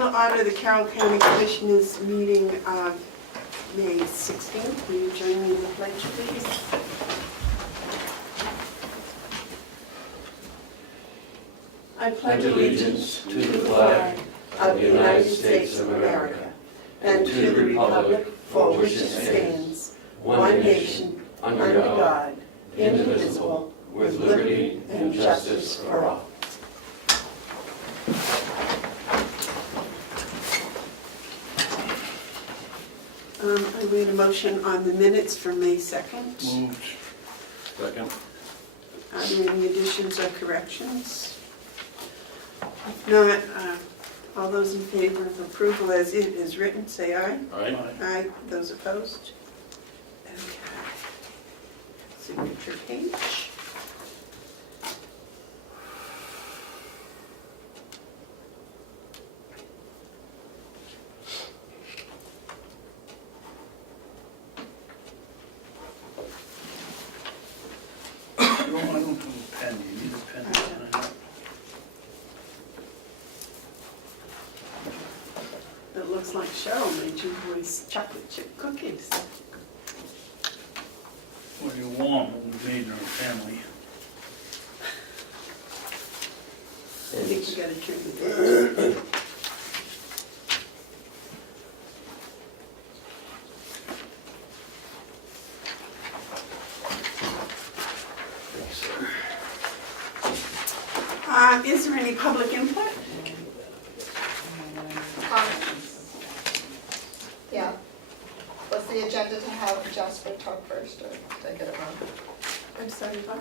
to order the Carroll County Commissioners meeting of May 16th. Will you join me in the pledge, please? I pledge allegiance to the flag of the United States of America and to the republic for which it stands, one nation, under God, indivisible, with liberty and justice for all. I made a motion on the minutes for May 2nd. Moved. Second. Are there any additions or corrections? If not, all those in favor of approval as it is written, say aye. Aye. Aye. Those opposed? Okay. Signature page. I don't have a pen. You need a pen. It looks like Cheryl made you boys chocolate chip cookies. Well, you're warm, what we made in our family. I think you gotta turn the page. Is there any public input? Yeah. Was the agenda to have Jasper talk first, or did I get it wrong? I'm sorry, what?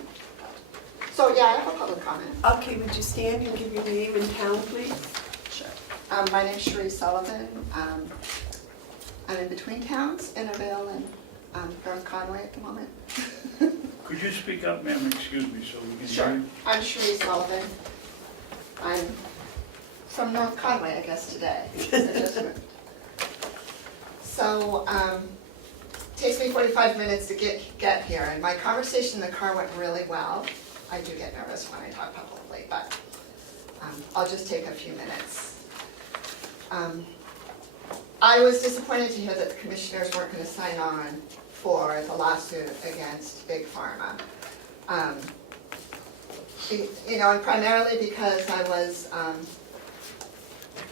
So, yeah, I have a public comment. Okay, would you stand and give your name and town, please? Sure. My name's Cherie Sullivan. I'm in between towns, Innerville and North Conway at the moment. Could you speak up, ma'am? Excuse me, so we can hear Sure. you. I'm Cherie Sullivan. I'm from North Conway, I guess, today. I just moved. So, takes me 45 minutes to get here, and my conversation in the car went really well. I do get nervous when I talk publicly, but I'll just take a few minutes. I was disappointed to hear that the commissioners weren't going to sign on for the lawsuit against Big Pharma. And primarily because I was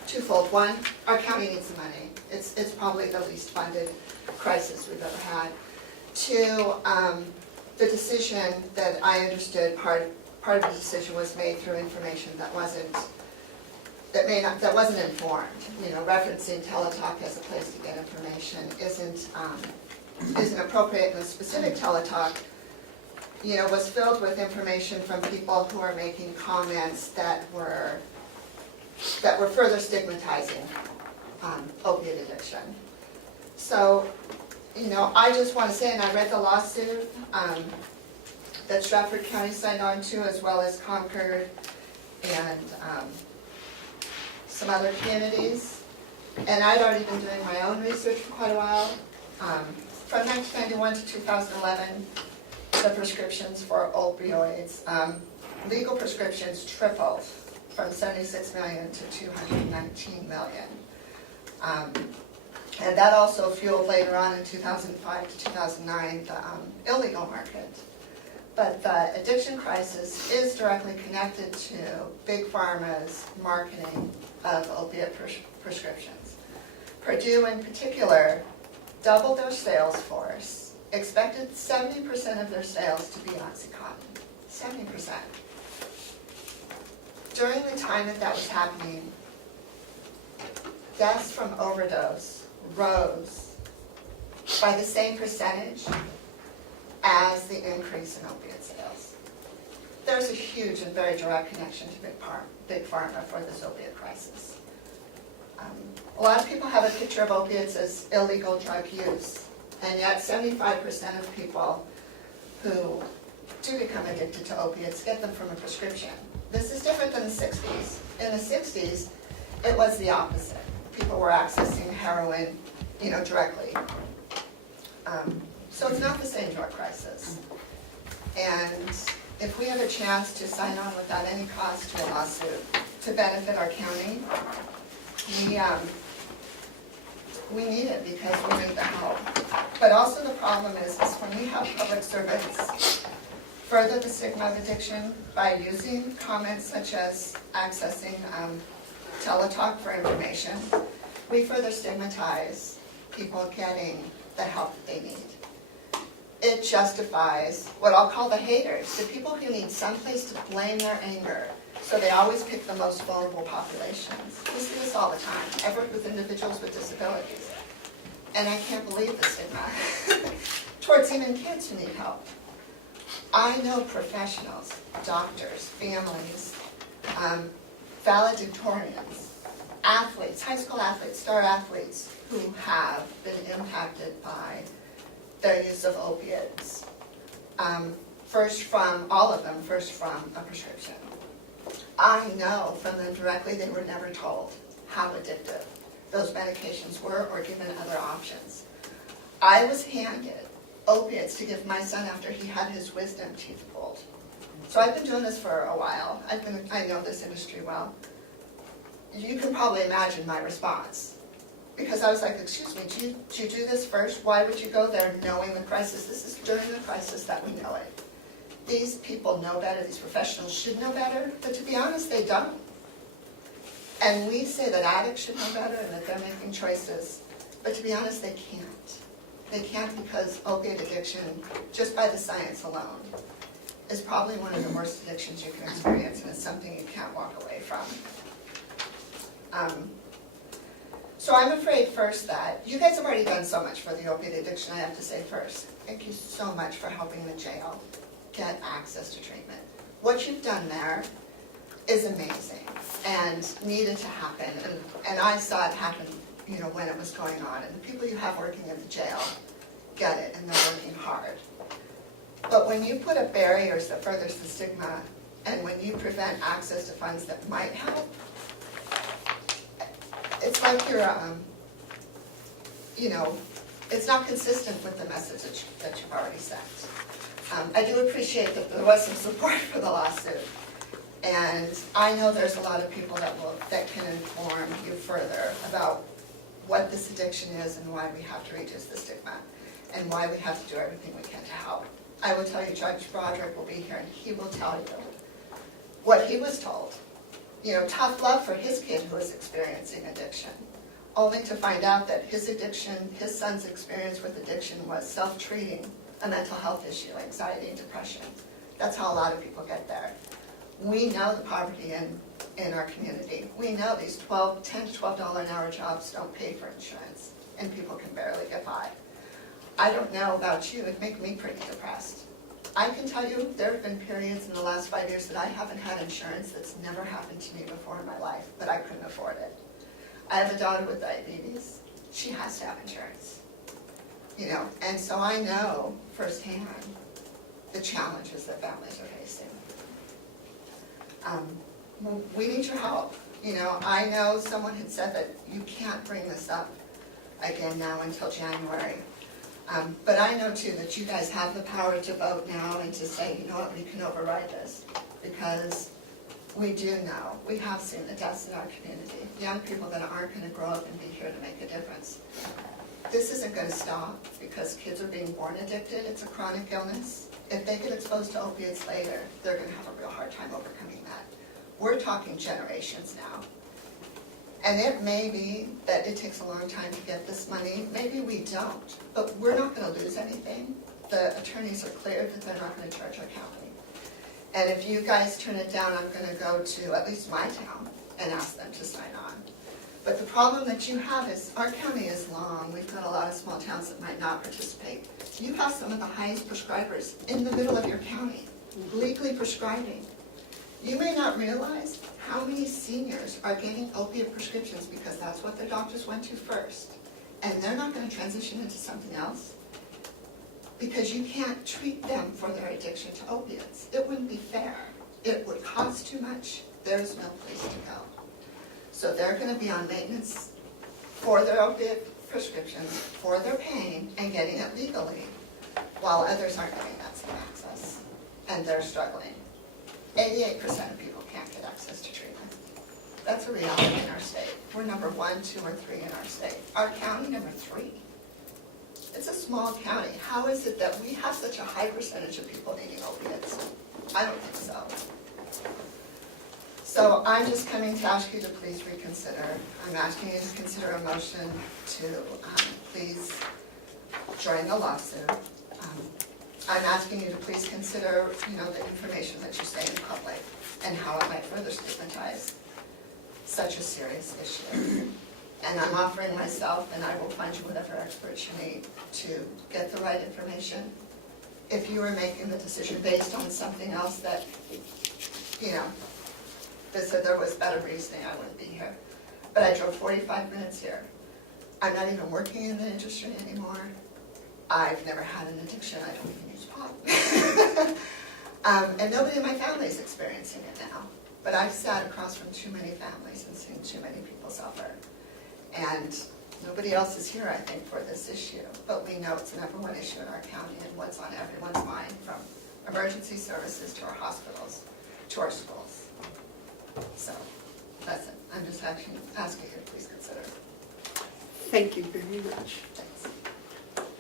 twofold. One, our county needs the money. It's probably the least funded crisis we've ever had. Two, the decision that I understood, part of the decision was made through information that wasn't informed. Referencing teletalk as a place to get information isn't appropriate. And the specific teletalk, was filled with information from people who are making comments that were further stigmatizing opiate addiction. So, I just want to say, and I read the lawsuit that Stratford County signed on to, as well as Concord and some other communities. And I'd already been doing my own research for quite a while. From 1991 to 2011, the prescriptions for opioids, legal prescriptions tripled from 76 million to 219 million. And that also fueled later on in 2005 to 2009 the illegal market. But the addiction crisis is directly connected to Big Pharma's marketing of opiate prescriptions. Purdue in particular doubled their sales force, expected 70% of their sales to be OxyContin, 70%. During the time that was happening, deaths from overdose rose by the same percentage as the increase in opiate sales. There's a huge and very direct connection to Big Pharma for this opiate crisis. A lot of people have a picture of opiates as illegal drug use, and yet 75% of people who do become addicted to opiates get them from a prescription. This is different than the 60s. In the 60s, it was the opposite. People were accessing heroin, directly. So it's not the same drug crisis. And if we have a chance to sign on without any cost to a lawsuit to benefit our county, we need it because we need the help. But also the problem is when we have public servants further the stigma of addiction by using comments such as accessing teletalk for information, we further stigmatize people getting the help that they need. It justifies what I'll call the haters, the people who need someplace to blame their anger, so they always pick the most vulnerable populations. We see this all the time. I've worked with individuals with disabilities, and I can't believe the stigma towards even kids who need help. I know professionals, doctors, families, valedictorians, athletes, high school athletes, star athletes, who have been impacted by their use of opiates. First from a prescription. I know from them directly they were never told how addictive those medications were or given other options. I was handed opiates to give my son after he had his wisdom teeth pulled. So I've been doing this for a while. I know this industry well. You can probably imagine my response. Because I was like, excuse me, did you do this first? Why would you go there knowing the crisis? This is during the crisis that we know it. These people know better, these professionals should know better, but to be honest, they don't. And we say that addicts should know better and that they're making choices, but to be honest, they can't. They can't because opiate addiction, just by the science alone, is probably one of the worst addictions you can experience, and it's something you can't walk away from. So I'm afraid first that, you guys have already done so much for the opiate addiction, I have to say first. Thank you so much for helping the jail get access to treatment. What you've done there is amazing and needed to happen. And I saw it happen, when it was going on. And the people you have working at the jail get it, and they're working hard. But when you put up barriers that furthers the stigma, and when you prevent access to funds that might help, it's like you're, it's not consistent with the message that you've already sent. I do appreciate that there was some support for the lawsuit. And I know there's a lot of people that can inform you further about what this addiction is and why we have to reduce the stigma and why we have to do everything we can to help. I will tell you, Judge Broderick will be here and he will tell you what he was told. Tough love for his kid who was experiencing addiction, only to find out that his son's experience with addiction was self-treating a mental health issue, anxiety and depression. That's how a lot of people get there. We know the poverty in our community. We know these $10 to $12 an hour jobs don't pay for insurance, and people can barely get by. I don't know about you, it'd make me pretty depressed. I can tell you there have been periods in the last 5 years that I haven't had insurance. That's never happened to me before in my life, but I couldn't afford it. I have a daughter with diabetes. She has to have insurance. And so I know firsthand the challenges that families are facing. We need your help. I know someone had said that you can't bring this up again now until January. But I know too that you guys have the power to vote now and to say, you know what, we can override this. Because we do know, we have seen the deaths in our community. Young people that aren't going to grow up and be here to make a difference. This isn't going to stop because kids are being born addicted. It's a chronic illness. If they get exposed to opiates later, they're going to have a real hard time overcoming that. We're talking generations now. And it may be that it takes a long time to get this money. Maybe we don't, but we're not going to lose anything. The attorneys are clear that they're not going to charge our county. And if you guys turn it down, I'm going to go to at least my town and ask them to sign on. But the problem that you have is our county is long. We've got a lot of small towns that might not participate. You have some of the highest prescribers in the middle of your county, legally prescribing. You may not realize how many seniors are getting opiate prescriptions because that's what their doctors went to first. And they're not going to transition into something else because you can't treat them for their addiction to opiates. It wouldn't be fair. It would cost too much. There's no place to go. So they're going to be on maintenance for their opiate prescriptions, for their pain, and getting it legally, while others aren't getting that same access. And they're struggling. 88% of people can't get access to treatment. That's a reality in our state. We're number 1, 2, or 3 in our state. Our county, number 3. It's a small county. How is it that we have such a high percentage of people needing opiates? I don't think so. So I'm just coming to ask you to please reconsider. I'm asking you to consider a motion to please join the lawsuit. I'm asking you to please consider, the information that you say in public and how it might further stigmatize such a serious issue. And I'm offering myself, and I will find you whatever experts you need to get the right information. If you were making the decision based on something else that, they said there was better reasoning, I wouldn't be here. But I drove 45 minutes here. I'm not even working in the industry anymore. I've never had an addiction, I don't even use pot. And nobody in my family is experiencing it now. But I've sat across from too many families and seen too many people suffer. And nobody else is here, I think, for this issue. But we know it's the number 1 issue in our county and what's on everyone's mind, from emergency services to our hospitals, to our schools. So, that's it. I'm just asking you to please consider. Thank you very much. Thanks.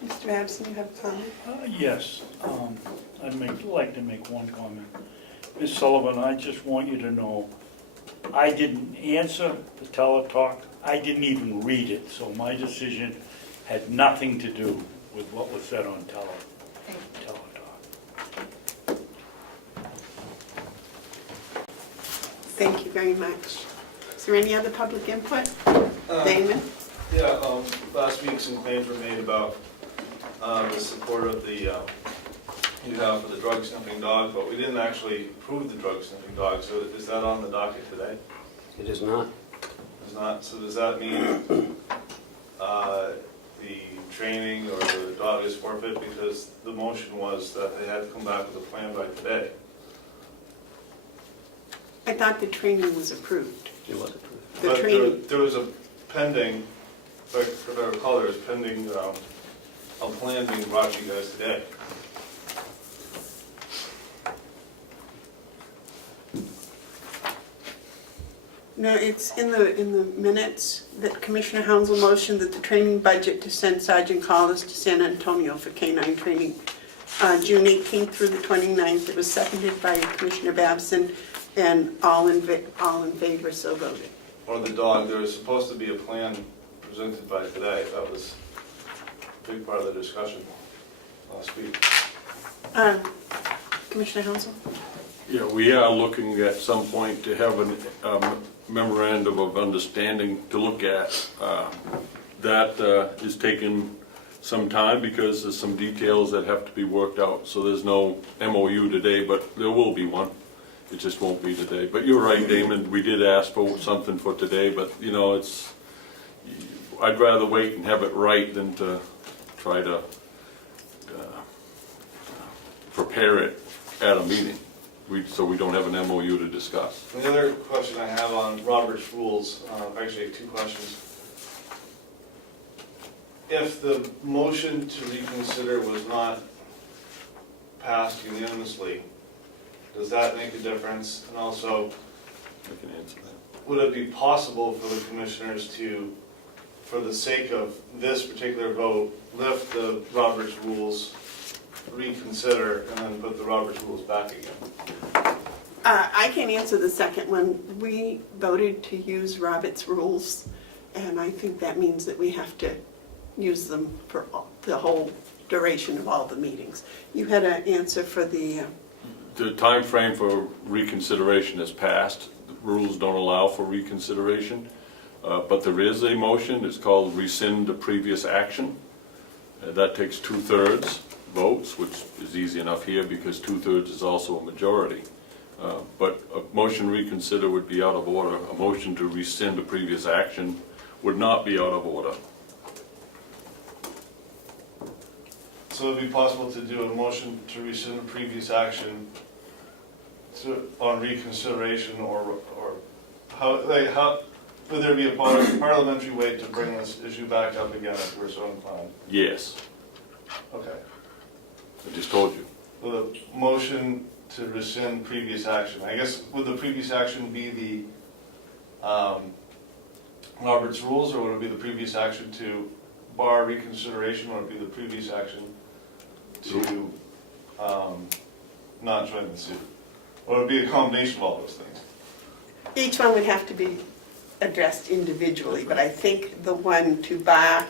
Mr. Babson, you have a comment? Yes, I'd like to make one comment. Ms. Sullivan, I just want you to know, I didn't answer the teletalk. I didn't even read it, so my decision had nothing to do with what was said on teletalk. Thank you very much. Is there any other public input? Damon? Yeah, last week some claims were made about the support of the, you have for the drug sniffing dog, but we didn't actually approve the drug sniffing dog, so is that on the docket today? It is not. It's not, so does that mean the training or the dog is forfeit? Because the motion was that they had to come back with a plan by today. I thought the training was approved. It was approved. The But training, there was a pending, if I recall, there was pending a plan being brought to you guys today. no, it's in the minutes that Commissioner Hounsell motioned that the training budget to send Sergeant Collis to San Antonio for canine training, June 18th through the 29th. It was seconded by Commissioner Babson, and all in favor, so voted. Or the dog, there was supposed to be a plan presented by today. That was a big part of the discussion last week. Commissioner Hounsell? Yeah, we are looking at some point to have a memorandum of understanding to look at. That is taking some time because there's some details that have to be worked out. So there's no MOU today, but there will be one. It just won't be today. But you're right, Damon, we did ask for something for today, but it's, I'd rather wait and have it right than to try to prepare it at a meeting, so we don't have an MOU to discuss. And the other question I have on Robert's rules, actually I have 2 questions. If the motion to reconsider was not passed unanimously, does that make a difference? And also, I can answer that. would it be possible for the commissioners to, for the sake of this particular vote, lift the Robert's rules, reconsider, and then put the Robert's rules back again? I can answer the second one. We voted to use Robert's rules, and I think that means that we have to use them for the whole duration of all the meetings. You had an answer for the... The time frame for reconsideration has passed. The rules don't allow for reconsideration, but there is a motion. It's called rescind the previous action. That takes 2/3 votes, which is easy enough here because 2/3 is also a majority. But a motion to reconsider would be out of order. A motion to rescind the previous action would not be out of order. So it'd be possible to do a motion to rescind the previous action on reconsideration, or how would there be a parliamentary way to bring this issue back up again if we're so inclined? Yes, Okay. I just told you. With a motion to rescind previous action, I guess would the previous action be Robert's rules, or would it be the previous action to bar reconsideration, or would it be the previous action to not join the suit? Or would it be a combination of all those things? Each one would have to be addressed individually, but I think the one to bar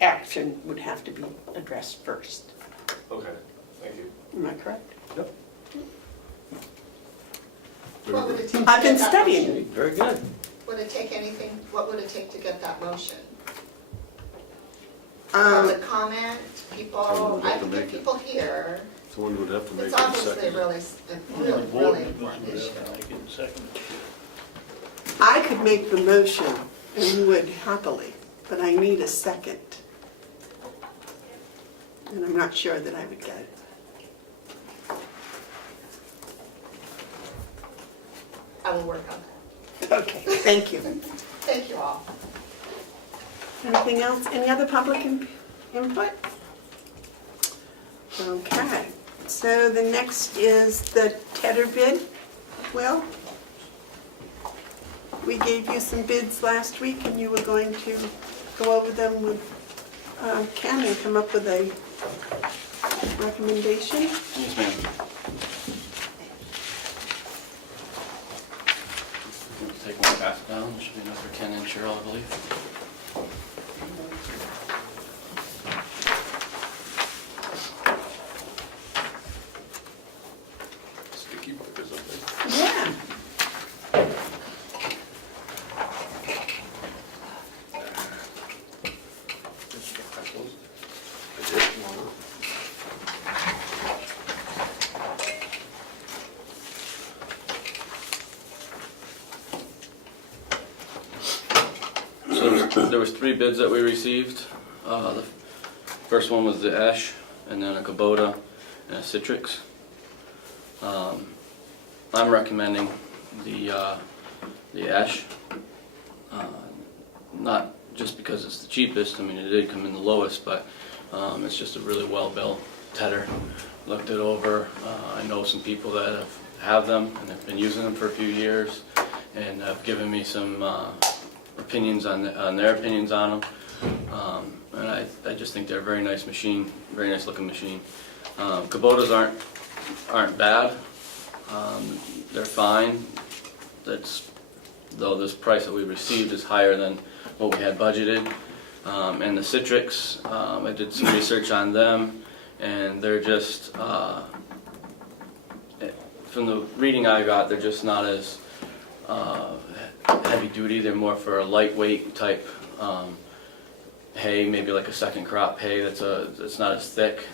action would have to be addressed first. Okay, thank you. Am I correct? What would it take to I've been get that studying. motion? Very good. Would it take anything, what would it take to get that motion? Um, Public comment, people, Someone would I have to can get make it. people here. Someone would have to make It's it obviously second. really, The really board important members issue. would have to make it second. I could make the motion and would happily, but I need a second. And I'm not sure that I would get it. I will work on it. Okay, thank you. Thank you all. Anything else? Any other public input? Okay, so the next is the Tedder bid. Will? We gave you some bids last week and you were going to go over them with Ken and come up with a recommendation. Yes, ma'am. Take one back down, there should be enough for Ken and Cheryl, I believe. Sticky markers up there. Yeah. I did, why not? So there was 3 bids that we received. The first one was the ash, and then a Kubota, and a Citrix. I'm recommending the ash, not just because it's the cheapest. I mean, it did come in the lowest, but it's just a really well-built tedder. Looked it over. I know some people that have them and have been using them for a few years, and have given me some opinions on their opinions on them. And I just think they're a very nice machine, very nice looking machine. Kubotas aren't bad. They're fine. Though this price that we received is higher than what we had budgeted. And the Citrix, I did some research on them, and they're just, from the reading I got, they're just not as heavy duty. They're more for a lightweight type hay, maybe like a second crop hay that's not as thick.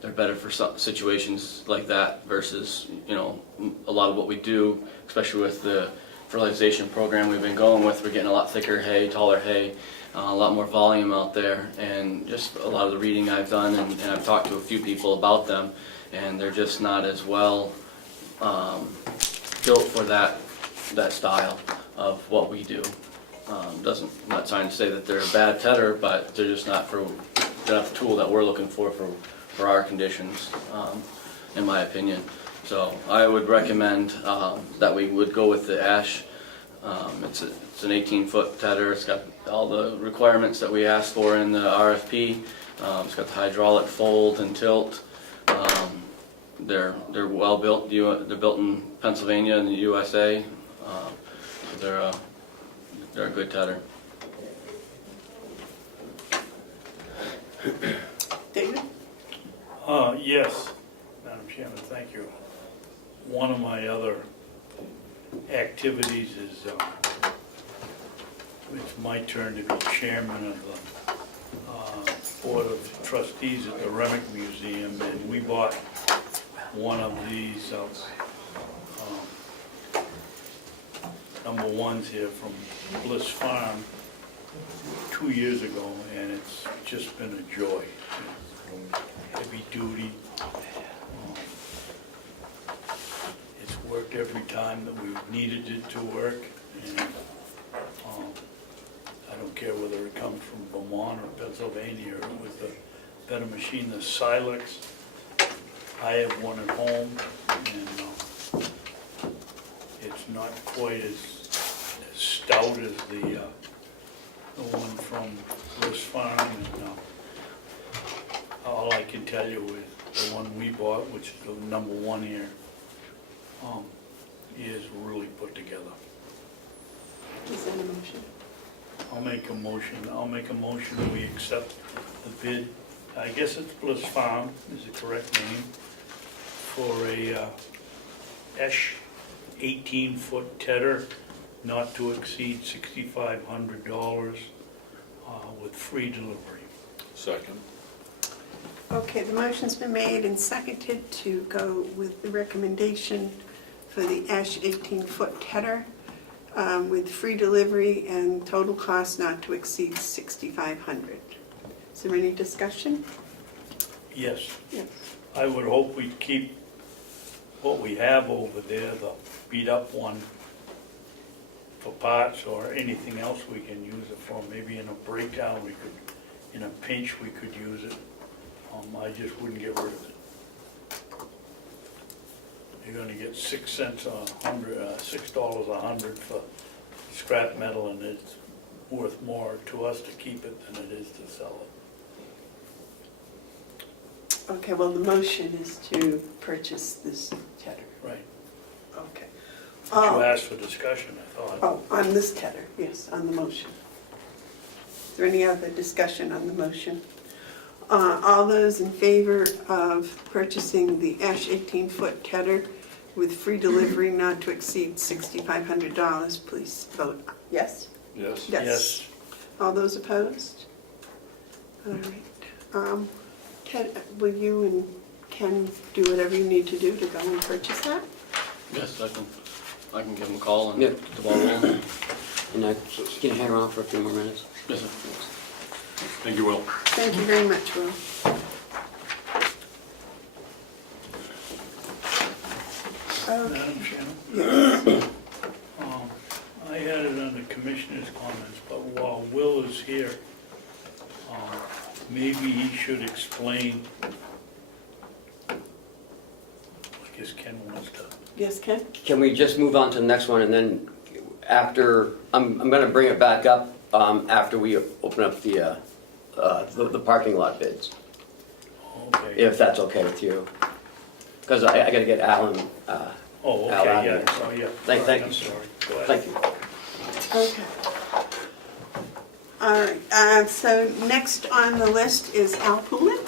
They're better for situations like that versus, you know, a lot of what we do, especially with the fertilization program we've been going with. We're getting a lot thicker hay, taller hay, a lot more volume out there, and just a lot of the reading I've done, and I've talked to a few people about them, and they're just not as well built for that style of what we do. Not trying to say that they're a bad tedder, but they're just not the tool that we're looking for our conditions, in my opinion. So I would recommend that we would go with the ash. It's an 18-foot tedder. It's got all the requirements that we asked for in the RFP. It's got the hydraulic fold and tilt. They're well built. They're built in Pennsylvania and the USA. So they're a good tedder. David? Yes, Madam Chairman, thank you. One of my other activities is, it's my turn to be chairman of the Board of Trustees at the Remick Museum, and we bought one of these #1s here from Bliss Farm 2 years ago, and it's just been a joy. Heavy duty. It's worked every time that we've needed it to work, and I don't care whether it comes from Vermont or Pennsylvania or with a better machine, the Silex. I have one at home, and It's not quite as stout as the one from Bliss Farm, and all I can tell you is the one we bought, which is the number one here, is really put together. Is that a motion? I'll make a motion that we accept the bid, I guess it's Bliss Farm is the correct name, for a Esh 18-foot tedder, not to exceed $6,500 with free delivery. Second. Okay, the motion's been made and seconded to go with the recommendation for the Ash 18-foot tedder with free delivery and total cost not to exceed $6,500. Is there any discussion? Yes, Yes. I would hope we'd keep what we have over there, the beat up one, for parts or anything else we can use it for. Maybe in a breakdown, we could, in a pinch, we could use it. I just wouldn't get rid of it. You're gonna get 6 cents a hundred, $6 a hundred for scrap metal, and it's worth more to us to keep it than it is to sell it. Okay, well, the motion is to purchase this tedder. Right. Okay. But you asked for discussion, I thought. Oh, on this tedder, yes, on the motion. Is there any other discussion on the motion? All those in favor of purchasing the Ash 18-foot tedder with free delivery not to exceed $6,500, please vote yes? Yes. Yes. All those opposed? All right. Ted, will you and Ken do whatever you need to do to go and purchase that? Yes, I can give them a call and Yep. get the ball rolling. And I can hang around for a few more minutes. Yes, sir. Thank you, Will. Thank you very much, Will. Okay. Madam Chairman? Yes. I had it under Commissioner's comments, but while Will is here, maybe he should explain. I guess Ken wants to. Yes, Ken? Can we just move on to the next one and then after, I'm gonna bring it back up after we open up the parking lot bids, Okay. if that's okay with you. Because I gotta get Alan, Oh, Al okay, out yeah, here. oh, yeah. Thank All right, you. I'm sorry. Go ahead. thank you. Okay. All right, so next on the list is Al Poulin.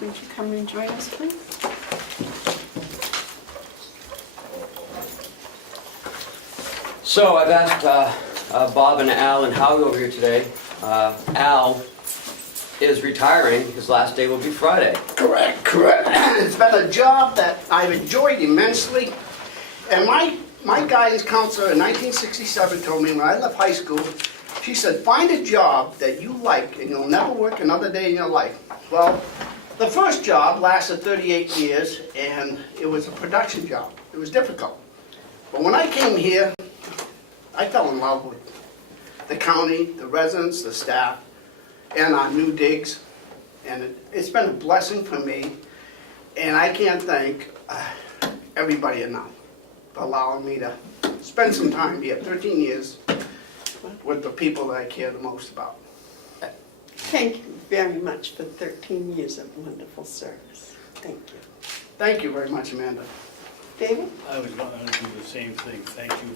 Would you come and join us, please? So I've asked Bob and Al and Howie over here today. Al is retiring. His last day will be Friday. Correct. It's been a job that I've enjoyed immensely. And my guidance counselor in 1967 told me when I left high school, she said, find a job that you like and you'll never work another day in your life. Well, the first job lasted 38 years and it was a production job. It was difficult. But when I came here, I fell in love with the county, the residents, the staff, and our new digs. And it's been a blessing for me. And I can't thank everybody enough for allowing me to spend some time here, 13 years, with the people that I care the most about. Thank you very much for 13 years of wonderful service. Thank you. Thank you very much, Amanda. David? I was going to do the same thing. Thank you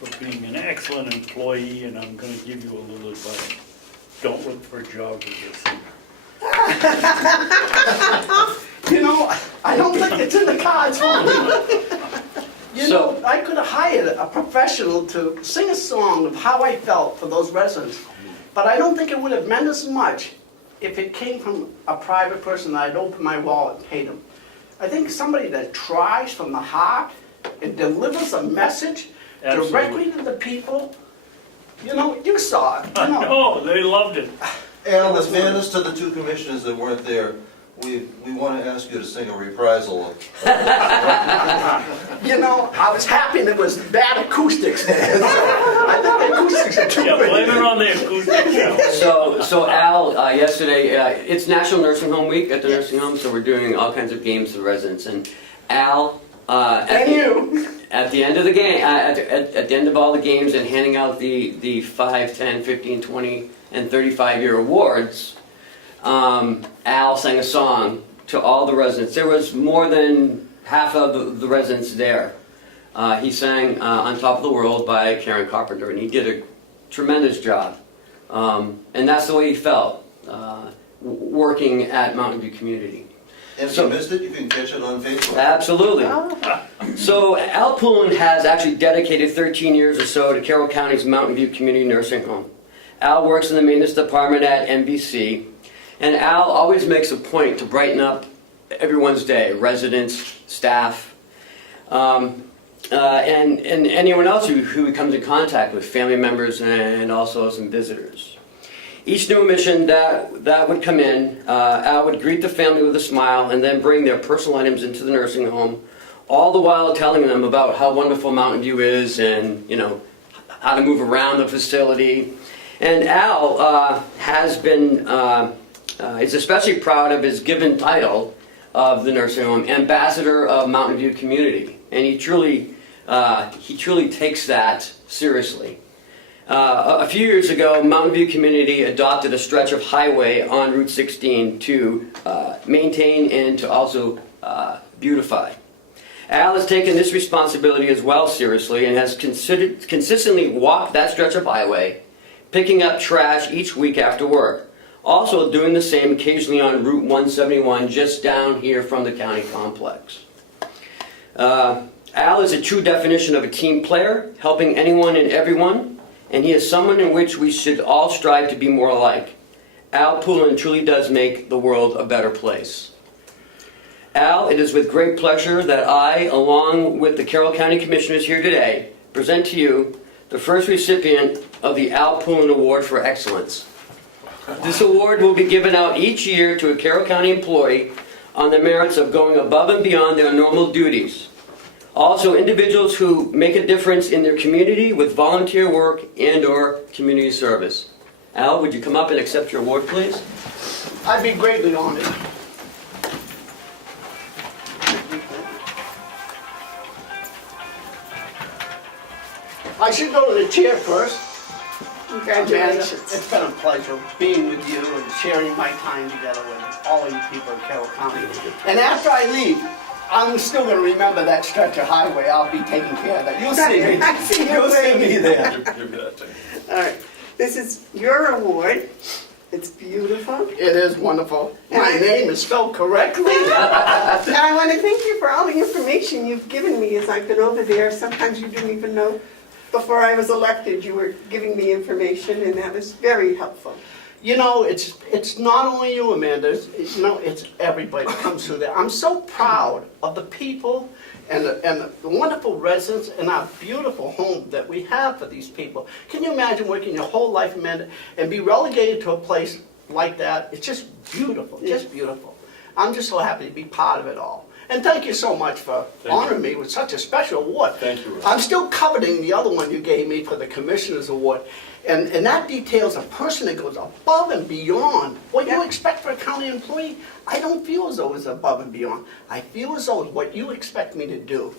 for being an excellent employee, and I'm going to give you a little advice. Don't look for a job as a singer. You know, I don't think it's in the cards for me. You know, I could have hired a professional to sing a song of how I felt for those residents, but I don't think it would have meant as much if it came from a private person that I'd open my wallet and paid them. I think somebody that tries from the heart and delivers a message directly to the people, you know, you saw it. You know. No, they loved it. Al, as fairness to the two commissioners that weren't there, we want to ask you to sing a reprisal. You know, I was happy there was bad acoustics there. So I think the acoustics are too Yeah, good. blame it on the acoustic show. So Al, yesterday, it's National Nursing Home Week at the nursing home, so we're doing all kinds of games for the residents. And Al, And you. at the end of the game, at the end of all the games and handing out the 5, 10, 15, 20, and 35-year awards, Al sang a song to all the residents. There was more than half of the residents there. He sang On Top of the World by Karen Carpenter, and he did a tremendous job. And that's the way he felt, working at Mountain View Community. And if you missed it, you can catch it on Facebook. Absolutely. So Al Poulin has actually dedicated 13 years or so to Carroll County's Mountain View Community Nursing Home. Al works in the maintenance department at MVC, and Al always makes a point to brighten up everyone's day, residents, staff, and anyone else who he comes in contact with, family members and also some visitors. Each new admission that would come in, Al would greet the family with a smile and then bring their personal items into the nursing home, all the while telling them about how wonderful Mountain View is and, you know, how to move around the facility. And Al has been, is especially proud of his given title of the nursing home, Ambassador of Mountain View Community. And he truly takes that seriously. A few years ago, Mountain View Community adopted a stretch of highway on Route 16 to maintain and to also beautify. Al has taken this responsibility as well seriously and has consistently walked that stretch of highway, picking up trash each week after work. Also doing the same occasionally on Route 171 just down here from the county complex. Al is a true definition of a team player, helping anyone and everyone, and he is someone in which we should all strive to be more alike. Al Poulin truly does make the world a better place. Al, it is with great pleasure that I, along with the Carroll County Commissioners here today, present to you the first recipient of the Al Poulin Award for Excellence. This award will be given out each year to a Carroll County employee on the merits of going above and beyond their normal duties. Also, individuals who make a difference in their community with volunteer work and/or community service. Al, would you come up and accept your award, please? I'd be greatly honored. I should go to the chair first. Congratulations. It's been a pleasure being with you and sharing my time together with all of you people in Carroll County. And after I leave, I'm still going to remember that stretch of highway. I'll be taking care of that. You'll see me. I see you You'll see me there. Give that to me. All right, this is your award. It's beautiful. It is wonderful. And My I- name is spelled correctly. And I want to thank you for all the information you've given me as I've been over there. Sometimes you didn't even know, before I was elected, you were giving me information, and that was very helpful. You know, it's not only you, Amanda. It's everybody that comes through there. I'm so proud of the people and the wonderful residents in our beautiful home that we have for these people. Can you imagine working your whole life, Amanda, and be relegated to a place like that? It's just beautiful, just beautiful. I'm just so happy to be part of it all. And thank you so much for honoring me with such a special award. Thank you, Rob. I'm still coveting the other one you gave me for the Commissioner's Award. And that details a person that goes above and beyond what you expect for a county employee. I don't feel as though it's above and beyond. I feel as though it's what you expect me to do.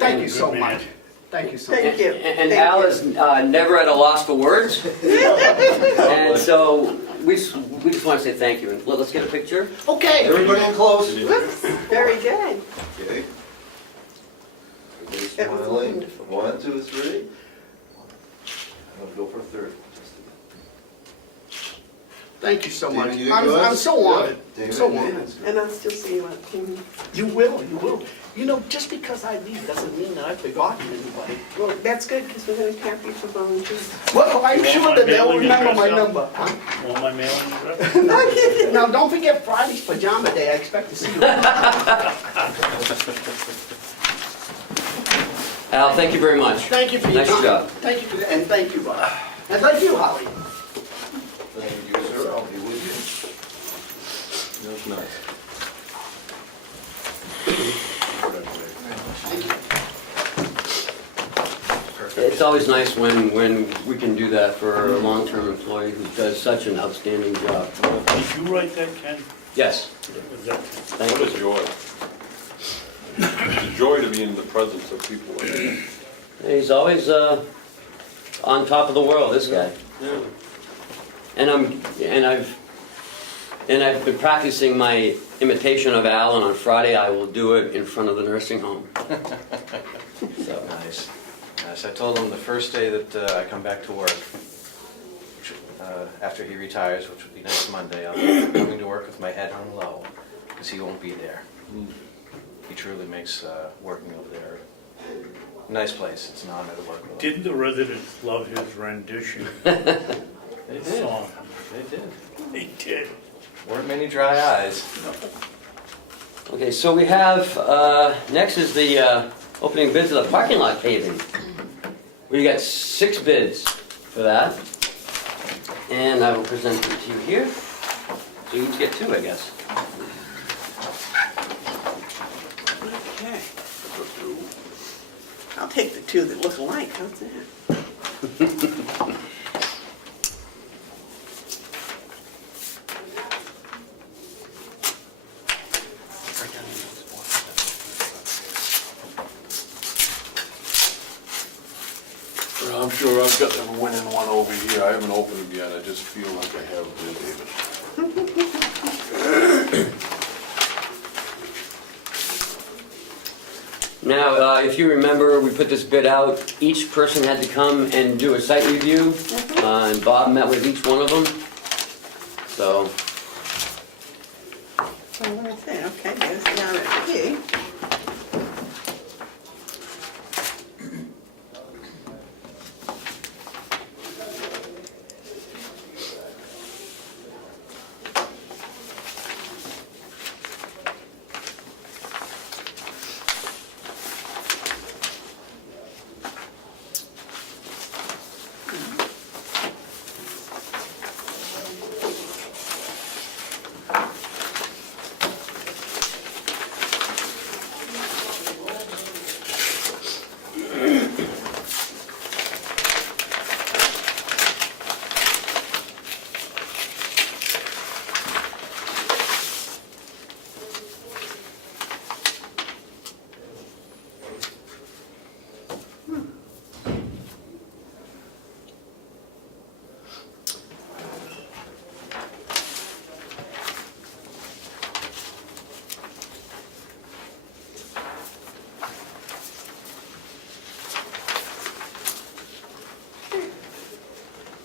Thank you so much. Thank you so much. Thank you. And Thank Al you. is never at a loss for words. And so we just want to say thank you. And let's get a picture. Okay. Everybody in close. Whoops, very good. Okay. Everybody That was smiling. wonderful. 1, 2, 3. I'm gonna go for a third. Thank you so much. David, you got yours? I'm so honored. David, So David. honored. And I'll still see you at Comeau. You will, you will. You know, just because I leave doesn't mean that I've forgotten anybody. Well, that's good, because we're going to tap you for volunteers. Well, I'm You want sure my that they'll mailing remember my address, Al? number. Huh? Want my mailing address? Now, don't forget Friday's pajama day. I expect to see you. Al, thank you very much. Thank you for your Nice time. job. Thank you for that, and thank you, Bob. And thank you, Holly. Thank you, sir. I'll be with you. That's nice. It's always nice when we can do that for a long-term employee who does such an outstanding job. Did you write that, Ken? Yes. Was that? Thank What you. is yours? joy to be in the presence of people like that. He's always on top of the world, this guy. Yeah. And I've been practicing my imitation of Al, and on Friday I will do it in front of the nursing home. So. Nice. Nice. I told him the first day that I come back to work, which, after he retires, which will be next Monday, I'll be coming to work with my head hung low, because he won't be there. He truly makes working over there a nice place. It's an honor to work with him. Didn't the residents love his rendition They of the did. song? They did. They did. Weren't many dry eyes. Okay, so we have, next is the opening bids of the parking lot paving. We got 6 bids for that. And I will present them to you here. So you each get 2, I guess. Okay. I'll take the 2 that look alike, how's that? Well, I'm sure I've got them winning one over here. I haven't opened them yet. I just feel like I have there, David. Now, if you remember, we put this bid out. Each person had to come and do a site review, and Bob met with each one of them. So, So what is it? Okay, there's the RFP.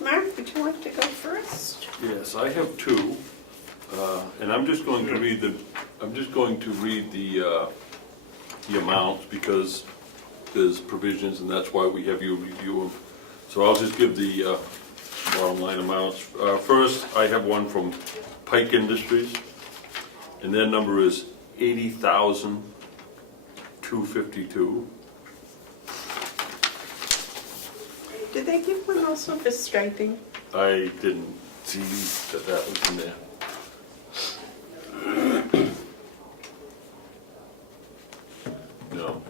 Mark, would you like to go first? Yes, I have 2, and I'm just going to read the amounts because there's provisions, and that's why we have you review them. So I'll just give the bottom line amounts. First, I have one from Pike Industries, and their number is $80,252. Did they give one also for striping? I didn't see that was in there. No.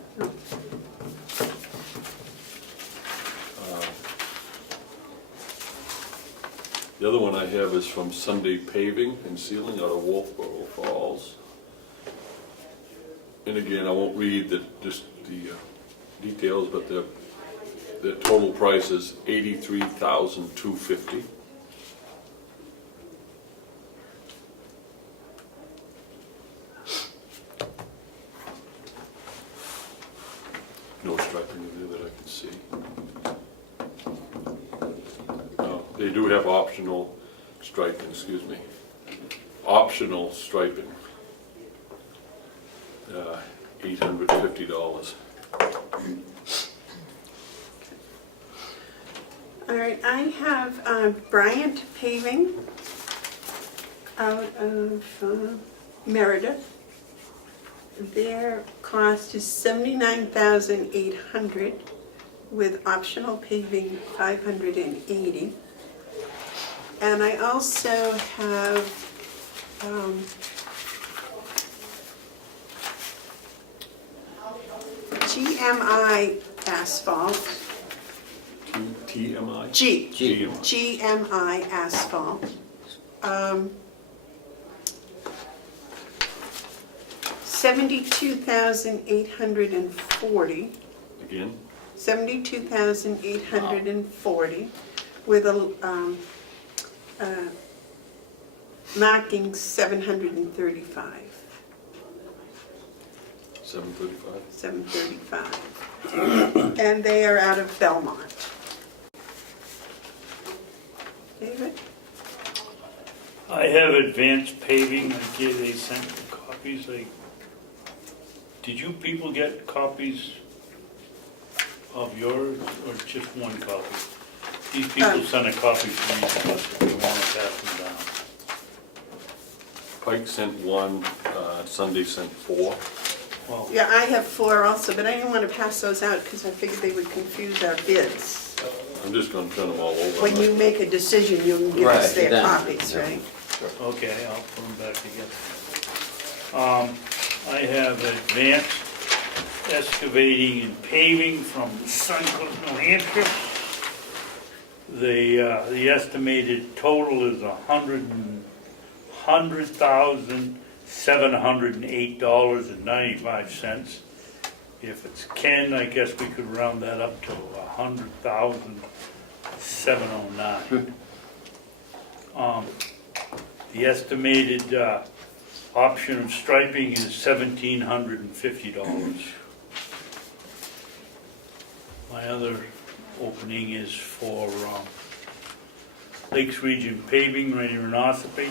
The other one I have is from Sunday Paving and Sealing out of Wolfboro Falls. And again, I won't read just the details, but the total price is $83,250. No striping in there that I can see. They do have optional striping, excuse me. Optional striping. $850. All right, I have Bryant Paving out of Meredith. Their cost is $79,800 with optional paving $580. And I also have GMI Asphalt. TMI? G. GMI $72,840. Again, 72,840 with a marking 735. 735. 735. And they are out of Belmont. David? I have advanced paving, they sent the copies, did you people get copies of yours, or just one copy? These people sent a copy for each of us if we want to pass them down. Pike sent one, Sunday sent 4. Well, Yeah, I have 4 also, but I didn't want to pass those out because I figured they would confuse our bids. I'm just gonna turn them all over. When you make a decision, you can give us Right, their then, copies, yeah. right? okay, I'll put them back together. I have advanced excavating and paving from Suncliff, New Hampshire. The estimated total is $100,708.95. If it's Ken, I guess we could round that up to $100,709. The estimated option of striping is $1,750. My other opening is for Lakes Region Paving right here in Ossipee.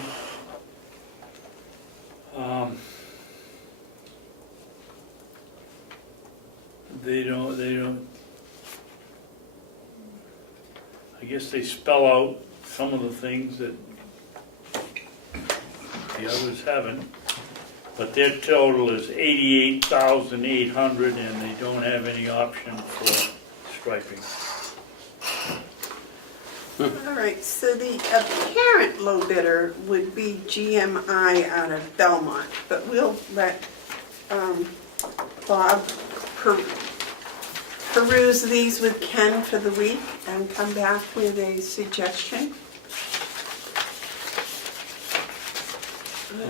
They don't, I guess they spell out some of the things that the others haven't, but their total is $88,800 and they don't have any option for striping. All right, so the apparent low bidder would be GMI out of Belmont, but we'll let Bob peruse these with Ken for the week and come back with a suggestion.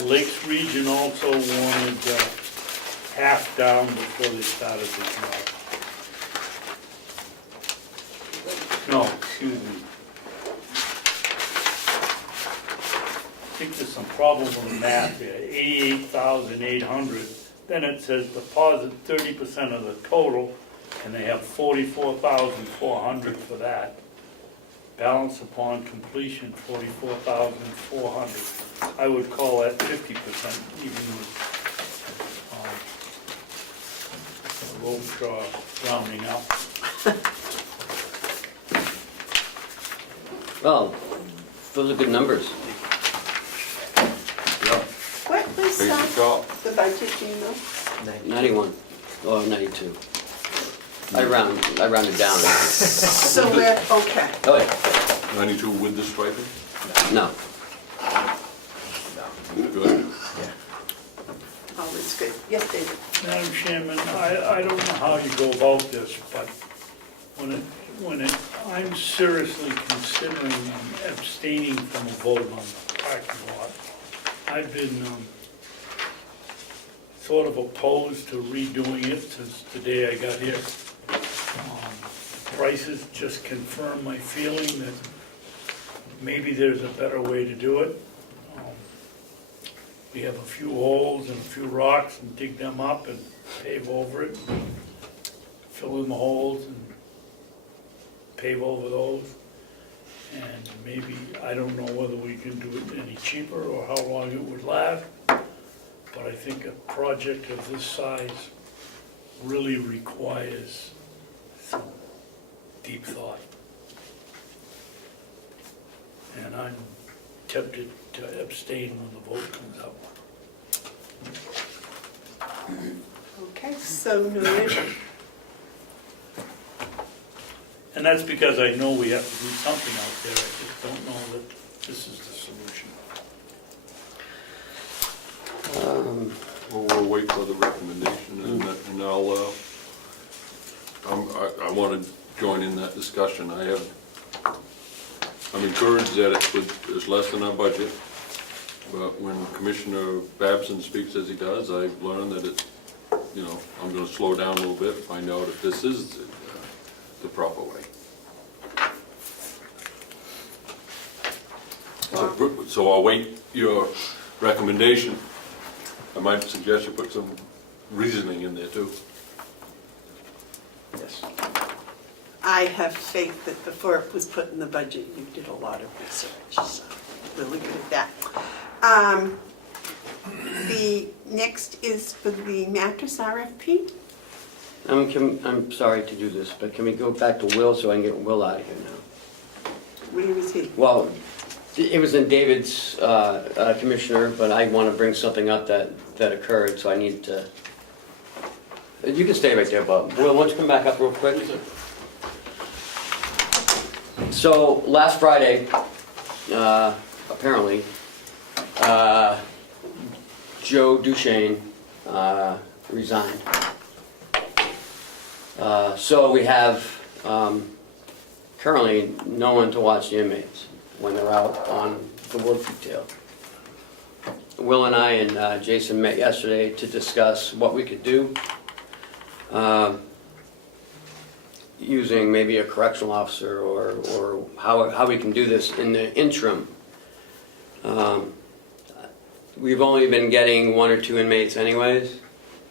Lakes Region also wanted half down before they started the job. No, excuse me. I think there's some problem with the math here. 88,800. Then it says deposit 30% of the total, and they have 44,400 for that. Balance upon completion, 44,400. I would call that 50%, even with Robichaud rounding up. Well, those are good numbers. What was Basic job. the budget, do you know? 91, or 92. I rounded down. So we're, okay. Oh, yeah. 92 with the striping? No. Good. Oh, it's good. Yes, David? Madam Chairman, I don't know how you go about this, but I'm seriously considering abstaining from a vote on the parking lot. I've been sort of opposed to redoing it since the day I got here. Prices just confirm my feeling that maybe there's a better way to do it. We have a few holes and a few rocks and dig them up and pave over it, fill in the holes and pave over those. And maybe, I don't know whether we can do it any cheaper or how long it would last, but I think a project of this size really requires some deep thought. And I'm tempted to abstain when the vote comes up. Okay, so noted. And that's because I know we have to do something out there, I just don't know that this is the solution. We'll wait for the recommendation and I'll, I want to join in that discussion. I'm encouraged that it's less than our budget. But when Commissioner Babson speaks as he does, I've learned that it's, I'm gonna slow down a little bit, find out if this is the proper way. So I'll wait your recommendation. I might suggest you put some reasoning in there too. Yes. I have faith that before it was put in the budget, you did a lot of research, so really good at that. The next is for the mattress RFP. I'm sorry to do this, but can we go back to Will so I can get Will out of here now? Where was he? Well, it was in David's commissioner, but I want to bring something up that occurred, so I need to. You can stay right there, Bob. Will, why don't you come back up real quick? So last Friday, apparently, Joe Duchesne resigned. So we have currently no one to watch the inmates when they're out on the work detail. Will and I and Jason met yesterday to discuss what we could do, using maybe a correctional officer or how we can do this in the interim. We've only been getting 1 or 2 inmates anyways,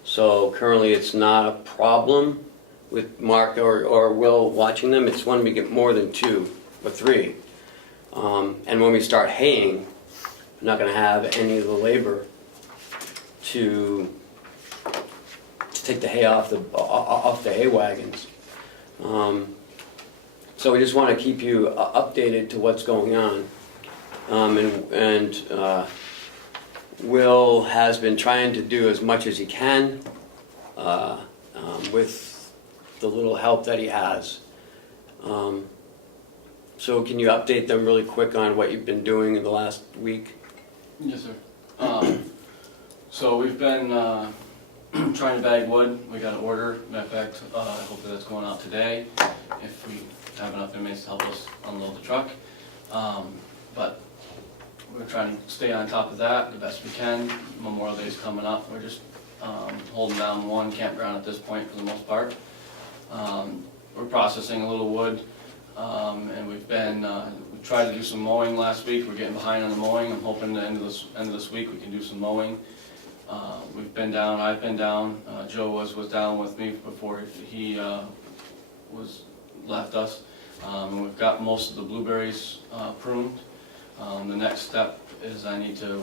so currently it's not a problem with Mark or Will watching them. It's when we get more than 2 or 3. And when we start haying, we're not going to have any of the labor to take the hay off the hay wagons. So we just want to keep you updated to what's going on. Will has been trying to do as much as he can with the little help that he has. So can you update them really quick on what you've been doing in the last week? Yes, sir. So we've been trying to bag wood. We got an order. Matter of fact, hopefully that's going out today if we have enough inmates to help us unload the truck. But we're trying to stay on top of that the best we can. Memorial Day's coming up. We're just holding down one campground at this point for the most part. We're processing a little wood, and we tried to do some mowing last week. We're getting behind on the mowing. I'm hoping the end of this week we can do some mowing. We've been down. I've been down. Joe was down with me before he left us. We've got most of the blueberries pruned. The next step is I need to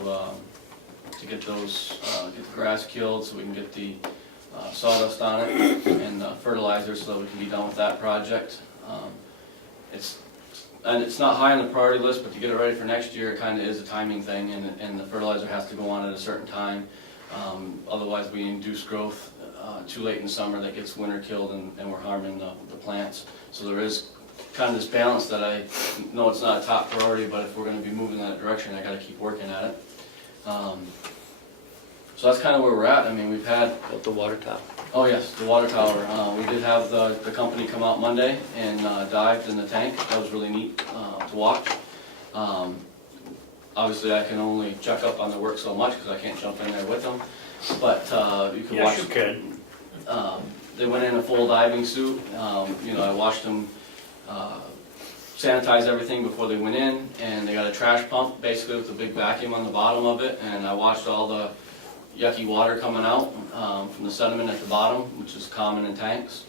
get those get the grass killed so we can get the sawdust on it and fertilizer so that we can be done with that project. It's not high on the priority list, but to get it ready for next year, it kind of is a timing thing, and the fertilizer has to go on at a certain time. Otherwise, we induce growth too late in the summer that gets winter killed, and we're harming the plants. So there is kind of this balance that I know it's not a top priority, but if we're going to be moving in that direction, I got to keep working at it. So that's kind of where we're at. I mean, we've had The water tower. Oh yes, the water tower. We did have the company come out Monday and dived in the tank. That was really neat to watch. Obviously, I can only check up on their work so much because I can't jump in there with them. But you can watch. Yes, you can. They went in a full diving suit. I watched them sanitize everything before they went in, and they got a trash pump basically with a big vacuum on the bottom of it. And I watched all the yucky water coming out from the sediment at the bottom, which is common in tanks.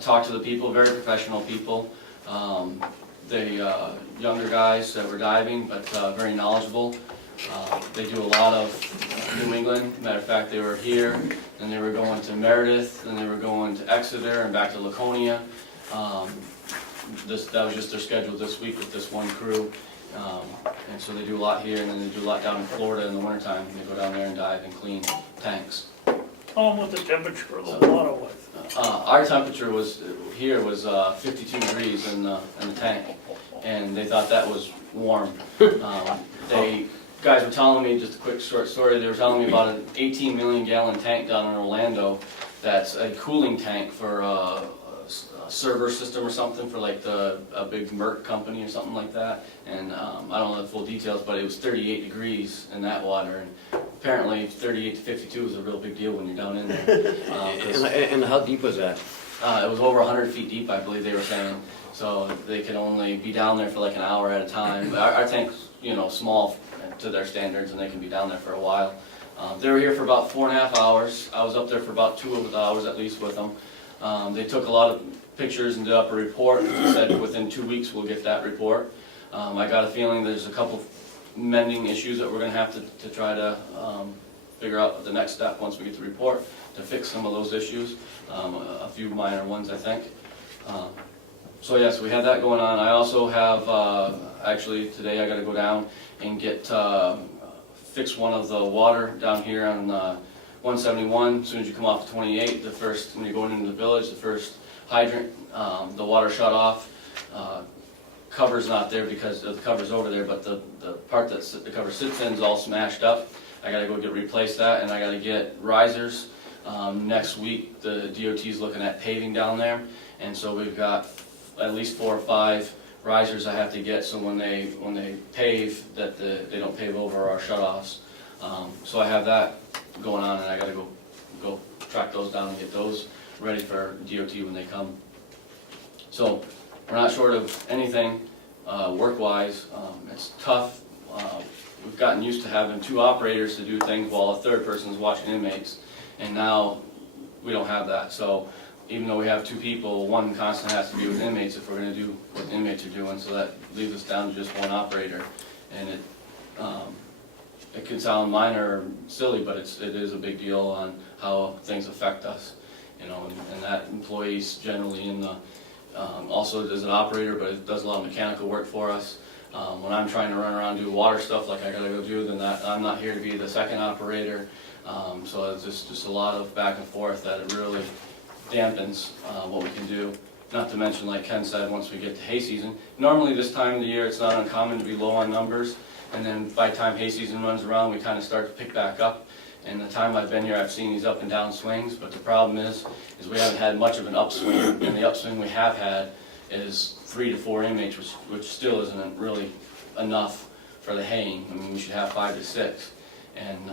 Talked to the people, very professional people. Younger guys that were diving, but very knowledgeable. They do a lot of New England. Matter of fact, they were here, and they were going to Meredith, and they were going to Exeter, and back to Laconia. That was just their schedule this week with this one crew. And so they do a lot here, and then they do a lot down in Florida in the wintertime. They go down there and dive and clean tanks. Tell them what the temperature of the water was. Our temperature was 52 degrees in the tank, and they thought that was warm. Guys were telling me, just a quick short story, they were telling me about an 18 million gallon tank down in Orlando that's a cooling tank for server system or something for like a big Merck company or something like that. And I don't know the full details, but it was 38 degrees in that water. And apparently 38 to 52 is a real big deal when you're down in there. 'Cause And how deep was that? it was over 100 feet deep, I believe they were saying. So they could only be down there for like an hour at a time. Our tank's, small to their standards, and they can be down there for a while. They were here for about 4.5 hours. I was up there for about 2 of the hours at least with them. They took a lot of pictures and did up a report. They said within 2 weeks we'll get that report. I got a feeling there's a couple mending issues that we're going to have to try to figure out the next step once we get the report to fix some of those issues. A few minor ones, I think. So yes, we have that going on. I also have, actually today I got to go down and get fix one of the water down here on 171. As soon as you come off 28, when you're going into the village, the first hydrant, the water shut off. Cover's not there because the cover's over there, but the part that the cover sits in is all smashed up. I got to go replace that, and I got to get risers. Next week, the DOT's looking at paving down there, and so we've got at least 4 or 5 risers I have to get, so when they pave, that they don't pave over our shutoffs. So I have that going on, and I got to go track those down and get those ready for DOT when they come. So we're not short of anything work-wise. It's tough. We've gotten used to having 2 operators to do things while a 3rd person's watching inmates, and now we don't have that. So even though we have 2 people, one constantly has to be with inmates if we're going to do what the inmates are doing, so that leaves us down to just 1 operator. And it can sound minor or silly, but it is a big deal on how things affect us. And that employee's generally in the, also is an operator, but it does a lot of mechanical work for us. When I'm trying to run around and do water stuff like I gotta go do, then I'm not here to be the 2nd operator. So it's just a lot of back and forth that it really dampens what we can do. Not to mention, like Ken said, once we get to hay season, normally this time of the year it's not uncommon to be low on numbers, and then by the time hay season runs around we kind of start to pick back up. And the time I've been here I've seen these up and down swings, but the problem is we haven't had much of an upswing, and the upswing we have had is 3 to 4 inmates, which still isn't really enough for the haying. I mean, we should have 5 to 6, and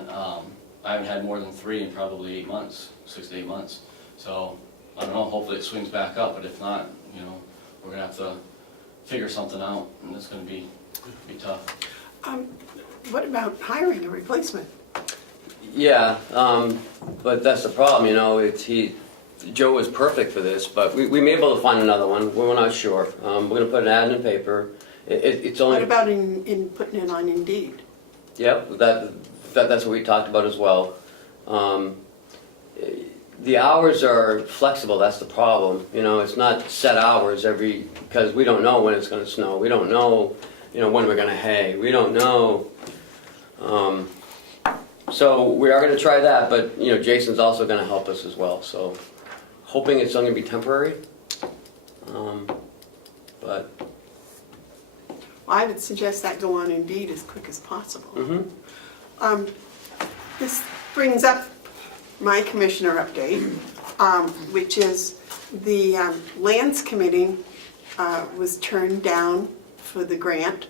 I haven't had more than 3 in probably 8 months, 6 to 8 months. So I don't know, hopefully it swings back up, but if not, we're gonna have to figure something out, and it's gonna be tough. What about hiring a replacement? Yeah, but that's the problem, Joe was perfect for this, but we may be able to find another one. We're not sure. We're going to put an ad in the paper. It's only. What about in putting it on Indeed? Yep, that's what we talked about as well. The hours are flexible. That's the problem. It's not set hours because we don't know when it's going to snow. We don't know, when we're going to hay. We don't know. So we are going to try that, but Jason's also going to help us as well. So hoping it's only going to be temporary. But I would suggest that go on Indeed as quick as possible. This brings up my commissioner update, which is the Lands Committee was turned down for the grant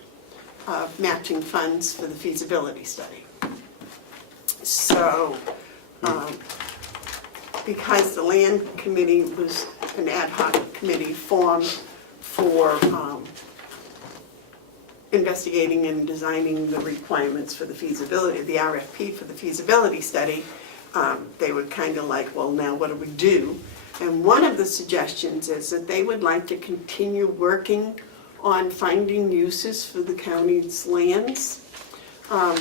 of matching funds for the feasibility study. So, because the Land Committee was an ad hoc committee formed for investigating and designing the requirements for the feasibility, the RFP for the feasibility study, they were kind of like, well, now what do we do? And one of the suggestions is that they would like to continue working on finding uses for the county's lands.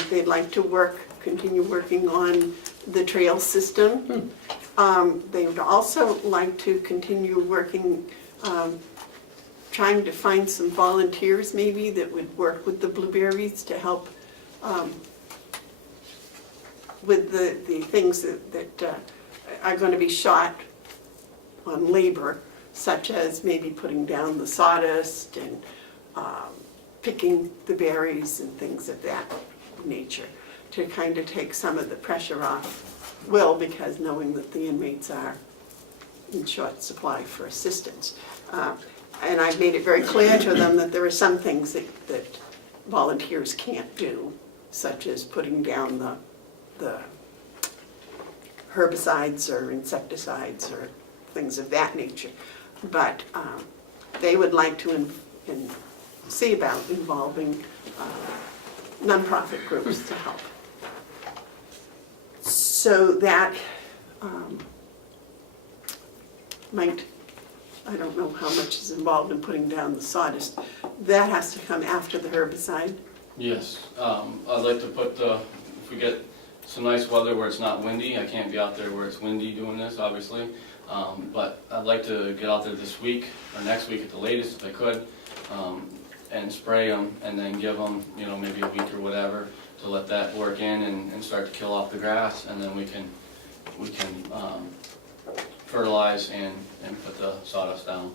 They'd like to continue working on the trail system. They would also like to continue working, trying to find some volunteers maybe that would work with the blueberries to help with the things that are going to be shot on labor, such as maybe putting down the sawdust and picking the berries and things of that nature, to kind of take some of the pressure off Will, because knowing that the inmates are in short supply for assistance. And I've made it very clear to them that there are some things that volunteers can't do, such as putting down the herbicides or insecticides or things of that nature. But they would like to see about involving nonprofit groups to help. So that might, I don't know how much is involved in putting down the sawdust. That has to come after the herbicide. Yes, I'd like to put if we get some nice weather where it's not windy, I can't be out there where it's windy doing this, obviously. But I'd like to get out there this week or next week at the latest if I could, and spray them and then give them, you know, maybe a week or whatever to let that work in and start to kill off the grass, and then we can fertilize and put the sawdust down.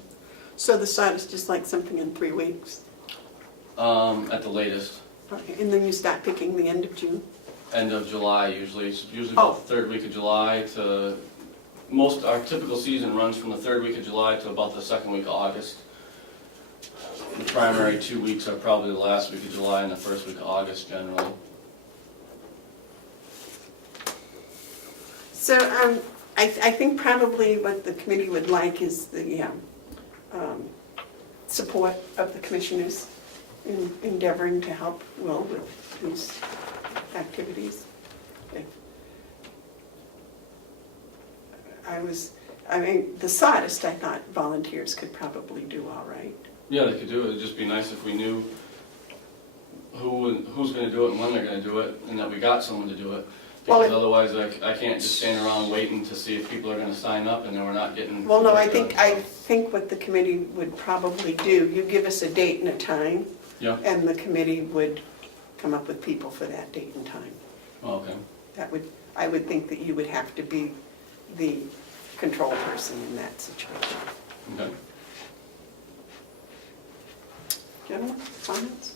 So the sawdust is like something in 3 weeks. At the latest, Okay, and then you start picking the end of June? end of July usually. It's usually about the third week of July to, our typical season runs from the third week of July to about the second week of August. The primary 2 weeks are probably the last week of July and the first week of August generally. So I think probably what the committee would like is the support of the commissioners in endeavoring to help Will with these activities. I mean, the sawdust, I thought volunteers could probably do all right. Yeah, they could do it. It'd just be nice if we knew who's going to do it and when they're going to do it, and that we got someone to do it. Because otherwise, I can't just stand around waiting to see if people are going to sign up, and then we're not getting. Well, no, I think what the committee would probably do, you give us a date and a time, Yeah. and the committee would come up with people for that date and time. Oh, okay. I would think that you would have to be the control person in that situation. Okay. Gentlemen, comments?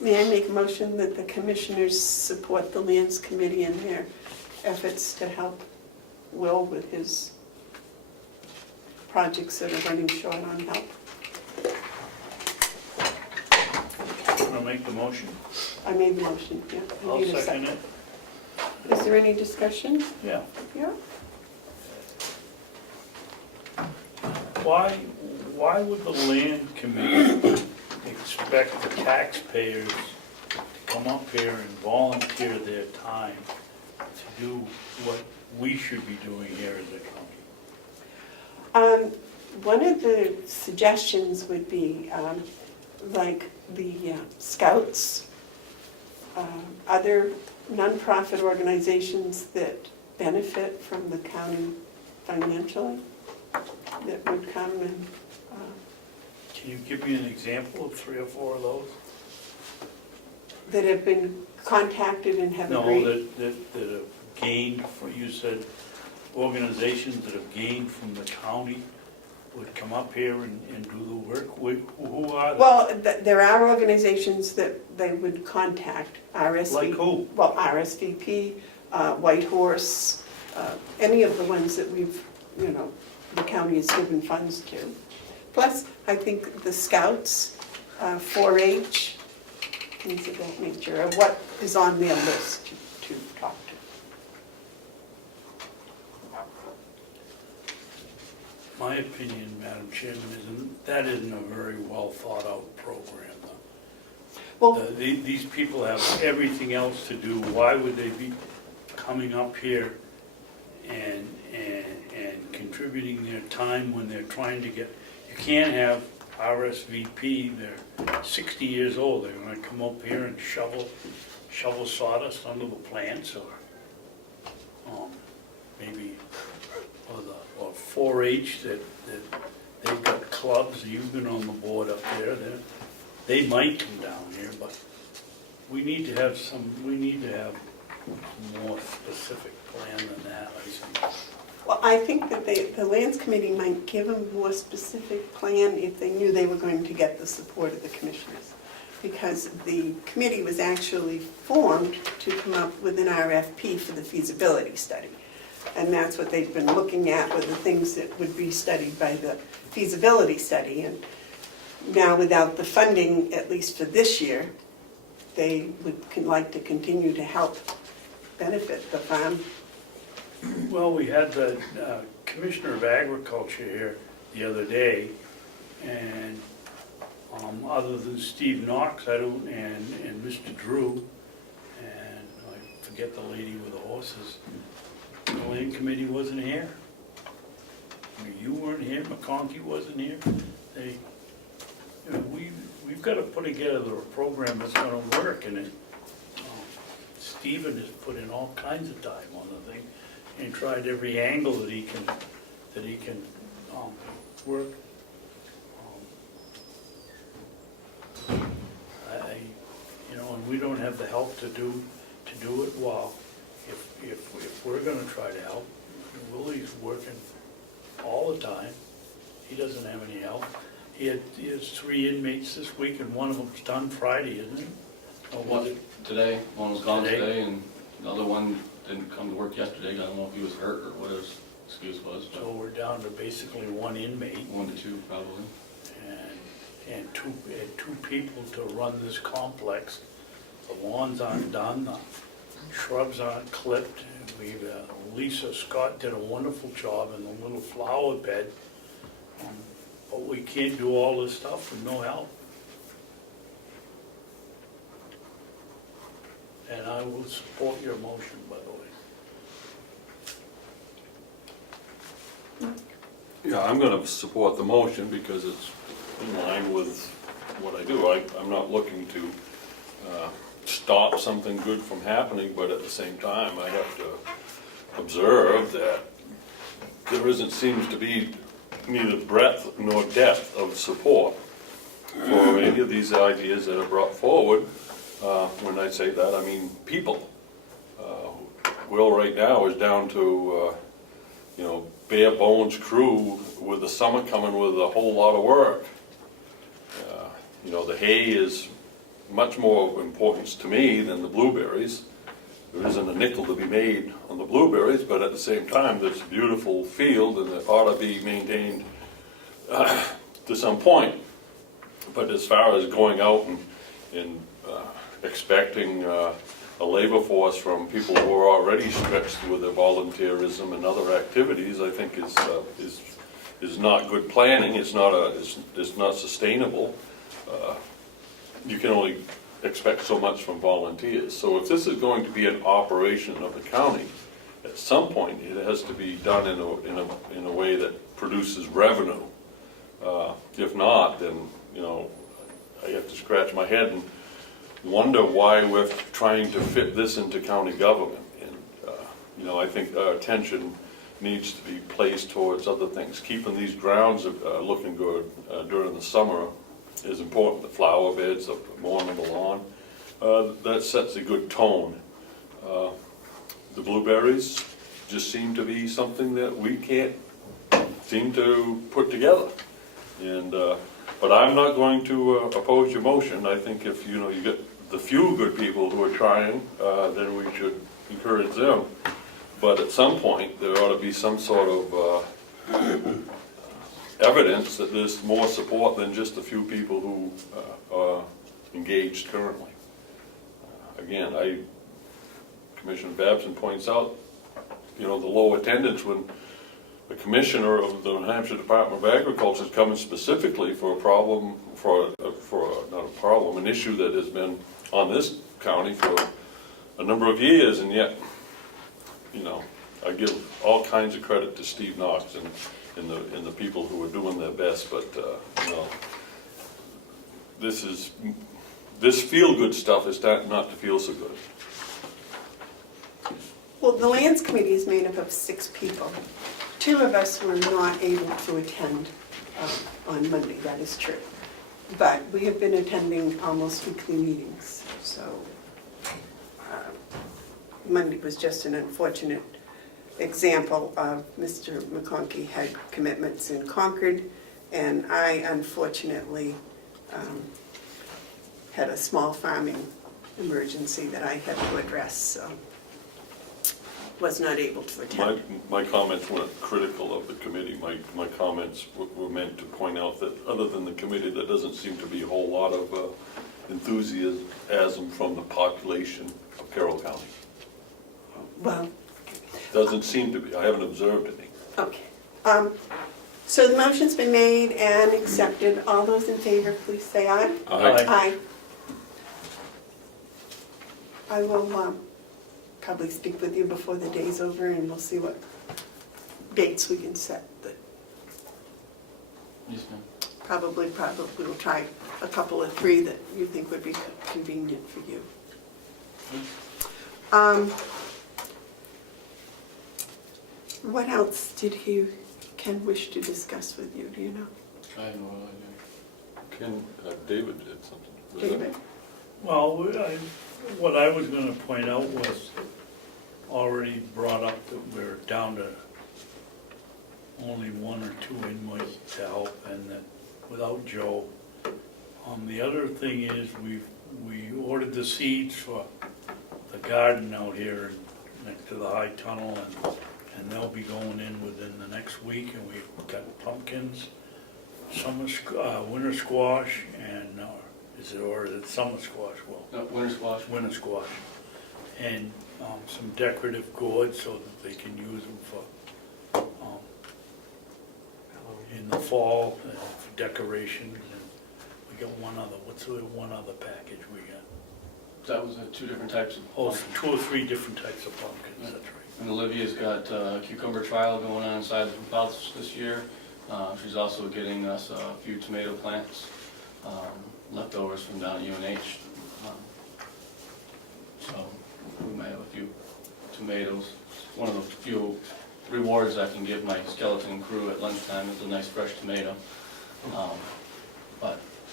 May I make a motion that the commissioners support the Lands Committee in their efforts to help Will with his projects that are running short on help? Want to make the motion? I made the motion, yeah. I I'll need a second it. Is there any discussion? Yeah. Yeah? Why would the land committee expect the taxpayers to come up here and volunteer their time to do what we should be doing here as a county? One of the suggestions would be like the Scouts, other nonprofit organizations that benefit from the county financially, that would come and... Can you give me an example of 3 or 4 of those? that have been contacted and have agreed? No, that have gained, you said organizations that have gained from the county would come up here and do the work. Who are they? Well, there are organizations that they would contact, RSVP. Like who? Well, RSVP, White Horse, any of the ones that we've, the county has given funds to. Plus, I think the Scouts, 4-H, things of that nature, are what is on their list to talk to. My opinion, Madam Chairman, that isn't a very well thought out program. Well, These people have everything else to do. Why would they be coming up here and contributing their time when they're trying to get, you can't have RSVP, they're 60 years old, they're gonna come up here and shovel sawdust under the plants, or maybe, or 4-H that they've got clubs, you've been on the board up there, they might come down here, but we need to have a more specific plan than that, I think. well, I think that the Lands Committee might give a more specific plan if they knew they were going to get the support of the commissioners. because the committee was actually formed to come up with an RFP for the feasibility study. And that's what they've been looking at, were the things that would be studied by the feasibility study. And now without the funding, at least for this year, they would like to continue to help benefit the farm. Well, we had the Commissioner of Agriculture here the other day, and other than Steve Knox, I don't, and Mr. Drew, and I forget the lady with the horses, the land committee wasn't here. I mean, you weren't here, McConkey wasn't here. They, you know, we've got to put together a program that's gonna work, and Stephen has put in all kinds of time on the thing, and tried every angle that he can work. You know, and we don't have the help to do it well. If we're gonna try to help, Willie's working all the time. He doesn't have any help. He has 3 inmates this week, and one of them's done Friday, isn't he? Or was it? Today, one was gone today, and the other one didn't come to work yesterday. I don't know if he was hurt or what his excuse was, but So we're down to basically 1 inmate 1 to 2 probably. and two people to run this complex. The lawns aren't done, the shrubs aren't clipped. We've, Lisa Scott did a wonderful job in the little flower bed. But we can't do all this stuff with no help. And I will support your motion, by the way. Yeah, I'm gonna support the motion because it's in line with what I do. I'm not looking to stop something good from happening, but at the same time, I have to observe that there seems to be neither breadth nor depth of support for any of these ideas that are brought forward. When I say that, I mean people. Will right now is down to, bare bones crew with the summer coming with a whole lot of work. The hay is much more importance to me than the blueberries. There isn't a nickel to be made on the blueberries, but at the same time, there's a beautiful field and it ought to be maintained to some point. But as far as going out and expecting a labor force from people who are already stretched with their volunteerism and other activities, I think is not good planning. It's not sustainable. You can only expect so much from volunteers. So if this is going to be an operation of the county, at some point it has to be done in a way that produces revenue. If not, then I have to scratch my head and wonder why we're trying to fit this into county government. And I think our attention needs to be placed towards other things. Keeping these grounds looking good during the summer is important. The flower beds, the mowing of the lawn, that sets a good tone. The blueberries just seem to be something that we can't seem to put together. And but I'm not going to oppose your motion. I think if you get the few good people who are trying, then we should encourage them. But at some point, there ought to be some sort of evidence that there's more support than just a few people who are engaged currently. Again, Commissioner Babson points out, the low attendance when the commissioner of the New Hampshire Department of Agriculture is coming specifically for a problem, not a problem, an issue that has been on this county for a number of years, and yet, I give all kinds of credit to Steve Knox and the people who are doing their best, but this feel-good stuff is starting not to feel so good. Well, the Lands Committee is made up of 6 people. 2 of us were not able to attend on Monday, that is true. But we have been attending almost weekly meetings, so Monday was just an unfortunate example of Mr. McConkey had commitments in Concord, and I unfortunately had a small farming emergency that I had to address, so was not able to attend. My comments weren't critical of the committee. My comments were meant to point out that other than the committee, there doesn't seem to be a whole lot of enthusiasm from the population of Carroll County. Well, Doesn't seem to be. I haven't observed any. okay. So the motion's been made and accepted. All those in favor, please say aye. Aye. Aye. I will probably speak with you before the day's over, and we'll see what dates we can set. But Yes, ma'am. probably we'll try a couple of three that you think would be convenient for you. What else did Ken wish to discuss with you? Do you know, I have no idea. David did something. Was that- David? Well, what I was gonna point out was already brought up that we're down to only one or two inmates to help, and that without Joe. The other thing is, we ordered the seeds for the garden out here next to the high tunnel, and they'll be going in within the next week, and we've got pumpkins, winter squash, and, is it summer squash? Well, No, winter squash. winter squash, and some decorative gourds so that they can use them for, in the fall, for decorations, and we got one other package we got. That was two different types of. Oh, 2 or 3 different types of pumpkins, that's right. And Olivia's got a cucumber trial going on inside the pump house this year. She's also getting us a few tomato plants, leftovers from down at UNH. So we might have a few tomatoes. One of the few rewards I can give my skeleton crew at lunchtime is a nice fresh tomato.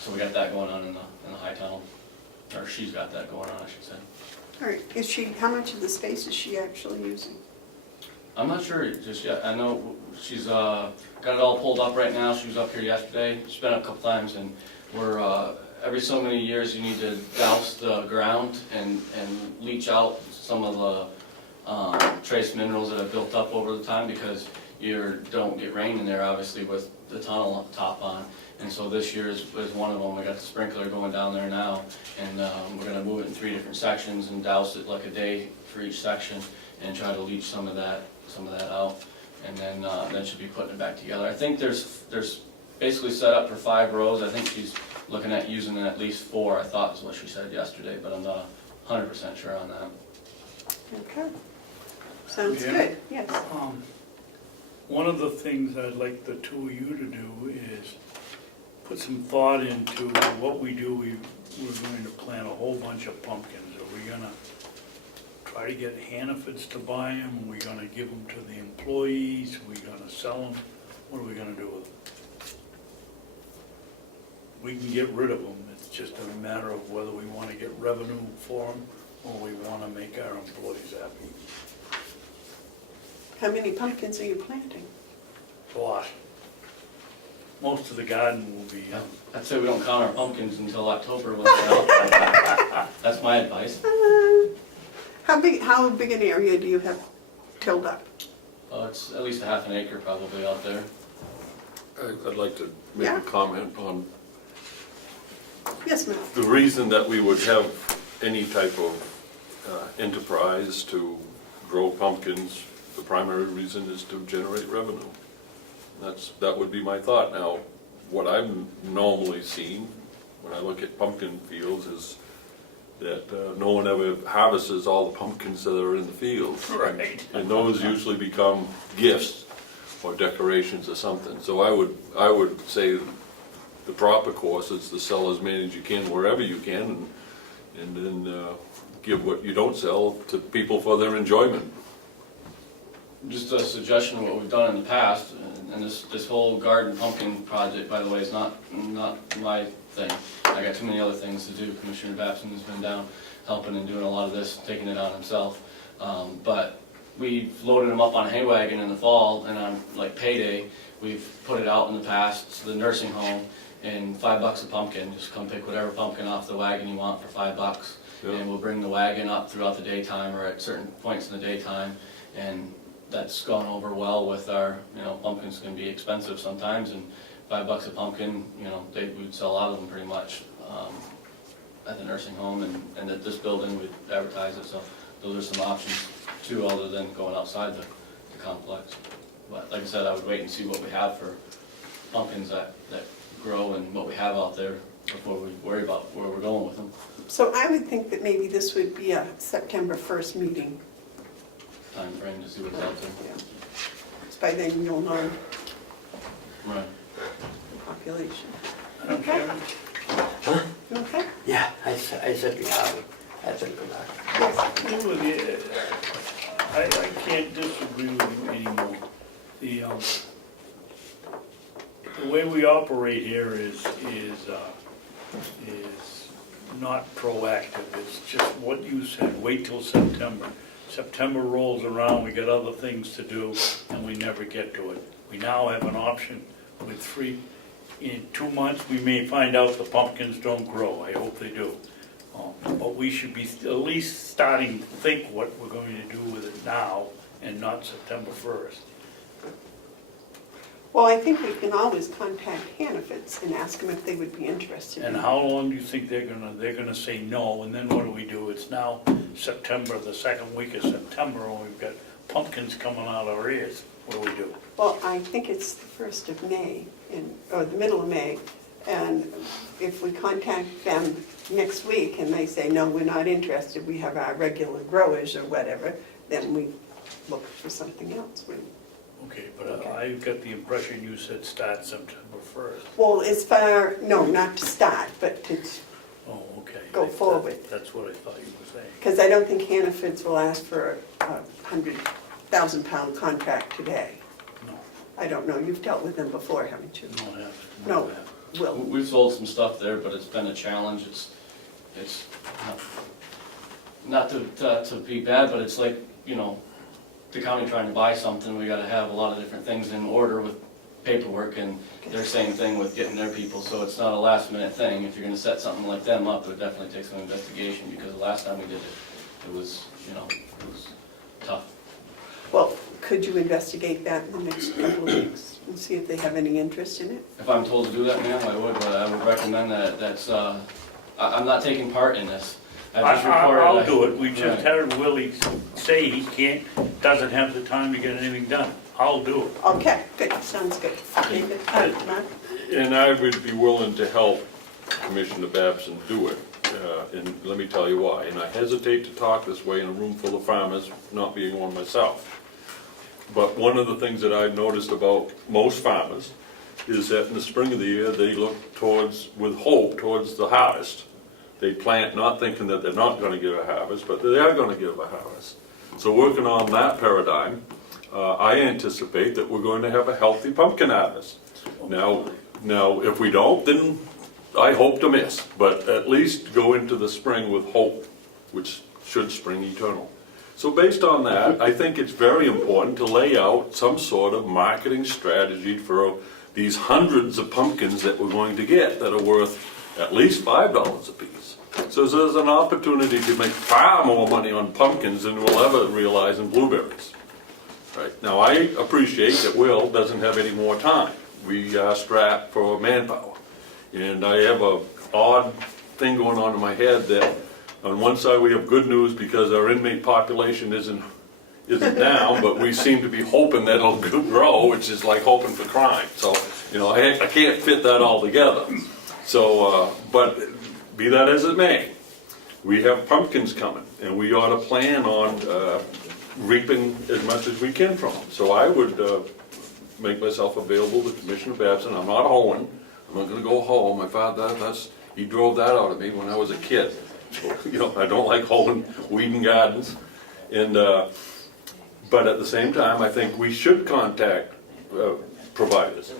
So we got that going on in the high tunnel, or she's got that going on, I should say. All right, how much of the space is she actually using? I'm not sure just yet. I know she's got it all pulled up right now. She was up here yesterday. She's been up a couple times, and we're every so many years you need to douse the ground and leach out some of the trace minerals that have built up over the time, because you don't get rain in there, obviously, with the tunnel top on. And so this year is one of them. We got the sprinkler going down there now, and we're going to move it in 3 different sections and douse it like a day for each section, and try to leach some of that out, and then she'll be putting it back together. I think there's basically set up for 5 rows. I think she's looking at using at least 4, I thought is what she said yesterday, but I'm not 100% sure on that. Okay. Sounds Yeah. good, yes. One of the things I'd like the 2 of you to do is put some thought into what we do. We're going to plant a whole bunch of pumpkins. Are we gonna try to get Hannafords to buy them? Are we gonna give them to the employees? Are we gonna sell them? What are we gonna do with them? We can get rid of them. It's just a matter of whether we wanna get revenue for them or we wanna make our employees happy. How many pumpkins are you planting? A lot. Most of the garden will be, I'd say we don't count our pumpkins until October when they're out. That's my advice. How big an area do you have tilled up? It's at least a half an acre probably out there. I'd like to make Yeah. a comment on Yes, ma'am. the reason that we would have any type of enterprise to grow pumpkins. The primary reason is to generate revenue. That would be my thought. Now, what I've normally seen when I look at pumpkin fields is that no one ever harvests all the pumpkins that are in the fields. Right. And those usually become gifts or decorations or something. So I would say the proper course is to sell as many as you can wherever you can, and then give what you don't sell to people for their enjoyment. Just a suggestion of what we've done in the past, and this whole garden pumpkin project, by the way, is not my thing. I got too many other things to do. Commissioner Babson has been down helping and doing a lot of this, taking it on himself. But we've loaded them up on a hay wagon in the fall, and on like payday, we've put it out in the past to the nursing home, and $5 a pumpkin, just come pick whatever pumpkin off the wagon you want for $5. Yeah. And we'll bring the wagon up throughout the daytime or at certain points in the daytime. And that's gone over well with our, pumpkins can be expensive sometimes, and $5 a pumpkin, we'd sell out of them pretty much at the nursing home, and at this building we'd advertise it, so those are some options too, other than going outside the complex. But like I said, I would wait and see what we have for pumpkins that grow and what we have out there before we worry about where we're going with them. So I would think that maybe this would be a September 1st meeting. Time frame to see what's out there. Yeah. It's by then you'll know Right. the population. Madam Chairman, You okay? Yeah, I said before, I said go back. Yes. with you, I can't disagree with you anymore. The way we operate here is not proactive. It's just what you said, wait till September. September rolls around, we got other things to do, and we never get to it. We now have an option with in 2 months, we may find out the pumpkins don't grow. I hope they do. But we should be at least starting to think what we're going to do with it now and not September 1st. Well, I think we can always contact Hannaford's and ask them if they would be interested. And how long do you think they're gonna say no, and then what do we do? It's now September, the second week of September, and we've got pumpkins coming out our ears. What do we do? Well, I think it's the 1st of May, or the middle of May, and if we contact them next week and they say, no, we're not interested, we have our regular growers or whatever, then we look for something else. Okay, but I got the impression you said start September 1st. Well, no, not to start, but to, Oh, okay. Go forward. That's what I thought you were saying. because I don't think Hannaford's will ask for a 100,000-pound contract today. No, I don't know, you've dealt with them before, haven't you? no, I haven't. No. I haven't. Will. We've sold some stuff there, but it's been a challenge. It's not to be bad, but it's like, the county trying to buy something, we gotta have a lot of different things in order with paperwork, and their same thing with getting their people, so it's not a last minute thing. If you're gonna set something like them up, it would definitely take some investigation, because the last time we did it, it was tough. Well, could you investigate that in the next couple of weeks and see if they have any interest in it? If I'm told to do that, ma'am, I would, but I would recommend that I'm not taking part in this. I just reported I'll that- do it. We just Right. heard Willie say he doesn't have the time to get anything done. I'll do it. Okay, good, sounds good. David, Mark? And I would be willing to help Commissioner Babson do it, and let me tell you why. And I hesitate to talk this way in a room full of farmers, not being one myself. But one of the things that I've noticed about most farmers is that in the spring of the year, they look with hope towards the harvest. They plant not thinking that they're not going to give a harvest, but they are going to give a harvest. So working on that paradigm, I anticipate that we're going to have a healthy pumpkin harvest. Now, if we don't, then I hope to miss, but at least go into the spring with hope, which should spring eternal. So based on that, I think it's very important to lay out some sort of marketing strategy for these hundreds of pumpkins that we're going to get that are worth at least $5 a piece. So there's an opportunity to make far more money on pumpkins than we'll ever realize in blueberries. Right. Now, I appreciate that Will doesn't have any more time. We are strapped for manpower. And I have an odd thing going on in my head that on one side we have good news because our inmate population isn't down, but we seem to be hoping that it'll grow, which is like hoping for crime. So, I can't fit that all together. So, but be that as it may, we have pumpkins coming, and we ought to plan on reaping as much as we can from them. So I would make myself available to Commissioner Babson. I'm not hoeing. I'm not going to go hoe. My father, he drove that out of me when I was a kid. So, I don't like hoeing, weeding gardens. And but at the same time, I think we should contact providers.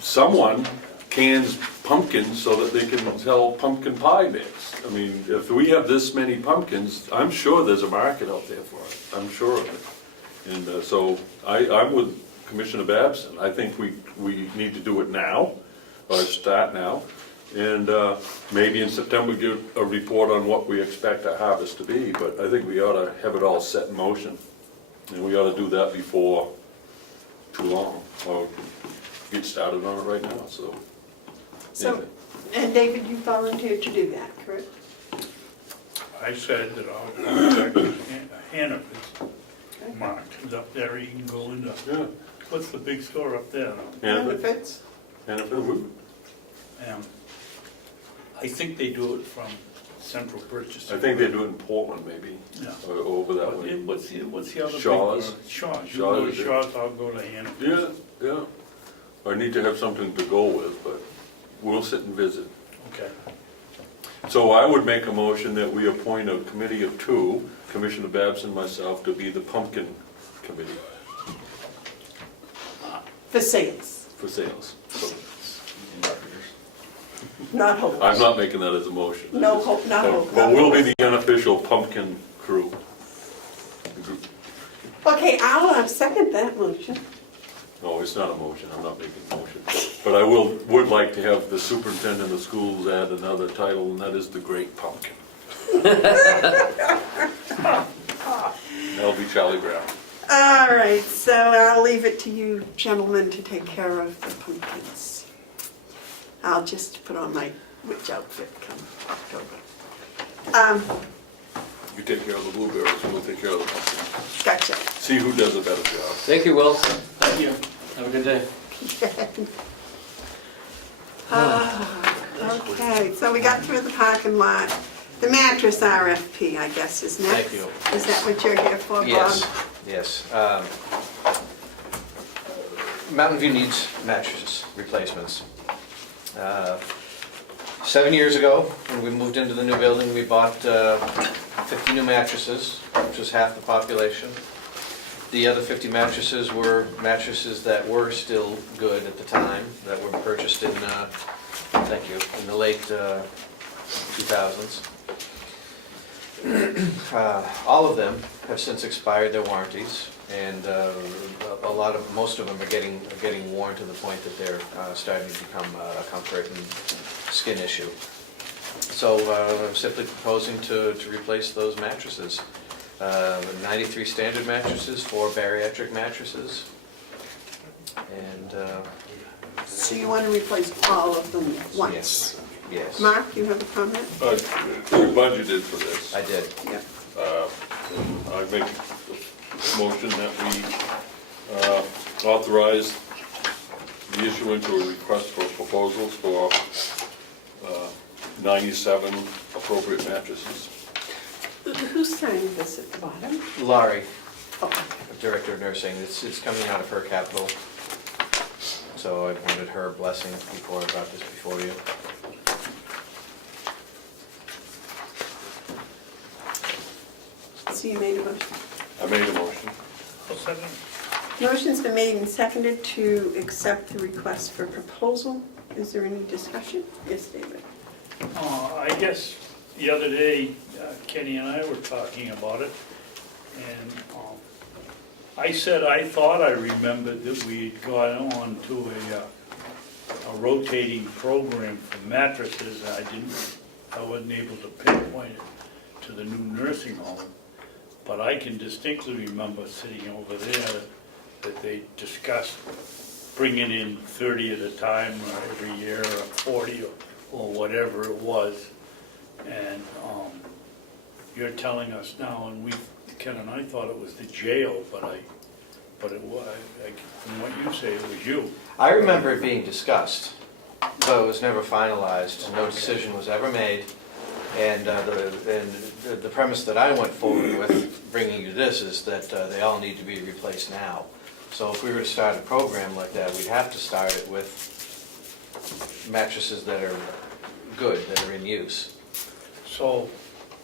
Someone cans pumpkins so that they can sell pumpkin pie mix. I mean, if we have this many pumpkins, I'm sure there's a market out there for it. I'm sure of it. And so I'm with Commissioner Babson. I think we need to do it now. start now. And maybe in September give a report on what we expect our harvest to be, but I think we ought to have it all set in motion. And we ought to do that before too long, or get started on it right now, so. So, and David, you volunteered to do that, correct? I said that I'll contact Hannaford. Mark is up there, he can go into, Yeah, what's the big store up there? Hannaford, Benefits? Hannaford, who? I think they do it from Central Purchasing. I think they do it in Portland, maybe, Yeah. or over that way. What's the other big Shaw's. one? Shaw's. You Shaw's go to is it? Shaw's, I'll go to Hannaford. Yeah. I need to have something to go with, but we'll sit and visit. Okay. So I would make a motion that we appoint a committee of 2, Commissioner Babson and myself, to be the pumpkin committee For sales, for sales. So not whole. I'm not making that as a motion. No hope, not hope. But we'll be the unofficial pumpkin crew. Okay, I'll second that motion. No, it's not a motion, I'm not making a motion. But I would like to have the superintendent of schools add another title, and that is the Great Pumpkin. That'll be Charlie Brown. All right, so I'll leave it to you gentlemen to take care of the pumpkins. I'll just put on my witch outfit come October. You take care of the blueberries, we'll take care of the pumpkins. Gotcha. See who does a better job. Thank you, Will. Thank you. Have a good day. Okay, so we got through the parking lot. The mattress RFP, I guess, is next. Thank you. Is that what you're here for, Bob? Yes. Mountain View needs mattresses, replacements. 7 years ago, when we moved into the new building, we bought 50 new mattresses, which was half the population. The other 50 mattresses were mattresses that were still good at the time, that were purchased in, in the late 2000s. All of them have since expired their warranties, and most of them are getting worn to the point that they're starting to become a comfort and skin issue. So I'm simply proposing to replace those mattresses. 93 standard mattresses, 4 bariatric mattresses, and So you want to replace all of them once? yes, Mark, you have a comment? We budgeted for this. I did. Yep. I make a motion that we authorize the issuance of a request for proposals for 97 appropriate mattresses. Who signed this at the bottom? Laurie, Oh, Director of Nursing, it's coming out of her capital, so I wanted her blessing before I brought this before you. so you made a motion. I made a motion. Motion's been made and seconded to accept the request for proposal. Is there any discussion? Yes, David. I guess the other day, Kenny and I were talking about it, and I said I thought I remembered that we had gone on to a rotating program for mattresses. I wasn't able to pinpoint it to the new nursing home, but I can distinctly remember sitting over there that they discussed bringing in 30 at a time or every year, or 40 or whatever it was. And you're telling us now, and Ken and I thought it was the jail, but it was, from what you say, it was you. I remember it being discussed, but it was never finalized, no decision was ever made. And the premise that I went forward with, bringing you this, is that they all need to be replaced now. So if we were to start a program like that, we'd have to start it with mattresses that are good, that are in use. So,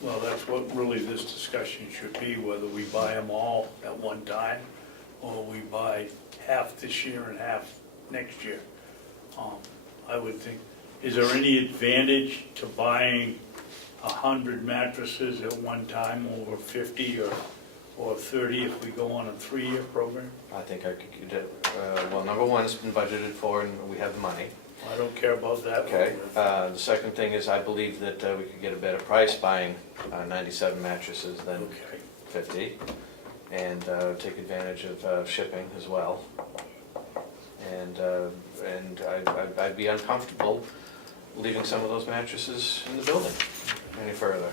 well, that's what really this discussion should be, whether we buy them all at one time, or we buy half this year and half next year. I would think, is there any advantage to buying 100 mattresses at one time over 50 or 30 if we go on a 3-year program? I think I could, well, number one, it's been budgeted for and we have the money. I don't care about that. Okay. The second thing is I believe that we could get a better price buying 97 mattresses than Okay. 50, and take advantage of shipping as well. And I'd be uncomfortable leaving some of those mattresses in the building any further.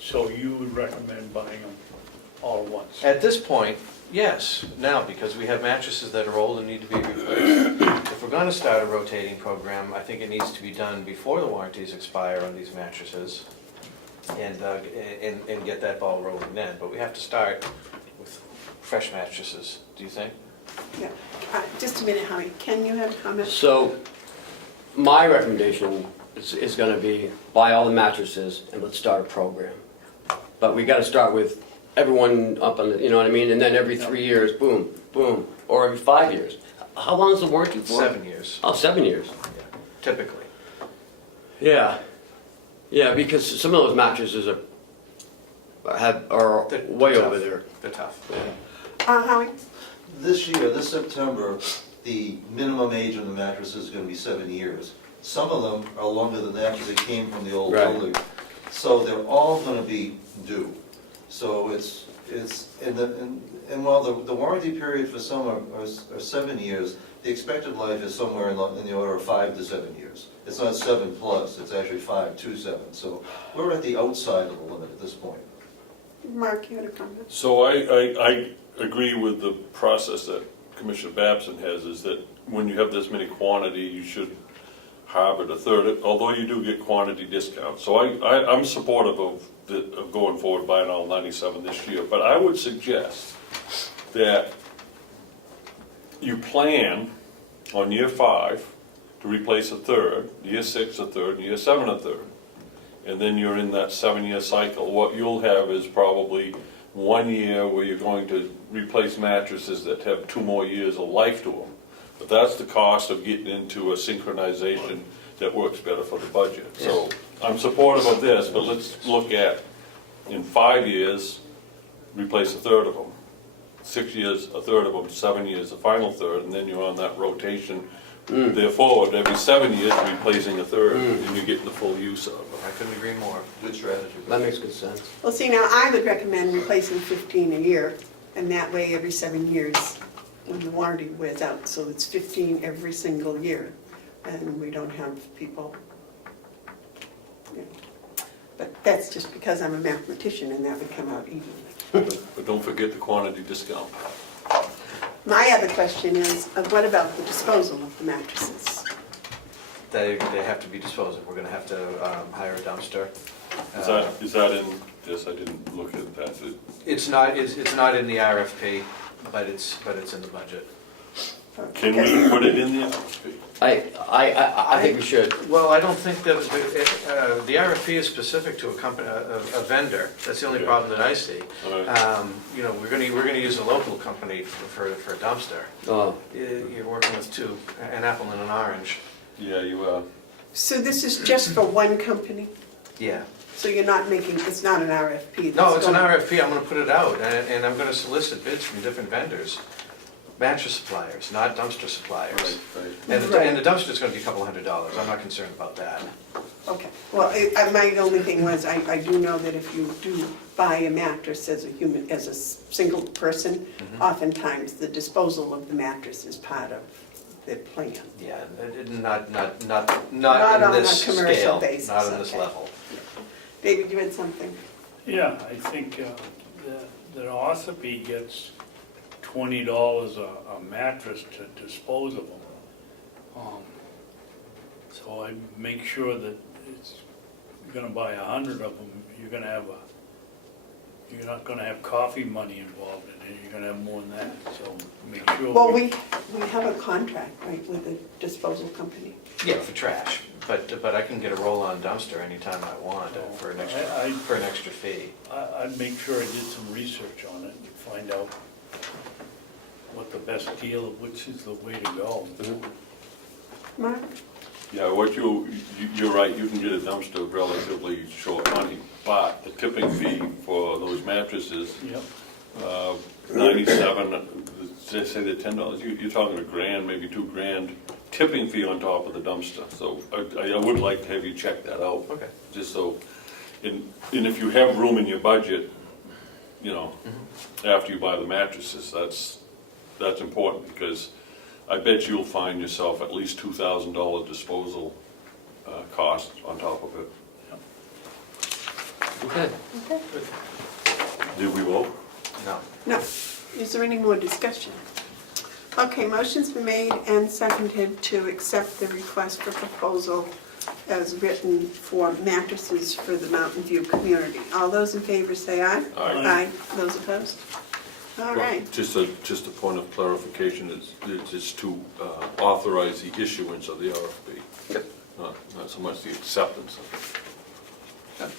So you would recommend buying them all at once? At this point, yes, now, because we have mattresses that are old and need to be replaced. If we're gonna start a rotating program, I think it needs to be done before the warranties expire on these mattresses, and get that ball rolling then. But we have to start with fresh mattresses, do you think? Yeah. Just a minute, Howie, can you have a comment? So, my recommendation is gonna be buy all the mattresses and let's start a program. But we gotta start with everyone up on the, you know what I mean? And then every 3 years, boom, boom, or every 5 years. How long is the warranty for? 7 years, Oh, 7 years. typically. Yeah. Yeah, because some of those mattresses are They're way tough. over there. They're tough. Howie? This year, this September, the minimum age on the mattress is gonna be 7 years. Some of them are longer than that because they came from the old Right. building. So they're all gonna be due. So and while the warranty period for some are 7 years, the expected life is somewhere in the order of 5 to 7 years. It's not 7 plus, it's actually 5 to 7. So we're at the outside of the limit at this point. Mark, you had a comment? So I agree with the process that Commissioner Babson has, is that when you have this many quantity, you should harvest a third, although you do get quantity discounts. So I'm supportive of going forward buying all 97 this year, but I would suggest that you plan on year 5 to replace a third, year 6 a third, and year 7 a third. And then you're in that 7-year cycle. What you'll have is probably 1 year where you're going to replace mattresses that have 2 more years of life to them. But that's the cost of getting into a synchronization that works better for the budget. So I'm supportive of this, but let's look at, in 5 years, replace a third of them. 6 years, a third of them, 7 years, the final third, and then you're on that rotation. Therefore, every 7 years, you're replacing a third, and you're getting the full use of it. I couldn't agree more. Good strategy. That makes good sense. Well, see, now, I would recommend replacing 15 a year, and that way, every 7 years, when the warranty wears out, so it's 15 every single year, and we don't have people, you know. But that's just because I'm a mathematician, and that would come out evenly. But don't forget the quantity discount. My other question is, what about the disposal of the mattresses? They have to be disposed of. We're gonna have to hire a dumpster. Is that in this? I didn't look at that. It's not in the RFP, but it's in the budget. Can Okay. we put it in the RFP? I think we should. Well, I don't think that, the RFP is specific to a company, a vendor. That's the only problem that I see. All right. You know, we're gonna use a local company for a dumpster. Oh, You're working with two, an apple and an orange. Yeah, you are. So this is just for one company? Yeah. So you're not making, it's not an RFP? No, that's it's an going- RFP. I'm gonna put it out, and I'm gonna solicit bids from different vendors. Mattress suppliers, not dumpster suppliers. Right. And the dumpster's gonna be a couple $100. I'm not concerned about that. Okay, well, my only thing was, I do know that if you do buy a mattress as a human, as a single person, oftentimes the disposal of the mattress is part of the plan. Yeah, not Not in on a this commercial scale, basis, not on this okay. level. David, you had something? Yeah, I think that Ossipee gets $20 a mattress to dispose of them. So I make sure that it's, you're gonna buy 100 of them, you're not gonna have coffee money involved in it, you're gonna have more than that, so make sure. Well, we have a contract, right, with the disposal company? Yeah, for trash, but I can get a roll-on dumpster anytime I want for an extra fee. I'd make sure I did some research on it and find out what the best deal, which is the way to go. Mark? Yeah, you're right, you can get a dumpster relatively short money, but the tipping fee for those mattresses, Yep. 97, say they're $10, you're talking $1,000, maybe $2,000 tipping fee on top of the dumpster, so I would like to have you check that out. Okay. Just so, and if you have room in your budget, you know, after you buy the mattresses, that's important, because I bet you'll find yourself at least $2,000 disposal cost on top of it. Okay. Did we vote? No. No. Is there any more discussion? Okay, motion's been made and seconded to accept the request for proposal as written for mattresses for the Mountain View community. All those in favor say aye. Aye. Those opposed? All Well, right. Just a point of clarification, it's to authorize the issuance of the RFP. Yep. Not so much the acceptance of it.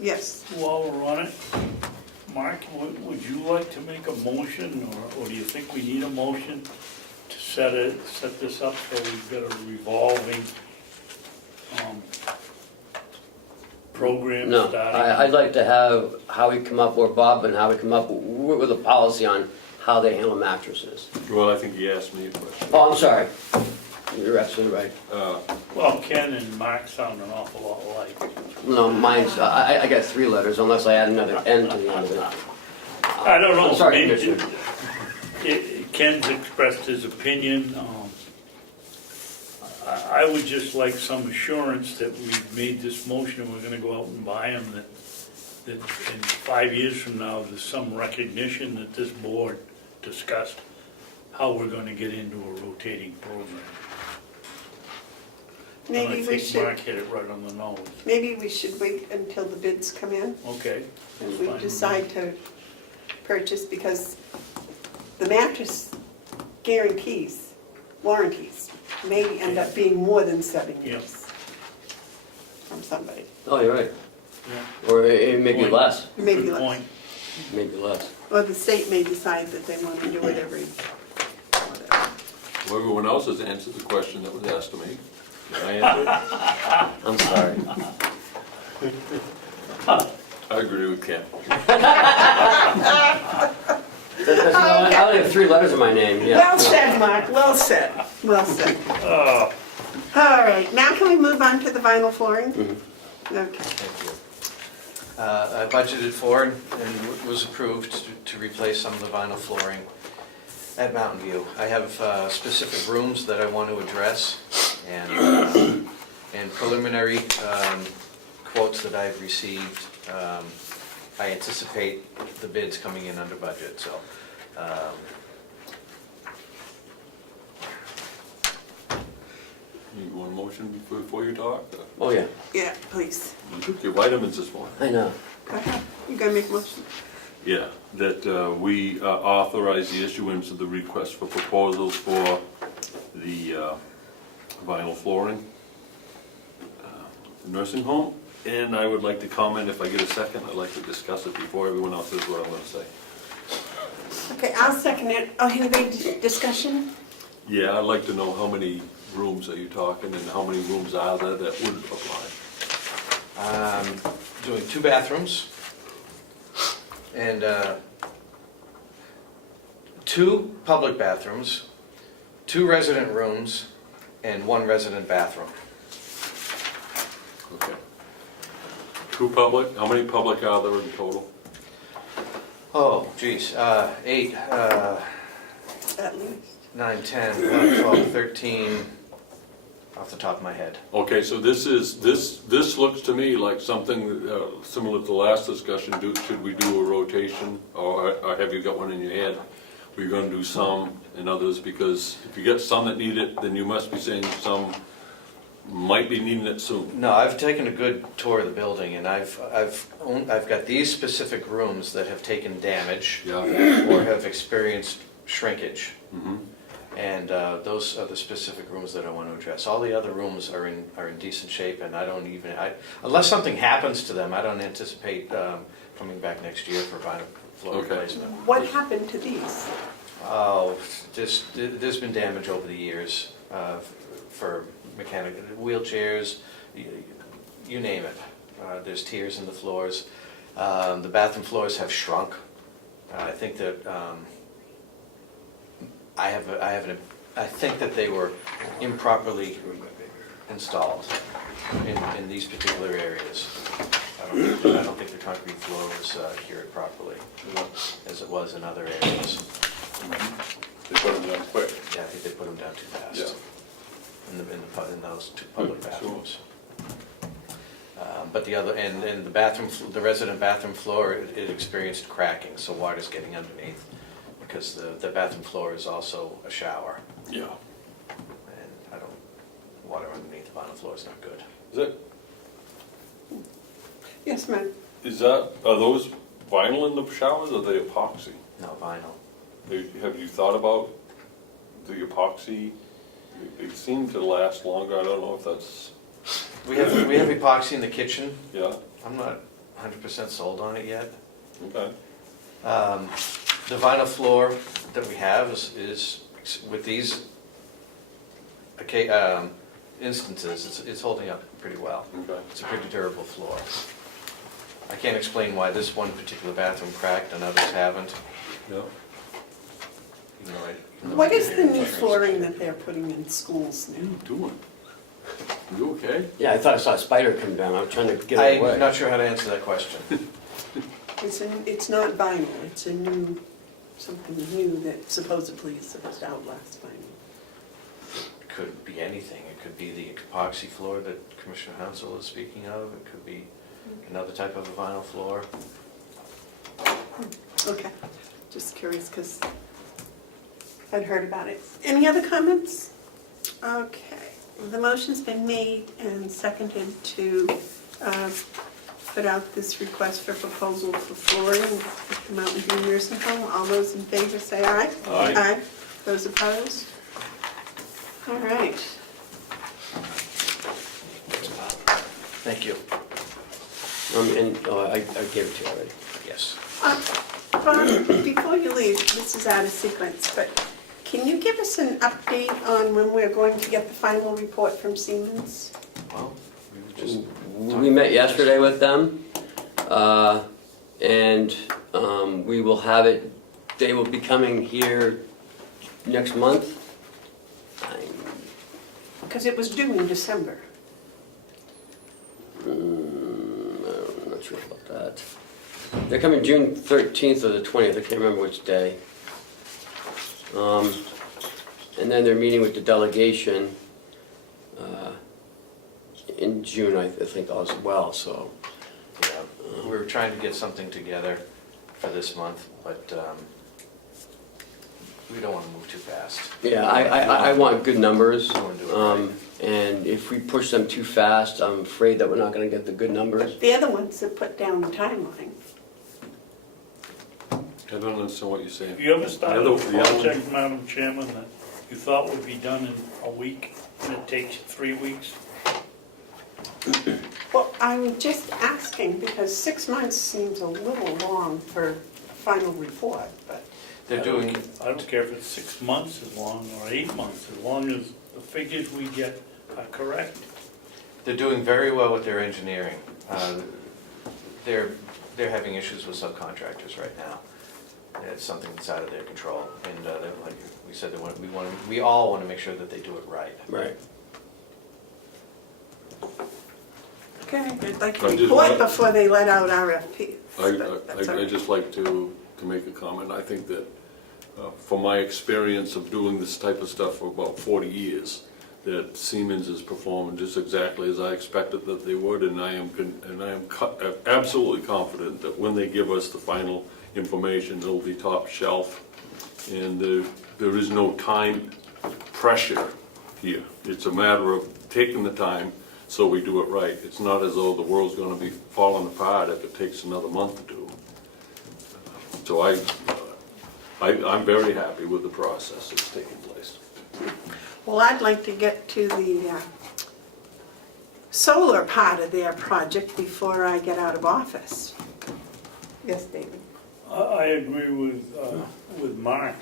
Yes. While we're on it, Mark, would you like to make a motion, or do you think we need a motion to set this up so we've got a revolving program No, starting? I'd like to have Howie come up, or Bob and Howie come up with a policy on how they handle mattresses. Well, I think he asked me a question. Oh, I'm sorry. You're absolutely right. Well, Ken and Mark sound an awful lot alike. No, mine's, I got 3 letters unless I add another N to the end of it. I don't know. I'm sorry, maybe- Commissioner. Ken's expressed his opinion. I would just like some assurance that we've made this motion and we're gonna go out and buy them, that in 5 years from now, there's some recognition that this board discussed how we're gonna get into a rotating program. And Maybe I we think should, Mark hit it right on the nose. maybe we should wait until the bids come in Okay. and we Fine. decide to purchase, because the mattress guarantees, warranties, may end up being more than 7 Yeah. years from somebody, Oh, you're right. Yeah. Or it may be Point. less, maybe Good less. point. maybe less. Or the state may decide that they want to do it every, whatever. Well, everyone else has answered the question that was asked of me. Can I answer it? I'm sorry. I agree with Ken. I only have 3 letters in my name, yeah. Well said, Mark, well said, well said. Oh, All right, now can we move on to the vinyl flooring? Okay. Thank you. I budgeted for and was approved to replace some of the vinyl flooring at Mountain View. I have specific rooms that I want to address, and preliminary quotes that I've received. I anticipate the bids coming in under budget, so. You want a motion before you talk? Oh, yeah, Yeah, please. You took your vitamins this morning. I know. Go ahead. You gotta make a motion. Yeah, that we authorize the issuance of the request for proposals for the vinyl flooring nursing home. And I would like to comment, if I get a second, I'd like to discuss it before everyone else says what I'm gonna say. Okay, I'll second it. Oh, anybody discussion? Yeah, I'd like to know how many rooms are you talking, and how many rooms are there that would apply? Doing 2 bathrooms and 2 public bathrooms, 2 resident rooms, and 1 resident bathroom. Okay. 2 public, how many public are there in total? Oh, geez, 8, At least. 9, 10, 11, 12, 13, off the top of my head. Okay, so this looks to me like something similar to the last discussion. Should we do a rotation, or have you got one in your head? We're gonna do some and others, because if you get some that need it, then you must be saying some might be needing it soon. No, I've taken a good tour of the building, and I've got these specific rooms that have taken damage Yeah. or have experienced shrinkage. Mhm. And those are the specific rooms that I want to address. All the other rooms are in decent shape, and I don't even, unless something happens to them, I don't anticipate coming back next year for vinyl floor Okay. replacement. What happened to these? Oh, there's been damage over the years for mechanical wheelchairs, you name it. There's tears in the floors. The bathroom floors have shrunk. I think that I think that they were improperly installed in these particular areas. I don't think the concrete floor was cured properly, as it was in other areas. They put them down quick. Yeah, I think they put them down too fast. Yeah. In those two public Sure. bathrooms. But the other, and the bathroom, the resident bathroom floor, it experienced cracking, so water's getting underneath, because the bathroom floor is also a shower, Yeah. and water underneath the bottom floor is not good. Is that, Yes, ma'am. are those vinyl in the showers, or are they epoxy? No, vinyl. Have you thought about the epoxy? They seem to last longer, I don't know if that's, We have epoxy in the kitchen. yeah, I'm not 100% sold on it yet. okay. The vinyl floor that we have is with these instances, it's holding up pretty well. Okay. It's a pretty durable floor. I can't explain why this one particular bathroom cracked and others haven't. Yeah. even though What is the new difference. flooring that they're putting in schools What are now? you doing? You okay? Yeah, I thought I saw a spider come down, I'm trying to get it away. I'm not sure how to answer that question. It's not vinyl, it's a new, something new that supposedly is supposed to outlast vinyl. It could be anything. It could be the epoxy floor that Commissioner Hounsell is speaking of. It could be another type of a vinyl floor. Okay, just curious, because I'd heard about it. Any other comments? Okay, the motion's been made and seconded to put out this request for proposal for flooring at the Mountain View Nursing Home. All those in favor say aye. Aye. Aye. Those opposed? All right. Thank you. I gave it to you already. Yes. Bob, before you leave, this is out of sequence, but can you give us an update on when we're going to get the final report from Siemens? Well, we were just We met yesterday with them, and we will have it, they will be coming here next month. Because it was due in December. I'm not sure about that. They're coming June 13th or the 20th, I can't remember which day. And then they're meeting with the delegation in June, I think, as well, so. Yeah, we were trying to get something together for this month, but we don't want to move too fast. Yeah, I want good numbers, I wanna do it right. and if we push them too fast, I'm afraid that we're not gonna get the good numbers. They're the ones that put down the timeline. I don't understand what you're saying. Have you ever started The a other- the other one- project, Madam Chairman, that you thought would be done in a week, and it takes 3 weeks? Well, I'm just asking because 6 months seems a little long for a final report, but They're doing, I don't care if it's 6 months as long or 8 months, as long as the figures we get are correct. they're doing very well with their engineering. They're having issues with subcontractors right now. It's something that's out of their control, and like we said, we all want to make sure that they do it right. Right. okay, I'd like a I just report want- before they let out RFPs. but that's all I right. just like to make a comment. I think that from my experience of doing this type of stuff for about 40 years, that Siemens is performing just exactly as I expected that they would, and I am absolutely confident that when they give us the final information, it'll be top shelf, and there is no time pressure here. It's a matter of taking the time so we do it right. It's not as though the world's gonna be falling apart if it takes another month or two. So I'm very happy with the process that's taking place. Well, I'd like to get to the solar part of their project before I get out of office. Yes, David? I agree with Mark.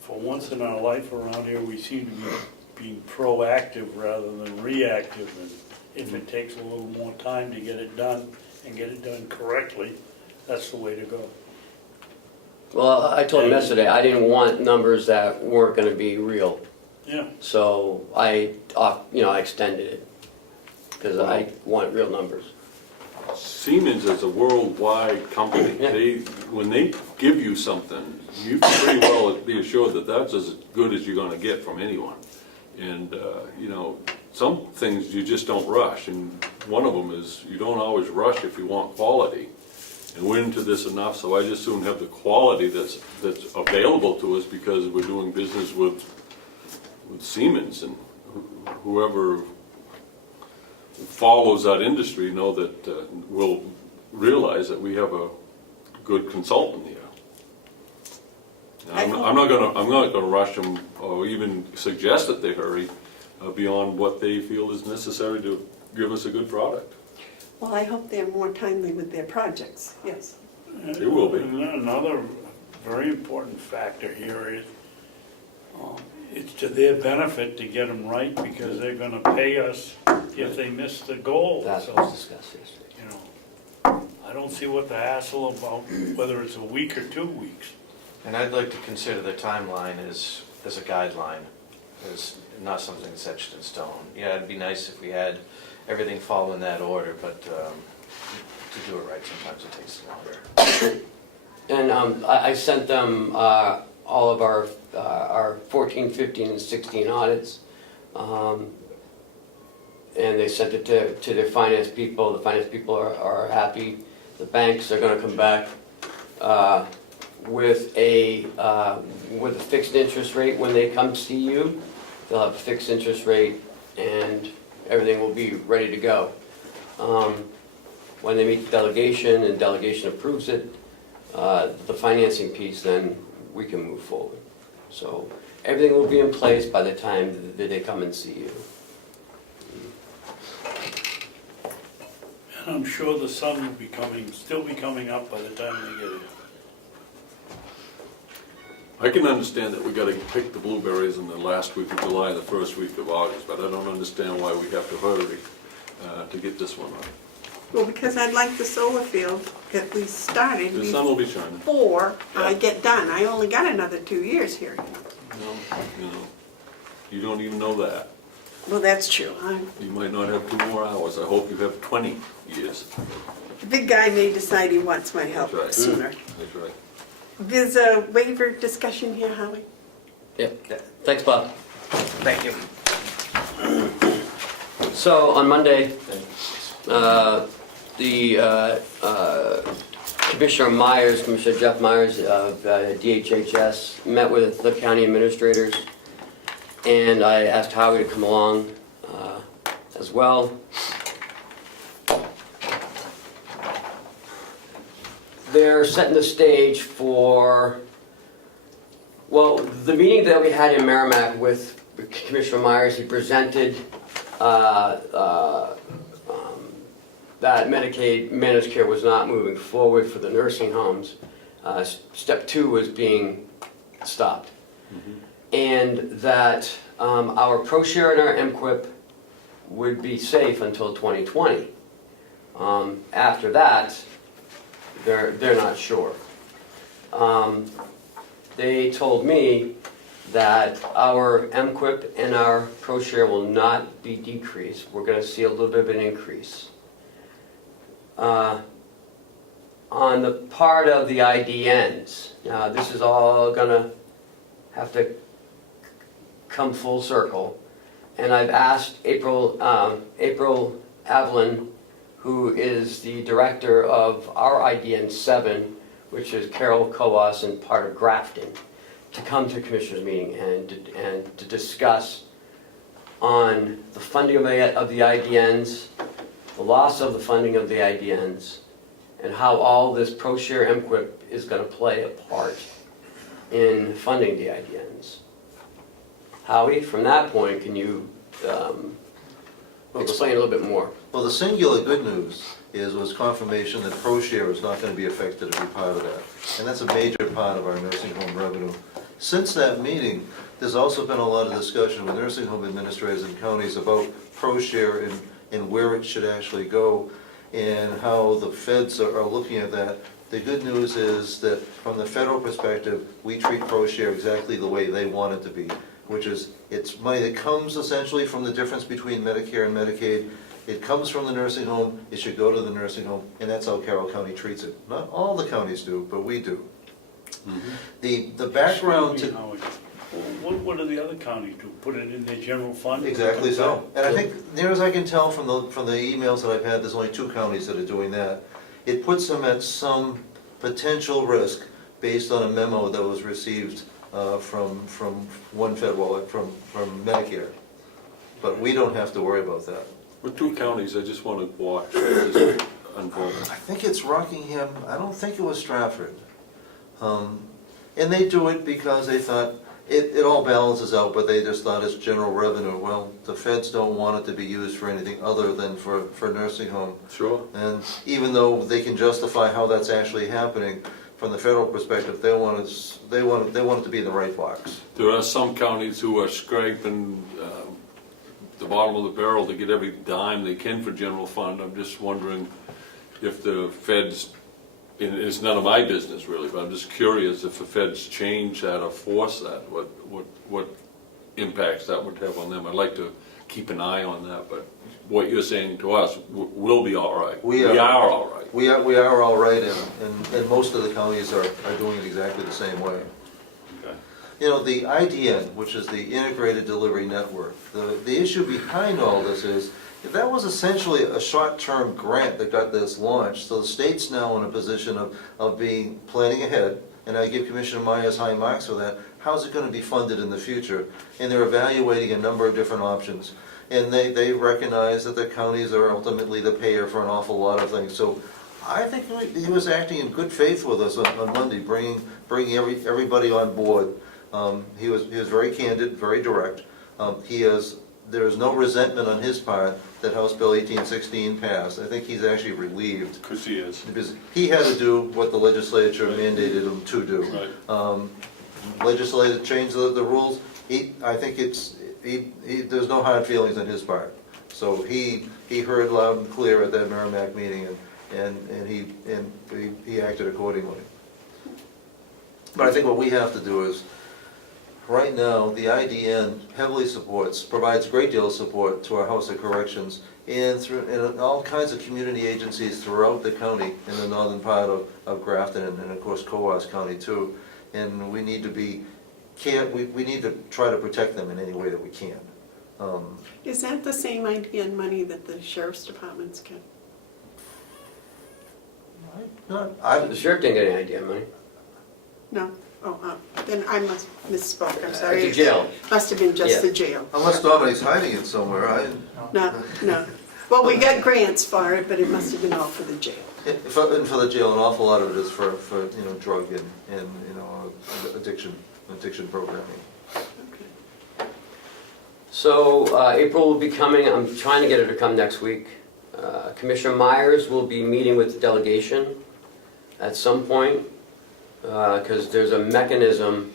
For once in our life around here, we seem to be being proactive rather than reactive. And if it takes a little more time to get it done and get it done correctly, that's the way to go. Well, I told him yesterday, I didn't want numbers that weren't gonna be real. Yeah, So I extended it, because I want real numbers. Siemens is a worldwide company. Yeah. When they give you something, you can pretty well be assured that that's as good as you're gonna get from anyone. And, some things you just don't rush, and one of them is you don't always rush if you want quality. And we're into this enough, so I just soon have the quality that's available to us because we're doing business with Siemens, and whoever follows that industry know that will realize that we have a good consultant here. And I'm not gonna rush them or even suggest that they hurry beyond what they feel is necessary to give us a good product. Well, I hope they're more timely with their projects, yes. It will be. And another very important factor here is, it's to their benefit to get them right, because they're gonna pay us if they miss the goal. That So, was discussed yesterday. I don't see what the hassle about, whether it's a week or 2 weeks. And I'd like to consider the timeline as a guideline, as not something that's etched in stone. Yeah, it'd be nice if we had everything follow in that order, but to do it right, sometimes it takes longer. And I sent them all of our 14, 15, and 16 audits. And they sent it to their finance people. The finance people are happy. The banks are gonna come back with a fixed interest rate when they come see you. They'll have a fixed interest rate and everything will be ready to go. When they meet the delegation and delegation approves it, the financing piece, then we can move forward. So everything will be in place by the time that they come and see you. And I'm sure the sun will be still be coming up by the time they get here. I can understand that we gotta pick the blueberries in the last week of July, the first week of August, but I don't understand why we have to hurry to get this one on. Well, because I'd like the solar field that we started The sun will be shining. before I get done. I only got another 2 years here. You don't even know that. Well, that's true. You might not have 2 more hours. I hope you have 20 years. The big guy may decide he wants my help That's right. sooner. That's right. There's a waiver discussion here, Howie. Yep. Thanks, Bob. Thank you. So on Monday, Commissioner Jeff Myers of DHHS met with the county administrators, and I asked Howie to come along as well. They're setting the stage for, well, the meeting that we had in Merrimack with Commissioner Myers. He presented that Medicaid managed care was not moving forward for the nursing homes. Step 2 was being stopped. And that our ProShare and our MQIP would be safe until 2020. After that, they're not sure. They told me that our MQIP and our ProShare will not be decreased. We're going to see a little bit of an increase. On the part of the IDNs, now this is all going to have to come full circle. And I've asked April Avalon, who is the director of our IDN 7, which is Carroll, Coas, and part of Grafton, to come to Commissioners meeting and to discuss on the funding of the IDNs, the loss of the funding of the IDNs, and how all this ProShare MQIP is going to play a part in funding the IDNs. Howie, from that point, can you explain a little bit more? Well, the singular good news was confirmation that ProShare is not going to be affected to be part of that. And that's a major part of our nursing home revenue. Since that meeting, there's also been a lot of discussion with nursing home administrators and counties about ProShare and where it should actually go. and how the feds are looking at that. The good news is that from the federal perspective, we treat ProShare exactly the way they want it to be, which is it's money that comes essentially from the difference between Medicare and Medicaid. It comes from the nursing home, it should go to the nursing home, and that's how Carroll County treats it. Not all the counties do, but we do. The background to... Excuse me, Howard. What do the other counties do? Put it in their general fund? Exactly so. And I think, near as I can tell from the emails that I've had, there's only 2 counties that are doing that. It puts them at some potential risk based on a memo that was received from one federal, from Medicare. But we don't have to worry about that. With 2 counties, I just want to watch this unfold. I think it's Rockingham, I don't think it was Stratford. And they do it because they thought, it all balances out, but they just thought it's general revenue. Well, the feds don't want it to be used for anything other than for nursing home. Sure. And even though they can justify how that's actually happening, from the federal perspective, they want it to be in the right box. There are some counties who are scraping the bottom of the barrel to get every dime they can for general fund. I'm just wondering if the feds, and it's none of my business really, but I'm just curious if the feds change that or force that, what impacts that would have on them. I'd like to keep an eye on that, but what you're saying to us, we'll be all right. We are all right. We are all right, and most of the counties are doing it exactly the same way. Okay. You know, the IDN, which is the Integrated Delivery Network, the issue behind all this is, that was essentially a short-term grant that got this launched, so the state's now in a position of planning ahead, and I give Commissioner Myers high marks for that. How's it going to be funded in the future? And they're evaluating a number of different options. And they recognize that the counties are ultimately the payer for an awful lot of things. So I think he was acting in good faith with us on Monday, bringing everybody on board. He was very candid, very direct. There is no resentment on his part that House Bill 1816 passed. I think he's actually relieved. Because he is. Because he had to do what the legislature mandated him to do. Right. Legislature changed the rules. I think there's no hard feelings on his part. So he heard loud and clear at that Merrimack meeting, and he acted accordingly. But I think what we have to do is, right now, the IDN heavily provides a great deal of support to our House of Corrections and all kinds of community agencies throughout the county in the northern part of Grafton and of course Coos County too. And we need to try to protect them in any way that we can. Is that the same IDN money that the sheriff's departments get? The sheriff didn't get any IDN money. No? Oh, then I must misspoke, I'm sorry. It's a jail. Must have been just the jail. Unless Dominic's hiding it somewhere, No. Well, we got grants for it, but it must have been all for the jail. And for the jail, an awful lot of it is for drug and addiction programming. Okay. So April will be coming, I'm trying to get her to come next week. Commissioner Myers will be meeting with the delegation at some point, because there's a mechanism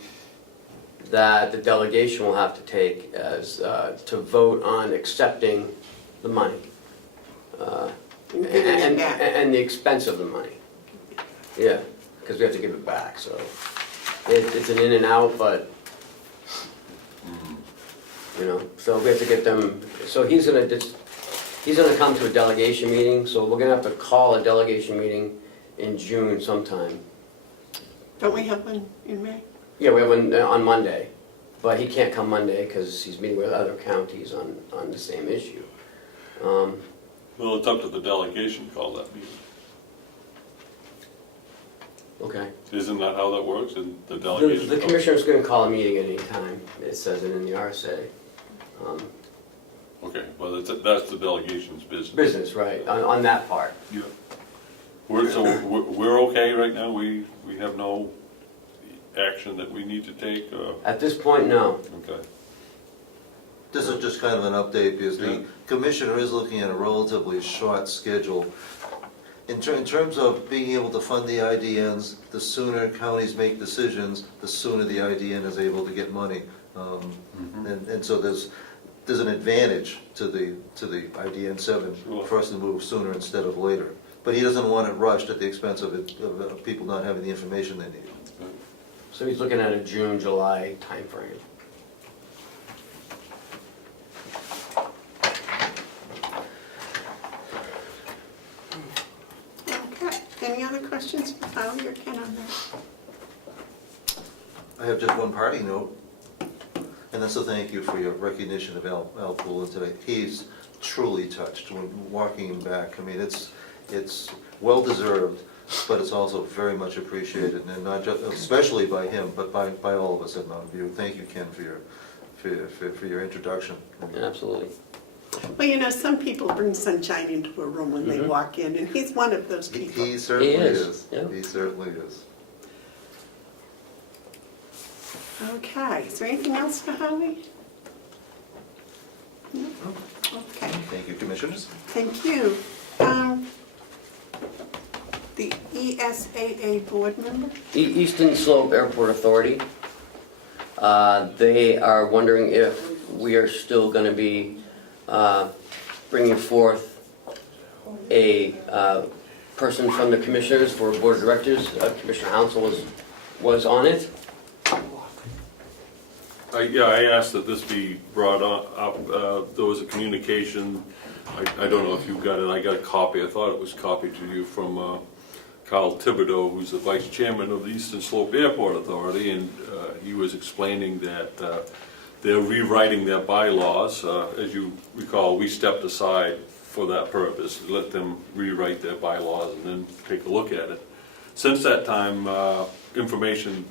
that the delegation will have to take as to vote on accepting the money. And the expense of the money. Yeah, because we have to give it back, so it's an in and out, but so we have to get them. So he's gonna come to a delegation meeting. So we're gonna have to call a delegation meeting in June sometime. Don't we have one in May? Yeah, we have one on Monday, but he can't come Monday because he's meeting with other counties on the same issue. Well, it's up to the delegation to call that meeting. Okay. Isn't that how that works? And the delegation? The commissioner's going to call a meeting at any time. It says it in the RSA. Okay, well, that's the delegation's business. Business, right, on that part. Yeah. We're okay right now? We have no action that we need to take? At this point, no. Okay. This is just kind of an update because Yeah. the commissioner is looking at a relatively short schedule. In terms of being able to fund the IDNs, the sooner counties make decisions, the sooner the IDN is able to get money. And so there's there's an advantage to the IDN 7 Sure. for us to move sooner instead of later. But he doesn't want it rushed at the expense of people not having the information they need. So he's looking at a June, July timeframe. Okay, any other questions for Howie or Ken on that? I have just one parting note, and that's a thank you for your recognition of Al Pullen today. He's truly touched when walking him back. I mean, it's well-deserved, but it's also very much appreciated, and not just, especially by him, but by all of us at Mountain View. Thank you, Ken, for your introduction. Absolutely. Well, you know, some people bring sunshine into a room when they walk in, and he's one of those people. He certainly He is, is. yeah. He certainly is. Okay, is there anything else for Howie? No? Okay, Thank you, Commissioners. thank you. The ESAA board member? Eastern Slope Airport Authority. They are wondering if we are still going to be bringing forth a person from the commissioners for board of directors. Commissioner Hounsell was on it. Yeah, I asked that this be brought up. There was a communication, I don't know if you got it, I got a copy, I thought it was copied to you from Carl Thibodeau, who's the vice chairman of the Eastern Slope Airport Authority, and he was explaining that they're rewriting their bylaws. As you recall, we stepped aside for that purpose, let them rewrite their bylaws and then take a look at it. Since that time, information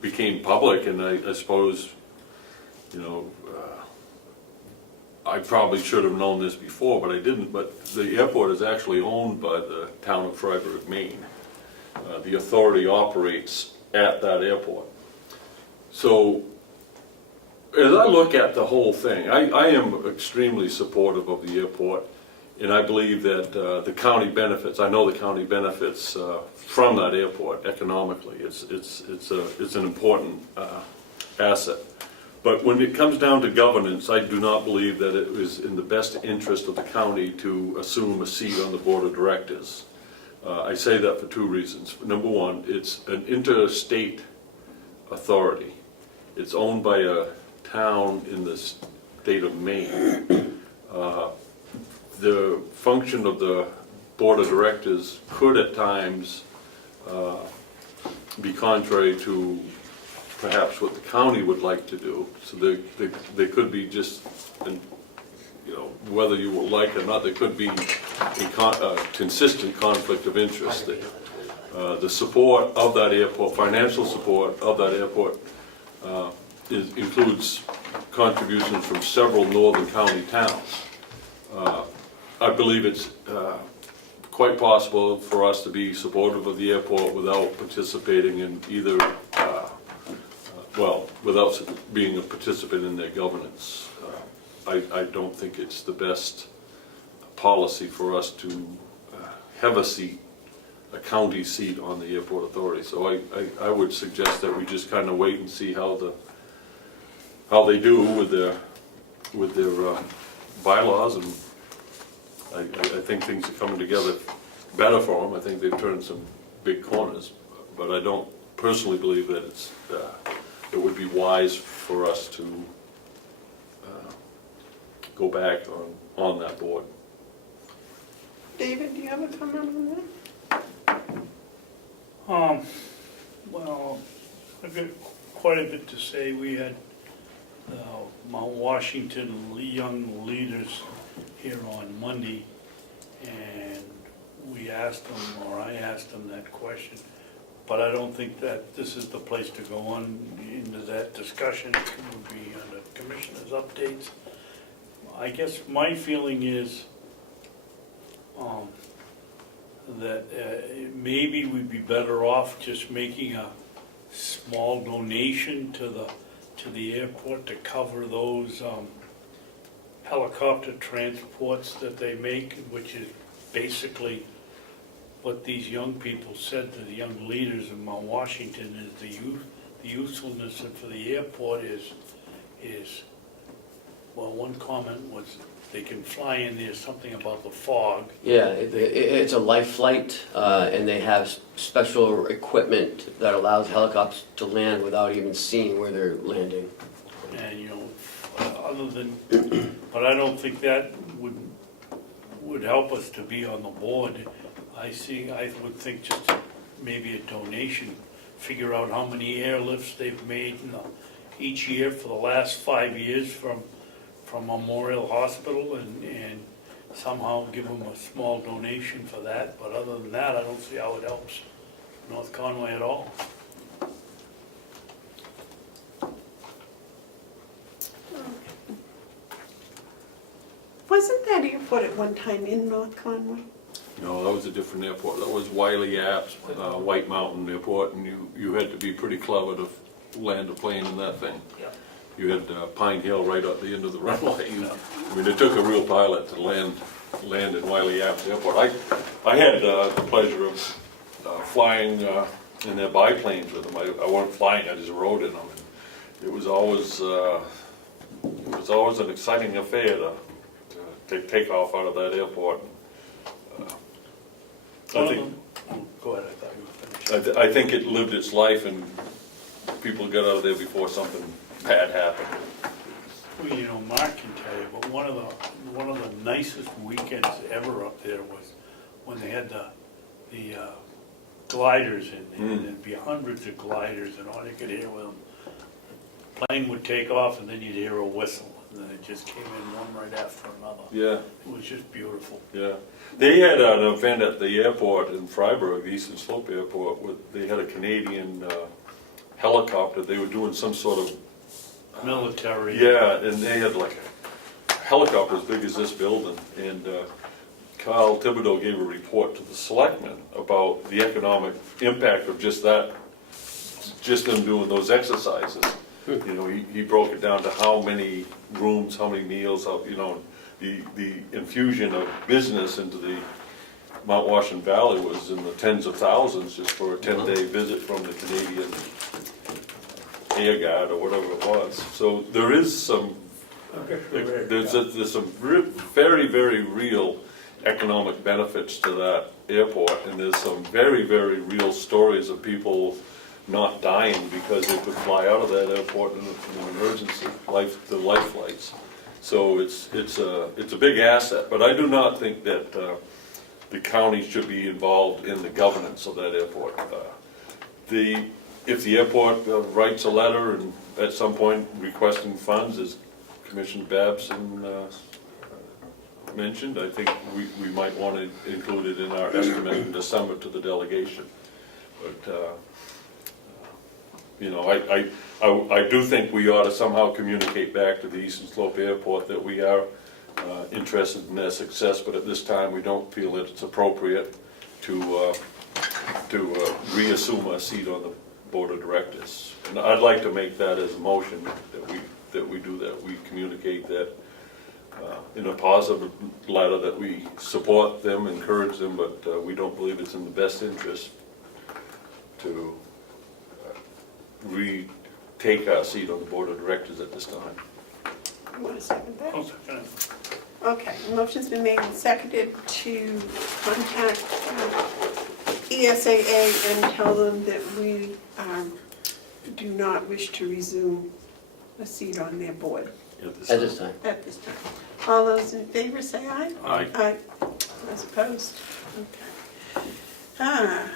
became public, and I suppose, you know, I probably should have known this before, but I didn't. But the airport is actually owned by the town of Freiburg, Maine. The authority operates at that airport. So, as I look at the whole thing, I am extremely supportive of the airport, and I believe that the county benefits. I know the county benefits from that airport economically. It's an important asset. But when it comes down to governance, I do not believe that it is in the best interest of the county to assume a seat on the board of directors. I say that for two reasons. Number one, it's an interstate authority. It's owned by a town in the state of Maine. The function of the board of directors could at times be contrary to perhaps what the county would like to do. So there could be just, you know, whether you will like it or not, there could be a consistent conflict of interest there. The support of that airport, financial support of that airport, includes contributions from several northern county towns. I believe it's quite possible for us to be supportive of the airport without participating in either, without being a participant in their governance. I don't think it's the best policy for us to have a seat, a county seat on the airport authority. So I would suggest that we just kind of wait and see how they do with their bylaws, and I think things are coming together better for them. I think they've turned some big corners, but I don't personally believe that it would be wise for us to go back on that board. David, do you have a comment on that? Well, I've got quite a bit to say. We had Mount Washington young leaders here on Monday, and we asked them, or I asked them that question, but I don't think that this is the place to go on into that discussion. It would be on the commissioner's updates. I guess my feeling is that maybe we'd be better off just making a small donation to the airport to cover those helicopter transports that they make, which is basically what these young people said to the young leaders in Mount Washington is the usefulness for the airport is Well, one comment was they can fly in there, something about the fog. Yeah, it's a light flight, and they have special equipment that allows helicopters to land without even seeing where they're landing. And, you know, other than, but I don't think that would help us to be on the board. I would think just maybe a donation, figure out how many airlifts they've made each year for the last 5 years from Memorial Hospital and somehow give them a small donation for that. But other than that, I don't see how it helps North Conway at all. Wasn't that airport at one time in North Conway? No, that was a different airport. That was Wiley Apps, White Mountain Airport, and you had to be pretty clever to land a plane in that thing. You had Pine Hill right at the end of the runway. I mean, it took a real pilot to land in Wiley Apps Airport. I had the pleasure of flying in their biplanes with them. I wasn't flying, I just rode in them. And it was always an exciting affair to take off out of that airport. Go ahead, I thought you were finished. I think it lived its life and people got out of there before something bad happened. Well, you know, Mark can tell you, but one of the nicest weekends ever up there was when they had the gliders in there. And there'd be hundreds of gliders, and all you could hear was them. The plane would take off, and then you'd hear a whistle, and then it just came in one right after another. Yeah, It was just beautiful. yeah. They had an event at the airport in Freiburg, the Eastern Slope Airport, they had a Canadian helicopter. They were doing some sort of Military. yeah, and they had like a helicopter as big as this building, and Carl Thibodeau gave a report to the selectmen about the economic impact of just them doing those exercises. You know, he broke it down to how many rooms, how many meals, you know, the infusion of business into the Mount Washington Valley was in the tens of thousands just for a 10-day visit from the Canadian Air Guard or whatever it was. So there is some, there's some very, very real economic benefits to that airport, and there's some very, very real stories of people not dying because they could fly out of that airport in an emergency, the life flights. So it's a big asset, but I do not think that the county should be involved in the governance of that airport. If the airport writes a letter and at some point requesting funds, as Commissioner Babson mentioned, I think we might want to include it in our estimate in December to the delegation. But you know, I do think we ought to somehow communicate back to the Eastern Slope Airport that we are interested in their success, but at this time we don't feel that it's appropriate to reassume a seat on the Board of Directors. And I'd like to make that as a motion that we do that. We communicate that in a positive letter that we support them, encourage them, but we don't believe it's in the best interest to retake our seat on the Board of Directors at this time. You want to second that? I'll second it. Okay, motion's been made and seconded to contact ESAA and tell them that we do not wish to resume a seat on their board At this time. at this time. All those in favor say aye. Aye. Aye. Those opposed? Okay.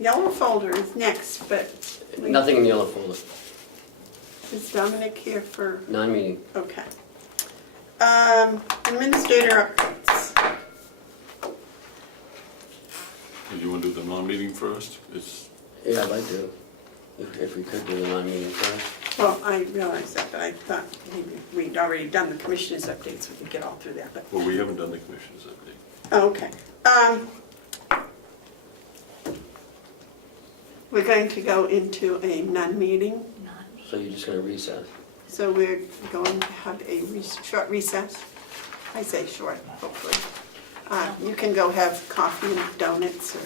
Yellow folder is next, but Nothing in the yellow folder, is Dominic here for, non-meeting. okay. Administrator updates. Do you want to do the non-meeting first? Yeah, I'd like to, if we could do the non-meeting first. Well, I realized that, but I thought maybe we'd already done the commissioners' updates, we could get all through that, but, Well, we haven't done the commissioners update. oh, okay. We're going to go into a non-meeting, So you're just gonna recess? so we're going to have a short recess. I say short, hopefully. You can go have coffee and donuts or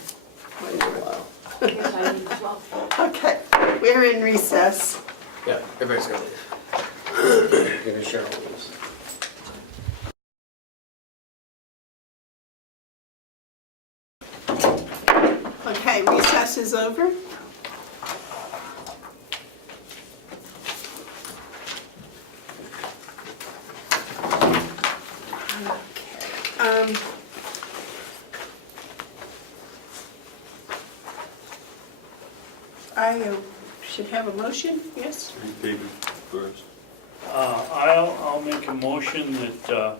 whatever. Wow. Okay, we're in recess. Yeah, everybody's gonna leave. You're gonna share all of this. Okay, recess is over. Okay. I should have a motion, yes? David first. I'll make a motion that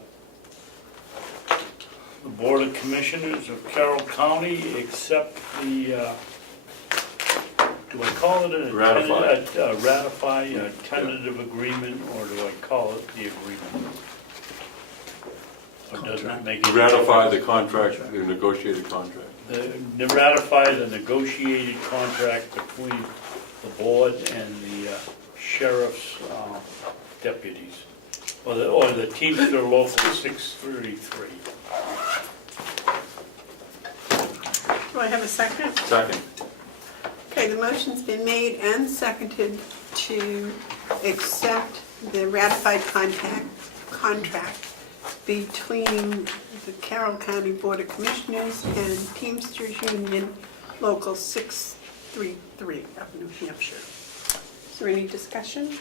the Board of Commissioners of Carroll County accept the, do I call it a? Ratify. Ratify a tentative agreement, or do I call it the agreement? Or doesn't it make? Ratify the contract, the negotiated contract. The ratify the negotiated contract between the board and the sheriff's deputies, or the Teamster Local 633. Do I have a second? Second. Okay, the motion's been made and seconded to accept the ratified contract between the Carroll County Board of Commissioners and Teamsters Union Local 633 of New Hampshire. Is there any discussion?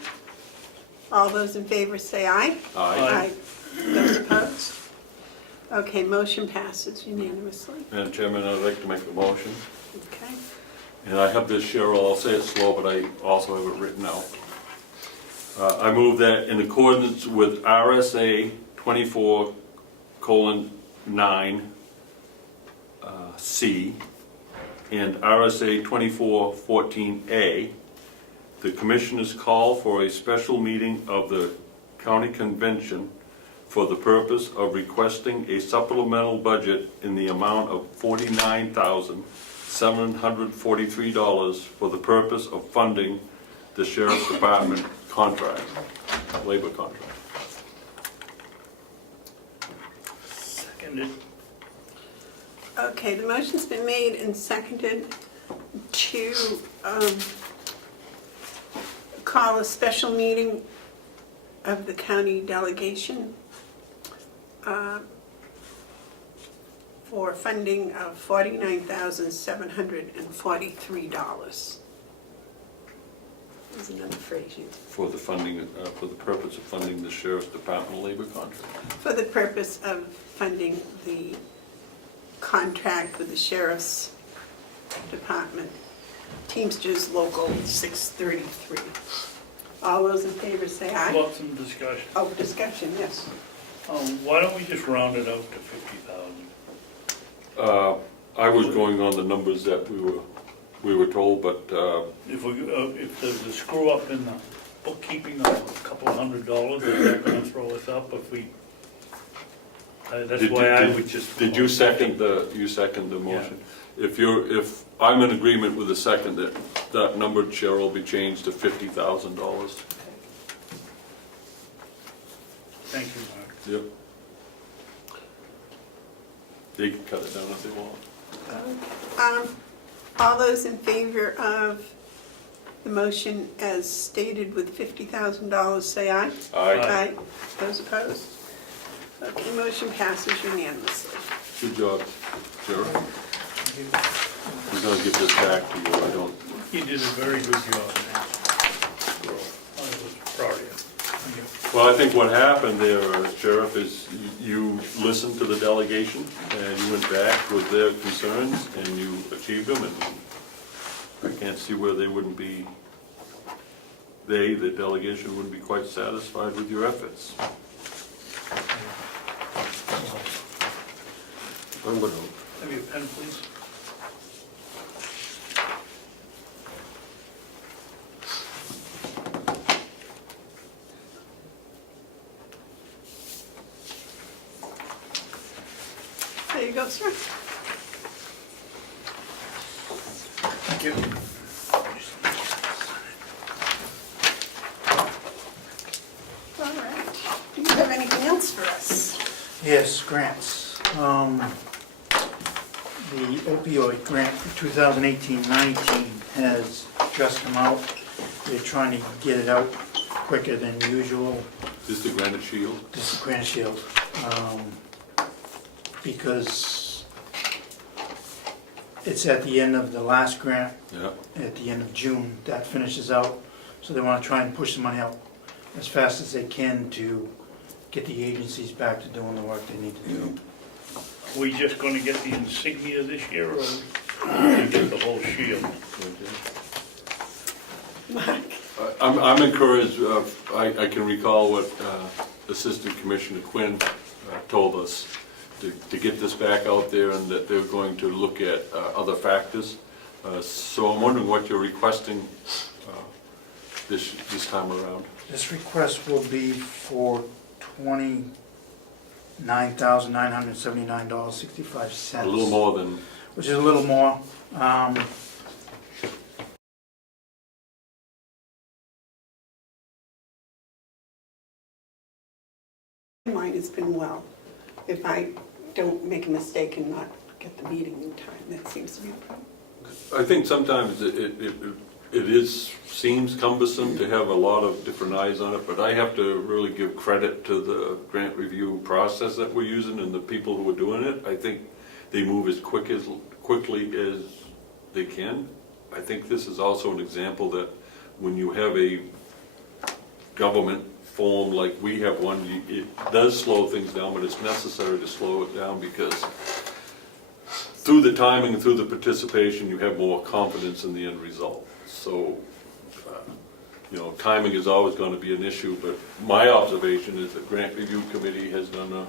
All those in favor say aye. Aye. Those opposed? Okay, motion passes unanimously. Madam Chairman, I'd like to make a motion. Okay. And I have this, Cheryl, I'll say it slow, but I also have it written out. I move that in accordance with RSA 24:9 C and RSA 24:14A, the Commissioners call for a special meeting of the County Convention for the purpose of requesting a supplemental budget in the amount of $49,743 for the purpose of funding the Sheriff's Department contract, labor contract. Seconded. Okay, the motion's been made and seconded to call a special meeting of the county delegation for funding of $49,743. There's another phrase used. For the funding, for the purpose of funding the Sheriff's Department labor contract. For the purpose of funding the contract with the Sheriff's Department, Teamsters Local 633. All those in favor say aye. Want some discussion? Oh, discussion, yes. Why don't we just round it out to 50,000? I was going on the numbers that we were told, but If there's a screw up in the bookkeeping of a couple $100, is that gonna throw us up if we? That's why I would just. Did you second the motion? If I'm in agreement with the second, that number, Cheryl, will be changed to $50,000. Thank you, Mark. Yep. They can cut it down if they want. All those in favor of the motion as stated with $50,000 say aye. Aye. Those opposed? Okay, motion passes unanimously. Good job, Cheryl. We're gonna give this back to you, I don't. You did a very good job. I was proud of you. Thank you. Well, I think what happened there, Sheriff, is you listened to the delegation, and you went back with their concerns, and you achieved them, and I can't see where they wouldn't be, the delegation wouldn't be quite satisfied with your efforts. Have you a pen, please? There you go, sir. Thank you. All right. Do you have anything else for us? Yes, grants. The opioid grant for 2018-19 has just come out. They're trying to get it out quicker than usual. Is this the Granite Shield? This is Grand Shield. Because it's at the end of the last grant, Yeah. at the end of June, that finishes out. So they want to try and push the money out as fast as they can to get the agencies back to doing the work they need to do. Are we just gonna get the insignia this year, or we get the whole shield? Mark? I'm encouraged, I can recall what Assistant Commissioner Quinn told us, to get this back out there and that they're going to look at other factors. So I'm wondering what you're requesting this time around. This request will be for $29,979.65. A little more than, Which is a little more. Mine has been well. If I don't make a mistake and not get the meeting in time, that seems to be a problem. I think sometimes seems cumbersome to have a lot of different eyes on it, but I have to really give credit to the grant review process that we're using and the people who are doing it. I think they move as quickly as they can. I think this is also an example that when you have a government form like we have one, it does slow things down, but it's necessary to slow it down because through the timing and through the participation, you have more confidence in the end result. So, timing is always going to be an issue, but my observation is the Grant Review Committee has done a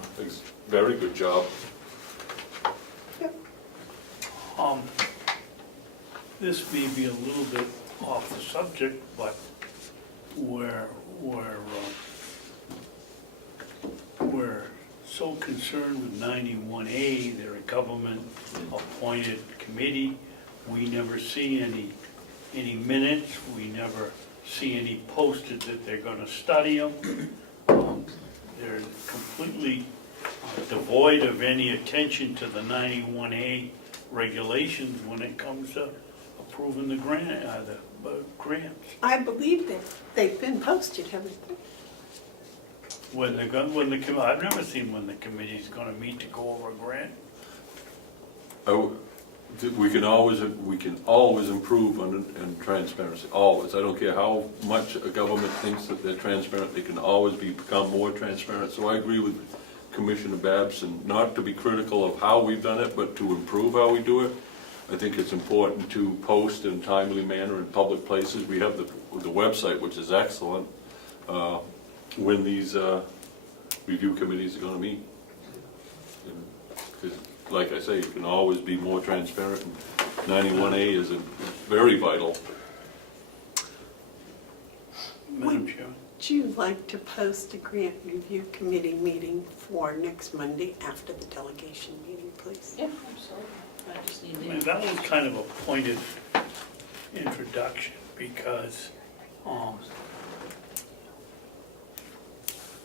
very good job. This may be a little bit off the subject, but we're so concerned with 91A, they're a government-appointed committee. We never see any minutes, we never see any posted that they're gonna study them. They're completely devoid of any attention to the 91A regulations when it comes to approving the grants. I believe that they've been posted, haven't they? I've never seen when the committee's gonna meet to go over a grant. We can always improve on transparency, always. I don't care how much a government thinks that they're transparent, they can always become more transparent. So I agree with Commissioner Babson, not to be critical of how we've done it, but to improve how we do it. I think it's important to post in a timely manner in public places. We have the website, which is excellent, when these review committees are going to meet. Because, like I say, you can always be more transparent. And 91A is very vital. Madam Chair. Would you like to post a grant review committee meeting for next Monday after the delegation meeting, please? Yeah, absolutely. I just need I mean, that was kind of a pointed introduction because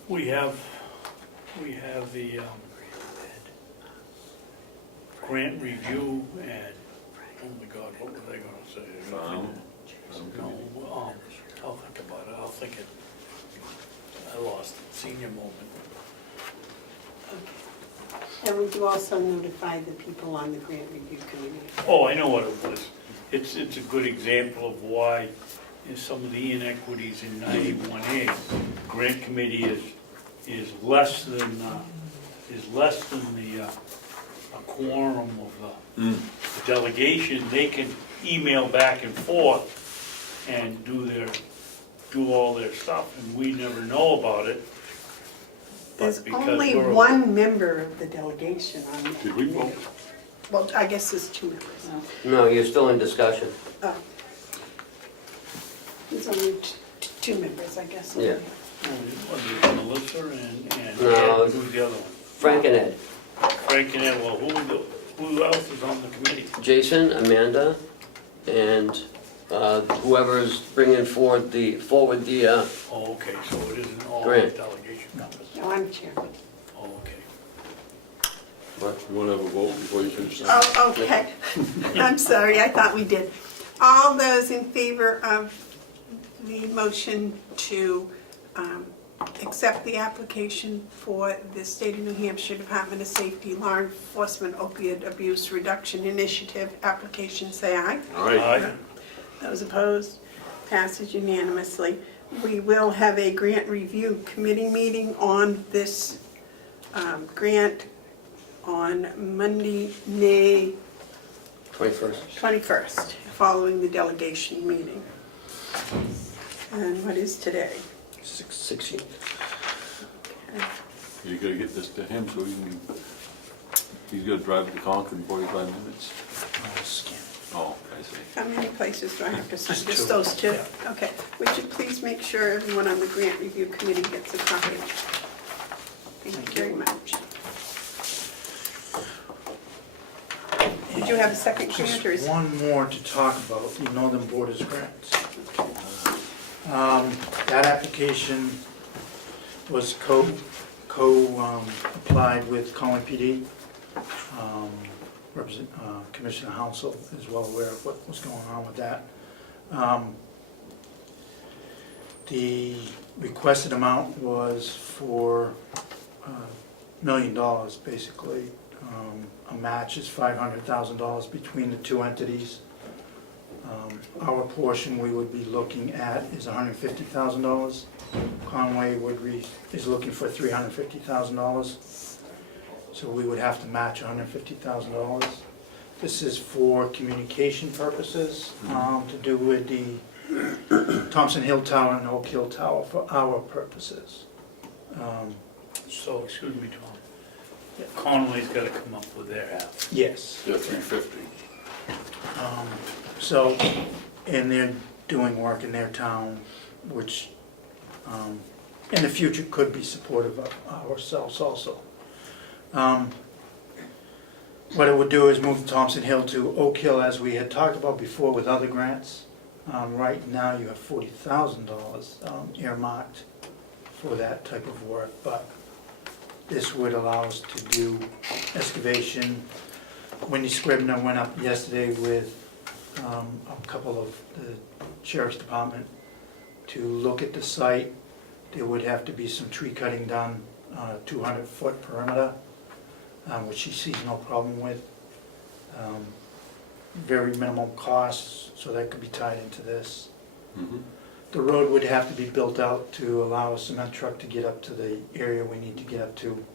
we have the grant review and, oh my God, what were they gonna say? No, I'll think about it, I lost it, senior moment. And would you also notify the people on the grant review committee? Oh, I know what it was. It's a good example of why some of the inequities in 91A. Grant committee is less than a quorum of the delegation. They can email back and forth and do all their stuff, and we never know about it. There's because only we're- one member of the delegation on the Did we vote? committee. Well, I guess there's two members. No, you're still in discussion. Oh. There's only two members, I guess. Yeah. There's Melissa and No, Ed, who's the other one? Frank and Ed. Frank and Ed, well, who else is on the committee? Jason, Amanda, and whoever's bringing forward the Oh, okay, so it isn't all the Grant. delegation members. No, I'm chairman. Oh, okay. You want to have a vote before you finish that? Oh, okay. I'm sorry, I thought we did. All those in favor of the motion to accept the application for the State of New Hampshire Department of Safety Law Enforcement Opioid Abuse Reduction Initiative application, say aye. Aye. Those opposed, passes unanimously. We will have a grant review committee meeting on this grant on Monday, May 21st. 21st, following the delegation meeting. And what is today? 16. Okay. You gotta get this to him so he can, he's gonna drive to Concord in 45 minutes. Oh, I see. How many places do I have to sign? Just Just two. those two? Yeah. Okay. Would you please make sure everyone on the grant review committee gets a copy? Thank you very much. Did you have a second grant or is? Just one more to talk about, the Northern Borders grants. That application was applied with County PD. Commissioner Hounsell is well aware of what was going on with that. The requested amount was for $1 million, basically. A match is $500,000 between the two entities. Our portion we would be looking at is $150,000. Conway is looking for $350,000. So we would have to match $150,000. This is for communication purposes, to do with the Thompson Hill Tower and Oak Hill Tower for our purposes. So, excuse me, Tom. Conway's gotta come up with their half. Yes. Yeah, 350. So, and they're doing work in their town, which in the future could be supportive of ourselves also. What it would do is move Thompson Hill to Oak Hill, as we had talked about before with other grants. Right now you have $40,000 earmarked for that type of work, but this would allow us to do excavation. Wendy Scribner went up yesterday with a couple of the sheriff's department to look at the site. There would have to be some tree cutting done on a 200-foot perimeter, which she sees no problem with. Very minimal costs, so that could be tied into this. The road would have to be built out to allow a cement truck to get up to the area we need to get up to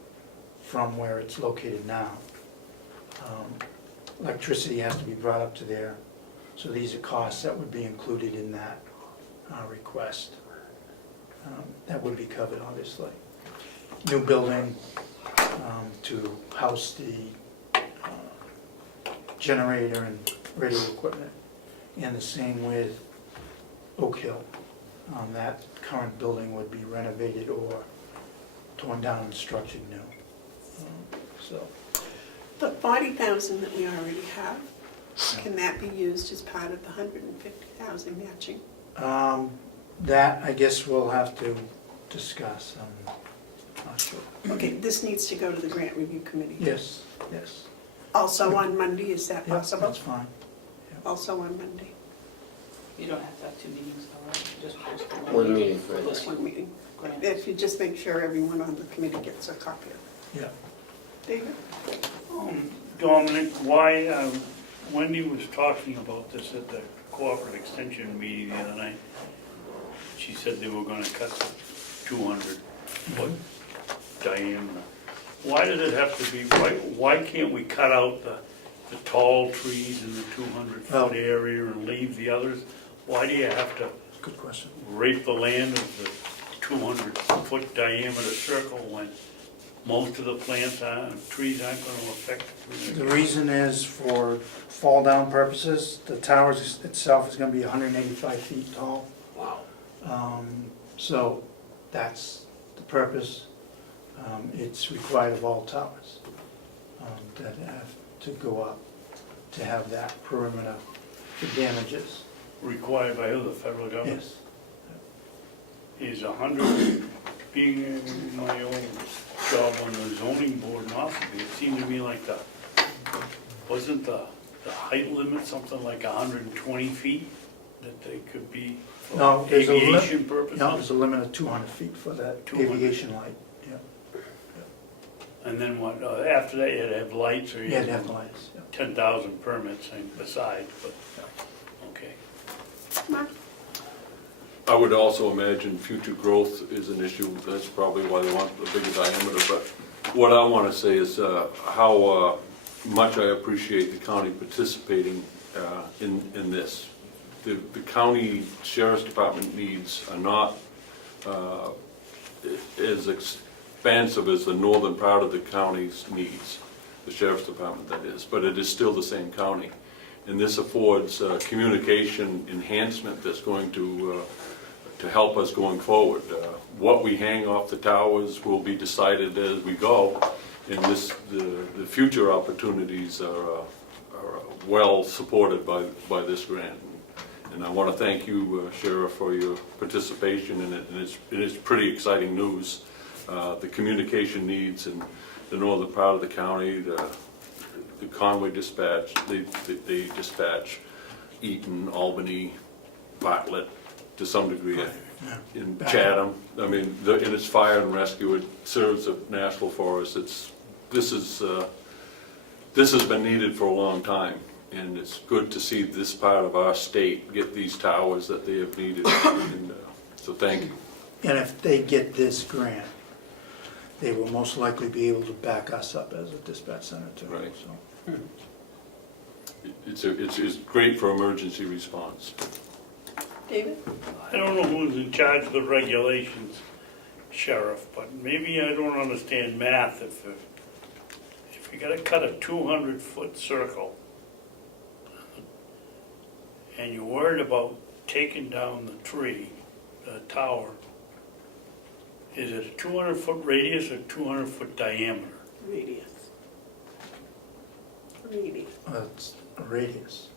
from where it's located now. Electricity has to be brought up to there, so these are costs that would be included in that request. That would be covered, obviously. New building to house the generator and radio equipment, and the same with Oak Hill. That current building would be renovated or torn down and structured new. So The 40,000 that we already have, can that be used as part of the 150,000 matching? that I guess we'll have to discuss. I'm not sure. Okay, this needs to go to the grant review committee. Yes, yes. Also on Monday, is that Yeah, possible? that's fine. Also on Monday, You don't have to have two meetings, all right? Just post the One meeting, right. just one meeting. Grant. If you just make sure everyone on the committee gets a copy of it. Yeah. David? Dominic, why, Wendy was talking about this at the cooperative extension meeting the other night. She said they were gonna cut the 200-foot diameter. Why did it have to be, why can't we cut out the tall trees in the 200-foot area and leave the others? Why do you have to Good question. rape the land of the 200-foot diameter circle when most of the trees aren't gonna affect The reason is for fall down purposes. The tower itself is going to be 185 feet tall. Wow. So that's the purpose. It's required of all towers that have to go up to have that perimeter for damages. required by who, the federal government? Yes. Is 100, being in my old job on the zoning board in Ossipee, it seemed to me like wasn't the height limit something like 120 feet? that they could be No, for there's a aviation purposes? No, there's a limit of 200 feet for that 200. aviation light, yeah. And then what, after that, you'd have lights or you Yeah, they have lights, yeah. 10,000 permits and besides, but, okay. Mark? I would also imagine future growth is an issue, that's probably why they want a bigger diameter, but what I want to say is how much I appreciate the county participating in this. The county sheriff's department needs are not as expansive as the northern part of the county's needs, the sheriff's department that is, but it is still the same county. And this affords communication enhancement that's going to help us going forward. What we hang off the towers will be decided as we go, and the future opportunities are well supported by this grant. And I want to thank you, Sheriff, for your participation in it, and it is pretty exciting news. The communication needs in the northern part of the county, the Conway dispatch, they dispatch Eaton, Albany, Bartlett, to some degree, in Chatham. I mean, and it's fire and rescue, it serves a national forest. This has been needed for a long time, and it's good to see this part of our state get these towers that they have needed. And, so thank you. And if they get this grant, they will most likely be able to back us up as a dispatch center too. Right. So. It's great for emergency response. David? I don't know who's in charge of the regulations, Sheriff, but maybe I don't understand math. If you gotta cut a 200-foot circle, and you're worried about taking down the tree, the tower, is it a 200-foot radius or 200-foot diameter? Radius. Radius. It's a radius.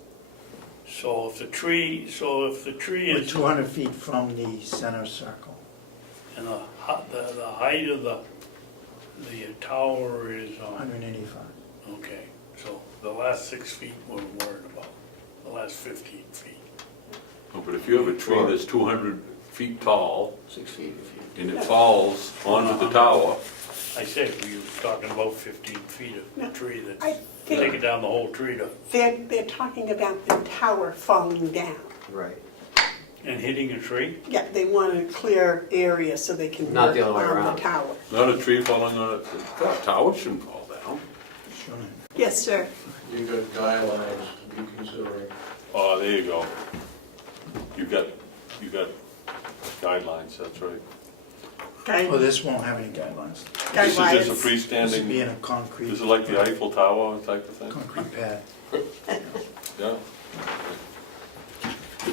So if the tree We're is, 200 feet from the center circle. and the height of the tower is, 185. okay, so the last 6 feet we're worried about, the last 15 feet. Oh, but if you have a tree that's 200 feet tall, 6 feet if you. and it falls onto the tower, I said, we were talking about 15 feet No, of tree I that's think taking down the whole tree to, they're talking about the tower falling down. Right. and hitting a tree? Yeah, they want a clear area so they can Not work the other way on the around. tower. not a tree falling on it, the tower shouldn't fall down. Sure. Yes, sir. You got guidelines to be considering. Oh, there you go. You got guidelines, that's right. Well, this won't have any guidelines. This is just a Guidelines. This would be freestanding, in a concrete. this is like the Eiffel Tower type of thing? Concrete pad. Yeah.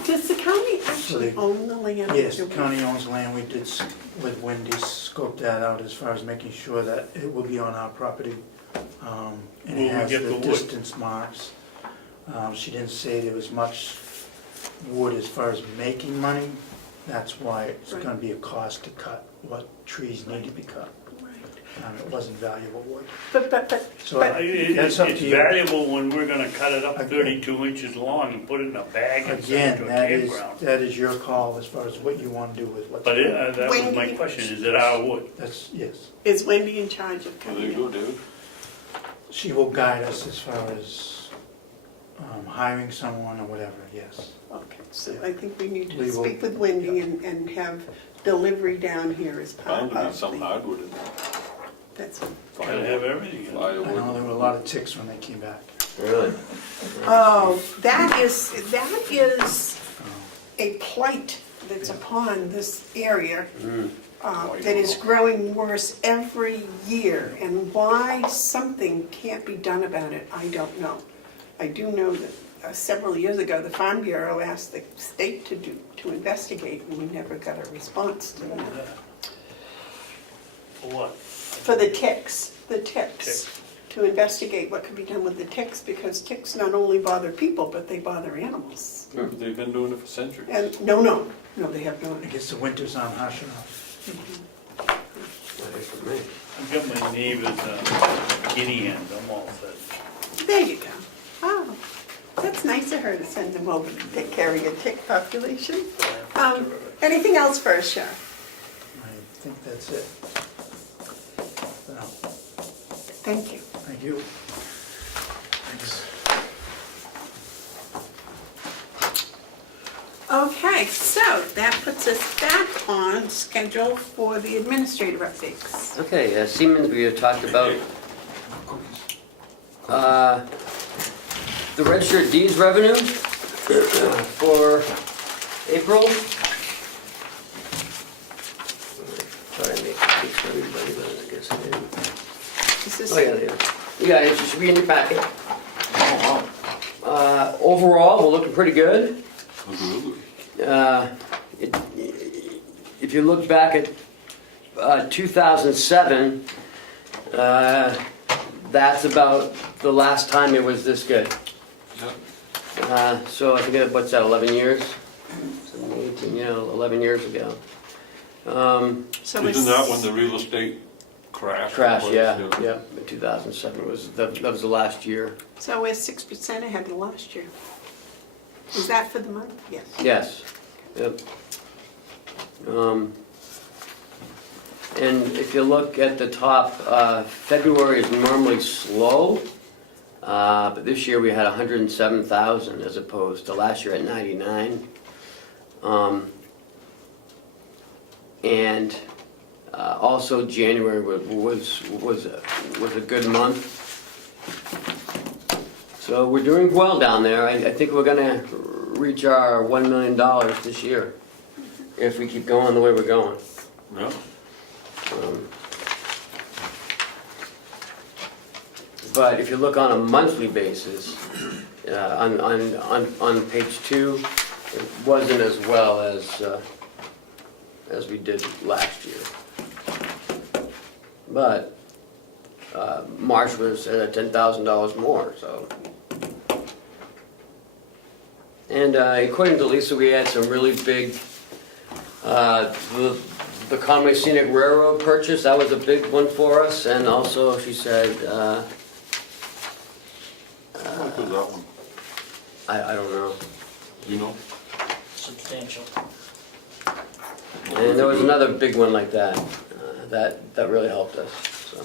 Does the county actually they- own the land? Yes, the county owns land. We did, with Wendy, scope that out as far as making sure that it will be on our property. And Will it we has get the the wood? distance marks. She didn't say there was much wood as far as making money. That's why it's Right. gonna be a cost to cut what trees need to be cut. Right. It wasn't valuable wood. But, So But- that's up It's to you. valuable when we're gonna cut it up Again. 32 inches long and put it in a bag and send Again, it to a campground. that is your call as far as what you wanna do with what. But that was my Wendy- question, is it our wood? That's, yes. is Wendy in charge of Well, there you coming go, in? David. She will guide us as far as hiring someone or whatever, yes. Okay, so I think we need to Legal. speak with Wendy and have delivery down here as part Bound to be of some the, hardwood in there. that's, Gotta have everything in it. I know there Firewood. were a lot of ticks when they came back. Really? oh, that is a plight that's upon this area that is growing worse every year. And why something can't be done about it, I don't know. I do know that several years ago, the Farm Bureau asked the state to investigate, and we never got a response to that. For what? For the ticks, Ticks. to investigate what could be done with the ticks, because ticks not only bother people, but they bother animals. They've been doing it for centuries. And, no, they have I not. guess the winter's on hush enough. That is for me. I've got my neighbor's guinea hens, I'm all set. There you go. Oh, That's nice of her to send them over to take care of your tick population. Anything else for us, Sheriff? I think that's it. No, Thank you. thank you. Okay, so that puts us back on schedule for the administrative updates. Okay, Siemens, we have talked about the registered deeds revenue for April. Try to make it for everybody, but I guess I didn't. Is this- Oh, yeah, there. You guys, it should be in your packet. Overall, we're looking pretty good. If you look back at 2007, that's about the last time it was this good. So I think, what's that, 11 years? 18, 11 years ago. So it's- Isn't that when the real estate crashed? Yeah, in 2007 that was the last year. So we're 6% ahead of last year. Is that for the month? Yes. Yes, yep. And if you look at the top, February is normally slow, but this year we had 107,000 as opposed to last year at 99. And also January was a good month. So we're doing well down there. I think we're gonna reach our $1 million this year if we keep going the way we're going. Yeah. But if you look on a monthly basis, on page 2, it wasn't as well as we did last year. But March was $10,000 more, so. And according to Lisa, we had some really big, the Conway Scenic Railroad purchase, that was a big one for us, and also she said, How much was that one? I don't know. You know? Substantial. And there was another big one like that, that really helped us, so.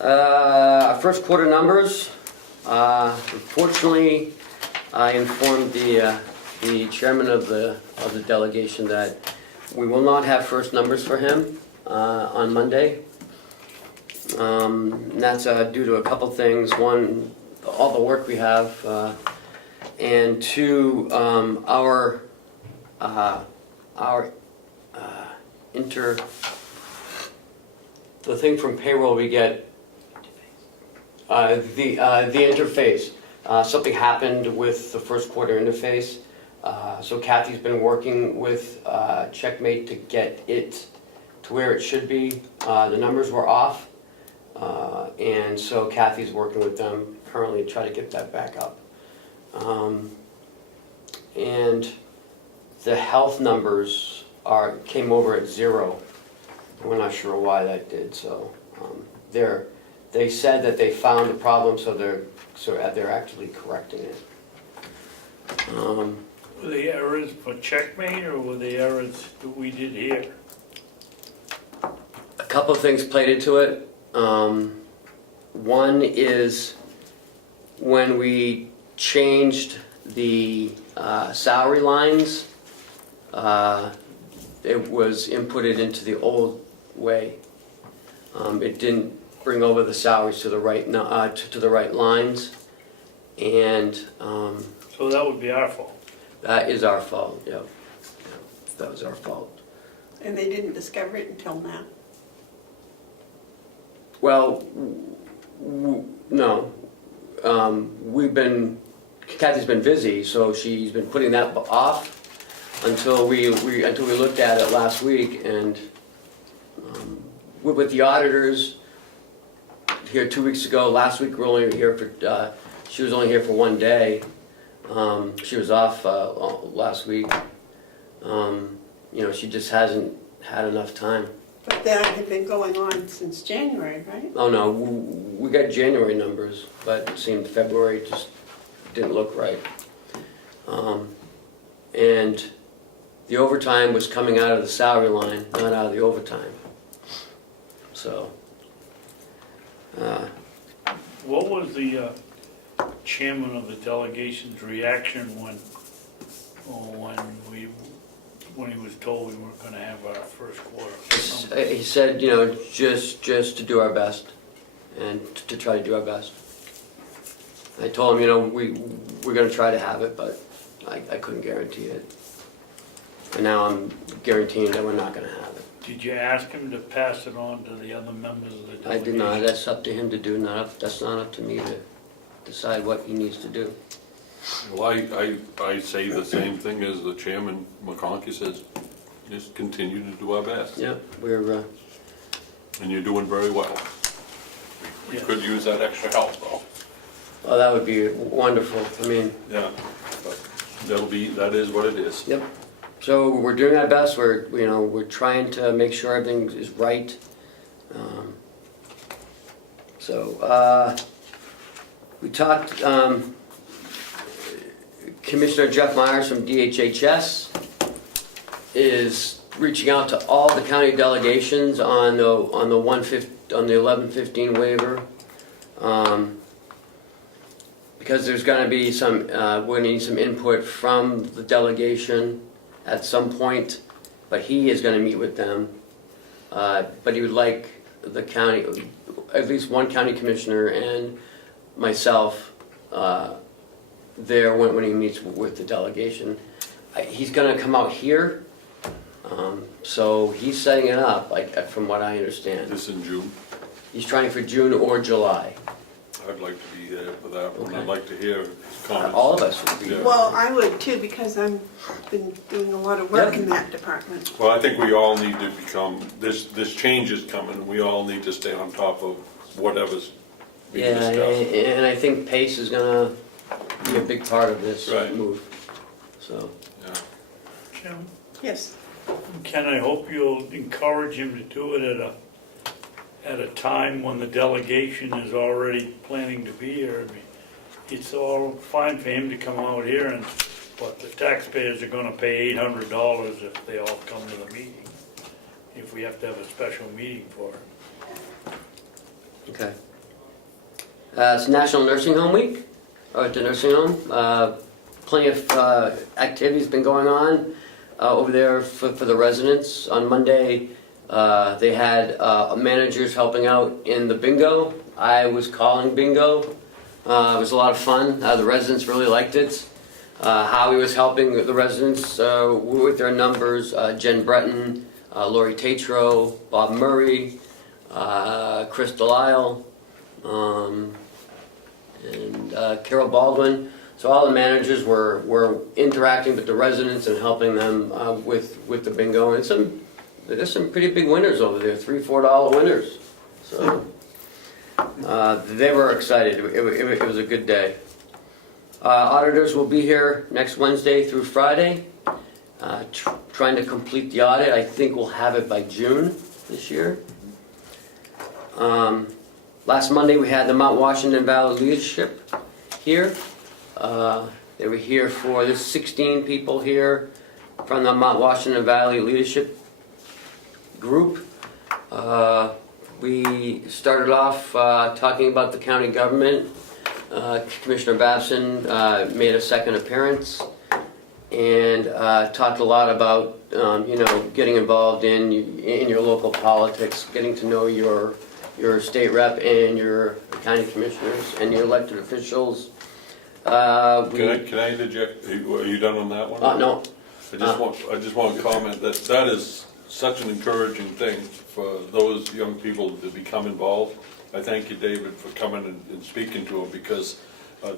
Our first quarter numbers, unfortunately, I informed the chairman of the delegation that we will not have first numbers for him on Monday. And that's due to a couple things. One, all the work we have, and two, the thing from payroll we get, the interface. Something happened with the first quarter interface. So Kathy's been working with Checkmate to get it to where it should be. The numbers were off. And so Kathy's working with them currently to try to get that back up. And the health numbers came over at 0. We're not sure why that did, so they said that they found a problem, so they're actually correcting it. Were the errors for Checkmate or were the errors that we did here? A couple of things played into it. One is when we changed the salary lines, it was inputted into the old way. It didn't bring over the salaries to the right to the right lines, and So that would be our fault. that is our fault. Yeah, that was our fault. And they didn't discover it until now. Well, no. Kathy's been busy, so she's been putting that off until we looked at it last week, and with the auditors here 2 weeks ago. Last week we were only here for she was only here for 1 day. She was off last week. She just hasn't had enough time. But that had been going on since January, right? Oh, no, we got January numbers, but it seemed February just didn't look right. And the overtime was coming out of the salary line, not out of the overtime. So, What was the chairman of the delegation's reaction when he was told we weren't gonna have our first quarter? he said, you know, just to do our best, and to try to do our best. I told him, you know, we're gonna try to have it, but I couldn't guarantee it. And now I'm guaranteeing that we're not gonna have it. Did you ask him to pass it on to the other members of the I delegation? did not, that's up to him to do, that's not up to me to decide what he needs to do. Well, I say the same thing as the chairman, McConkey says, just continue to do our best. Yeah, we're, And you're doing very well. We could use that extra help though. oh, that would be wonderful, I mean, Yeah, but that is what it is. yep. So we're doing our best, we're trying to make sure everything is right. We talked, Commissioner Jeff Myers from DHHS is reaching out to all the county delegations on the 1115 waiver. Because there's gonna be some, we're gonna need some input from the delegation at some point, but he is gonna meet with them. But he would like the county, at least one county commissioner and myself there when he meets with the delegation. He's gonna come out here, so he's setting it up, like, from what I understand. This in June. He's trying for June or July. I'd like to be there for that one. Okay. I'd like to hear his comments. All of us would be. Yeah. Well, I would too, because I've been doing a lot of work Yeah. in that department. Well, I think we all need to become, this change is coming, we all need to stay on top of whatever's being Yeah, discussed. and I think pace is gonna be a big part of this Right. move, so. Yeah. Jim, Yes. Ken, I hope you'll encourage him to do it at a time when the delegation is already planning to be here. I mean, it's all fine for him to come out here but the taxpayers are gonna pay $800 if they all come to the meeting, if we have to have a special meeting for it. Okay. It's National Nursing Home Week, or at the nursing home. Plenty of activities been going on over there for the residents. On Monday, they had managers helping out in the bingo. I was calling bingo. It was a lot of fun. The residents really liked it. Howie was helping the residents with their numbers. Jen Breton, Lori Tatro, Bob Murray, Chris Delisle, and Carol Baldwin. So all the managers were interacting with the residents and helping them with the bingo. And there's some pretty big winners over there, $3, $4 winners. So they were excited. It was a good day. Auditors will be here next Wednesday through Friday, trying to complete the audit. I think we'll have it by June this year. Last Monday we had the Mount Washington Valley Leadership here. They were here there's 16 people here from the Mount Washington Valley Leadership Group. We started off talking about the county government. Commissioner Babson made a second appearance and talked a lot about getting involved in your local politics, getting to know your state rep and your county commissioners and your elected officials. Can I interject? Are you done on that one? No. I just want to comment that is such an encouraging thing for those young people to become involved. I thank you, David, for coming and speaking to them, because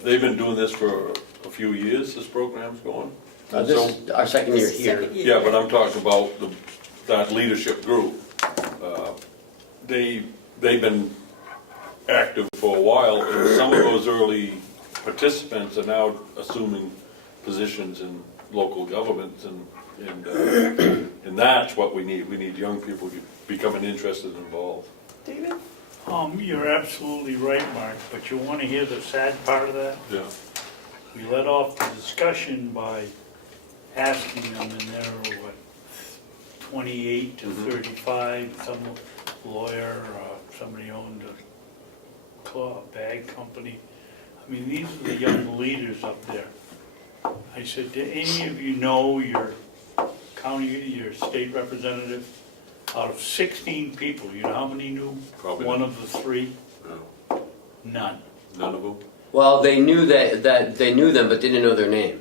they've been doing this for a few years, this program's going. This is our second year here. Yeah, but I'm talking about that leadership group. They've been active for a while, and some of those early participants are now assuming positions in local governments, and that's what we need. We need young people becoming interested and involved. David? You're absolutely right, Mark, but you wanna hear the sad part of that? Yeah. We let off the discussion by asking them, and they're, what, 28 to 35, some lawyer, somebody owned a bag company. I mean, these are the young leaders up there. I said, do any of you know your county, your state representative? Out of 16 people, you know how many knew Probably one none. of the three? No. None. None of them? Well, they knew that they knew them, but didn't know their name.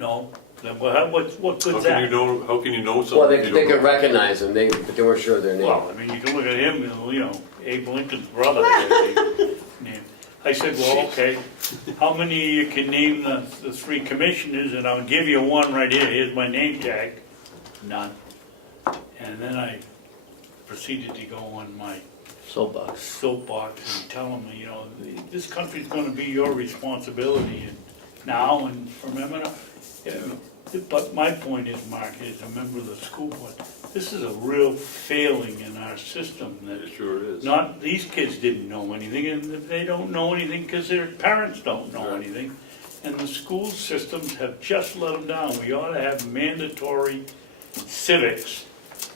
No? Then what How good's can you that? know, how can you know something? Well, they you they don't could know? recognize them, but they weren't sure of their name. Well, I mean, you can look at him, you know, Abe Lincoln's brother. Name. I said, well, okay, how many of you can name the three commissioners, and I'll give you one right here, here's my name tag. None. And then I proceeded to go on my soapbox and tell them, you know, this country's gonna be your responsibility and now and remember. But my point is, Mark, as a member of the school board, this is a real failing in our system that It sure is. not, these kids didn't know anything, and they don't know anything because their parents don't know Right. anything. And the school systems have just let them down. We ought to have mandatory civics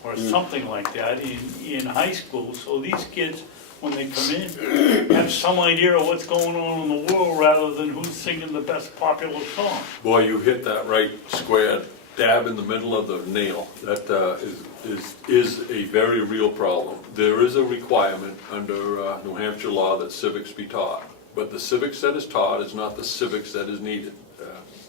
or something like that in high school, so these kids, when they come in, have some idea of what's going on in the world rather than who's singing the best popular song. Boy, you hit that right square dab in the middle of the nail. That is a very real problem. There is a requirement under New Hampshire law that civics be taught, but the civics that is taught is not the civics that is needed.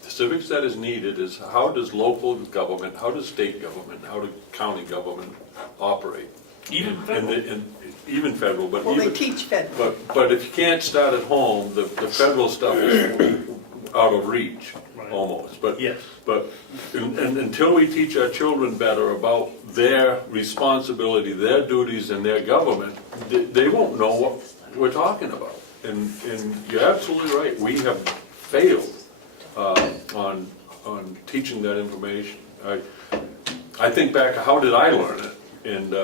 The civics that is needed is how does local government, how does state government, how does county government operate? Even federal. And even federal, but Well, they even, teach federal. but if you can't start at home, the federal stuff is out of reach, Right. almost. But Yes. but and until we teach our children better about their responsibility, their duties, and their government, they won't know what we're talking about. And you're absolutely right. We have failed on teaching that information. I think back, how did I learn it? And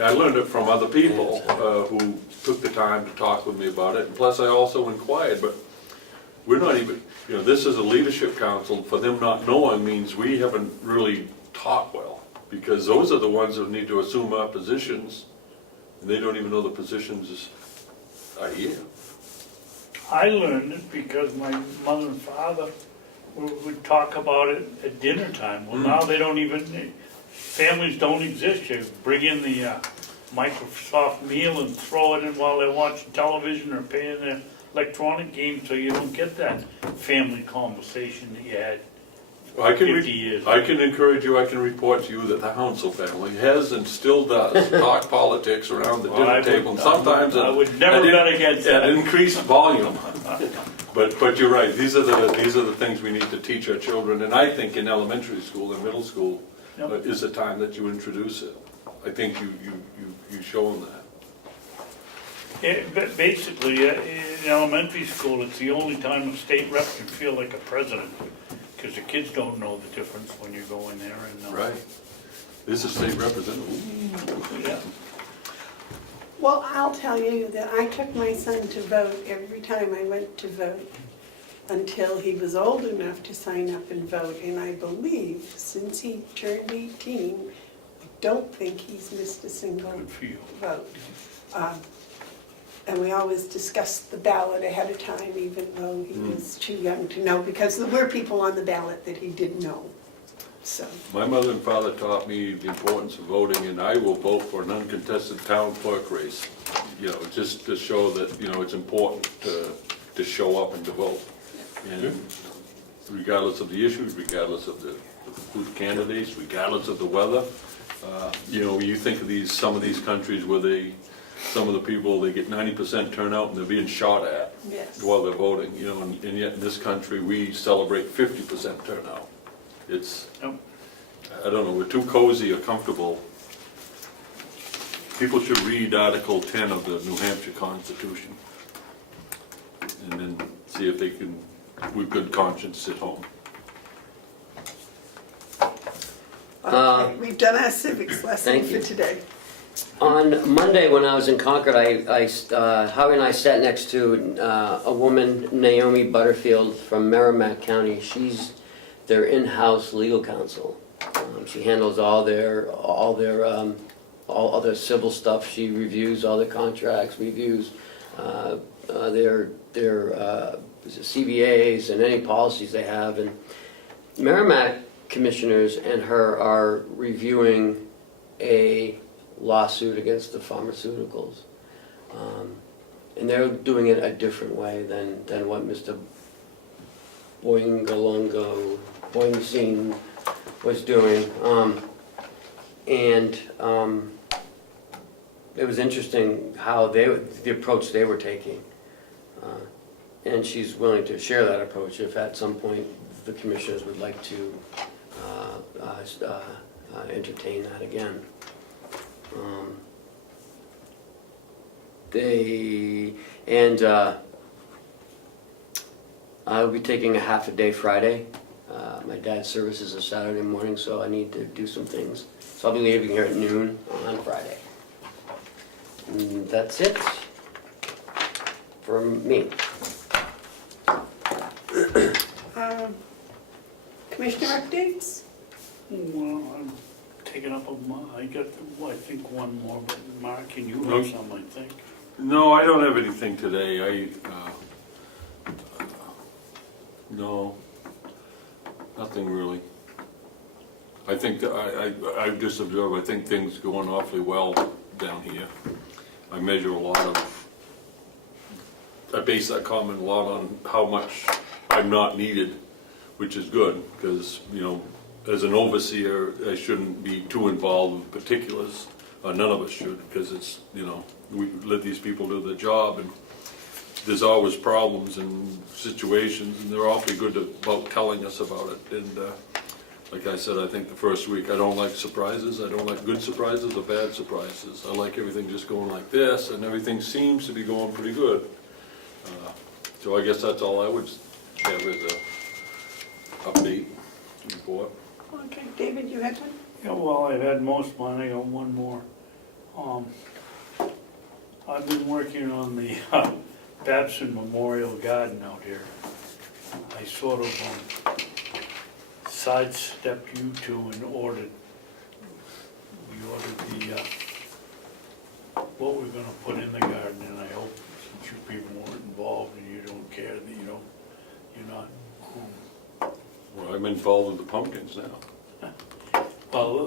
I learned it from other people who took the time to talk with me about it. And plus, I also inquired, but we're not even, you know, this is a leadership council. For them not knowing means we haven't really taught well, because those are the ones that need to assume our positions, and they don't even know the positions are here. I learned it because my mother and father would talk about it at dinner time. Well, now they don't even, families don't exist. You bring in the Microsoft meal and throw it in while they're watching television or playing their electronic games, so you don't get that family conversation that you had 50 years I can encourage you, I can report to you that the Hounsell family has and still does talk politics around the dinner table, and sometimes I would never bet against that. at increased volume. But you're right, these are the things we need to teach our children, and I think in elementary school and middle school is the time that you introduce it. I think you show them that. But basically, in elementary school, it's the only time a state rep can feel like a president, because the kids don't know the difference when you go in there and. Right. This is state representative. Yeah. Well, I'll tell you that I took my son to vote every time I went to vote until he was old enough to sign up and vote. And I believe since he turned 18, I don't think he's missed a single Good for you. vote. And we always discussed the ballot ahead of time, even though he was too young to know, because there were people on the ballot that he didn't know. So, My mother and father taught me the importance of voting, and I will vote for an uncontested town clerk race. You know, just to show that, you know, it's important to show up and to vote. And regardless of the issues, regardless of the candidates, regardless of the weather. You know, you think of some of these countries where some of the people, they get 90% turnout and they're being shot at yes. while they're voting, you know, and yet in this country, we celebrate 50% turnout. It's, I don't know, we're too cozy or comfortable. People should read Article 10 of the New Hampshire Constitution and then see if they can, with good conscience, sit home. Okay, we've done our civics lesson Thank for you. today. On Monday, when I was in Concord, Howie and I sat next to a woman, Naomi Butterfield from Merrimack County. She's their in-house legal counsel. She handles all their civil stuff. She reviews all the contracts, reviews their CBAs and any policies they have. And Merrimack commissioners and her are reviewing a lawsuit against the pharmaceuticals. And they're doing it a different way than what Mr. Boyngstein was doing. It was interesting how the approach they were taking. And she's willing to share that approach if at some point the commissioners would like to entertain that again. I'll be taking a half a day Friday. My dad's service is a Saturday morning, so I need to do some things. So I'll be leaving here at noon on Friday. And that's it from me. Commissioner updates? Well, I'm taking up I got, I think one more, but Mark, can you No. have some, I think? No, I don't have anything today. No, nothing really. I think that I just observe, I think things going awfully well down here. I measure a lot of, I base that comment a lot on how much I'm not needed, which is good, because, you know, as an overseer, I shouldn't be too involved with particulars. None of us should, because it's, you know, we let these people do their job, and there's always problems and situations, and they're awfully good about telling us about it. And like I said, I think the first week, I don't like surprises. I don't like good surprises or bad surprises. I like everything just going like this, and everything seems to be going pretty good. So I guess that's all I would have as a update report. Okay, David, you had one? Yeah, well, I've had most of mine, I got one more. I've been working on the Babson Memorial Garden out here. I sort of sidestepped you two and we ordered the, what we're gonna put in the garden, and I hope since you people weren't involved and you don't care that you're not, Well, I'm involved with the pumpkins now. well,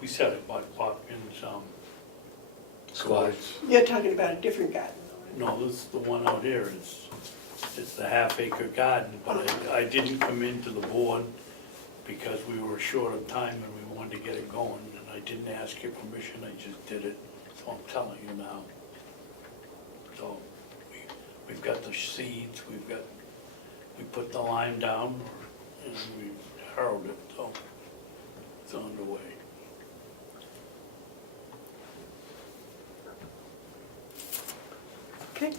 we said it, bought pumpkins, Squash. You're talking about a different garden. no, this is the one out here, it's the half-acre garden, but I didn't come into the board because we were short of time and we wanted to get it going, and I didn't ask your permission, I just did it, so I'm telling you now. So, we've got the seeds, we put the lime down, and we harrowed it, so it's underway. Okay.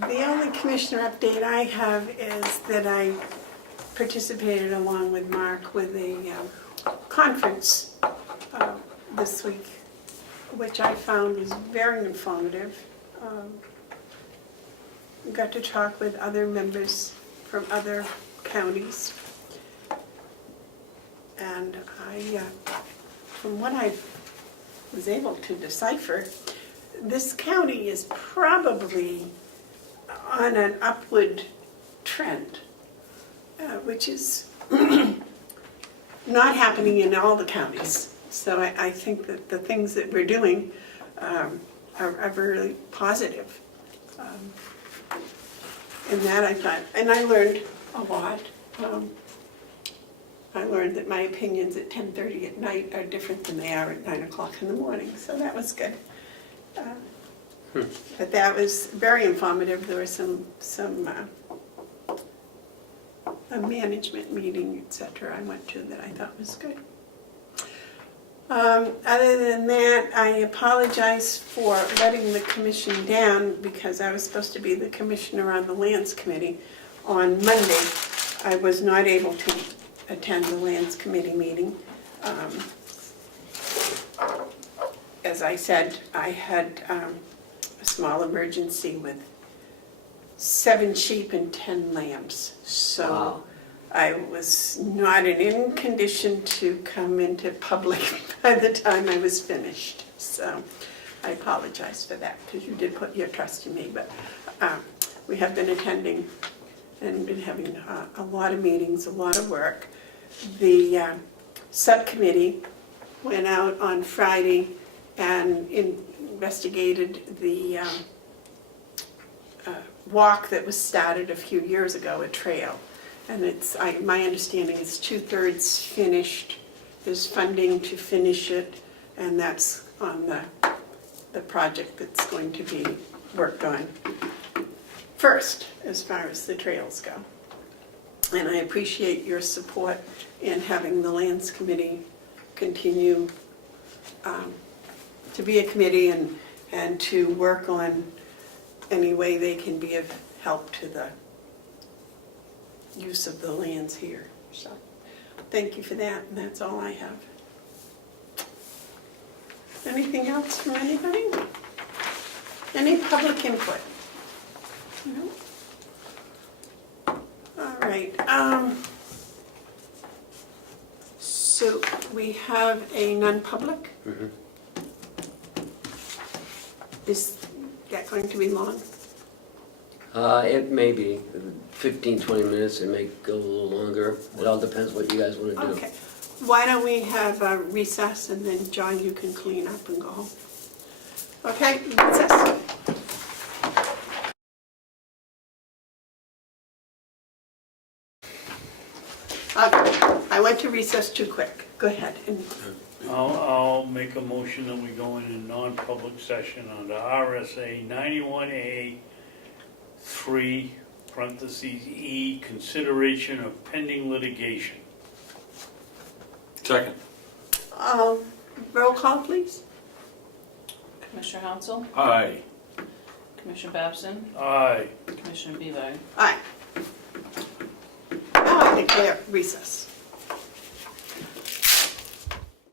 The only commissioner update I have is that I participated along with Mark with a conference this week, which I found was very informative. We got to talk with other members from other counties. And from what I was able to decipher, this county is probably on an upward trend, which is not happening in all the counties. So I think that the things that we're doing are really positive. In that I thought, and I learned a lot. I learned that my opinions at 10:30 at night are different than they are at 9 o'clock in the morning, so that was good. But that was very informative. There was a management meeting, etc. I went to that I thought was good. Other than that, I apologize for letting the commission down because I was supposed to be the commissioner on the Lands Committee on Monday. I was not able to attend the Lands Committee meeting. As I said, I had a small emergency with 7 sheep and 10 lambs. So Wow. I was not in condition to come into public by the time I was finished. So I apologize for that, because you did put your trust in me. But we have been attending and been having a lot of meetings, a lot of work. The subcommittee went out on Friday and investigated the walk that was started a few years ago, a trail. And my understanding is 2/3 finished. There's funding to finish it, and that's on the project that's going to be worked on first, as far as the trails go. And I appreciate your support in having the Lands Committee continue to be a committee and to work on any way they can be of help to the use of the lands here. So thank you for that, and that's all I have. Anything else from anybody? Any public input? No? All right. So we have a non-public. Mhm. Is that going to be long? It may be 15, 20 minutes, it may go a little longer. It all depends what you guys want to do. Okay. Why don't we have a recess, and then John, you can clean up and go home. Okay, recess. Okay, I went to recess too quick. Go ahead. I'll make a motion that we go in a non-public session under RSA 91A 3, parentheses E, consideration of pending litigation. Second. Roll call, please. Commissioner Hounsell, Aye. Commissioner Babson, Aye. Commissioner Bevard. Aye. Now I declare recess.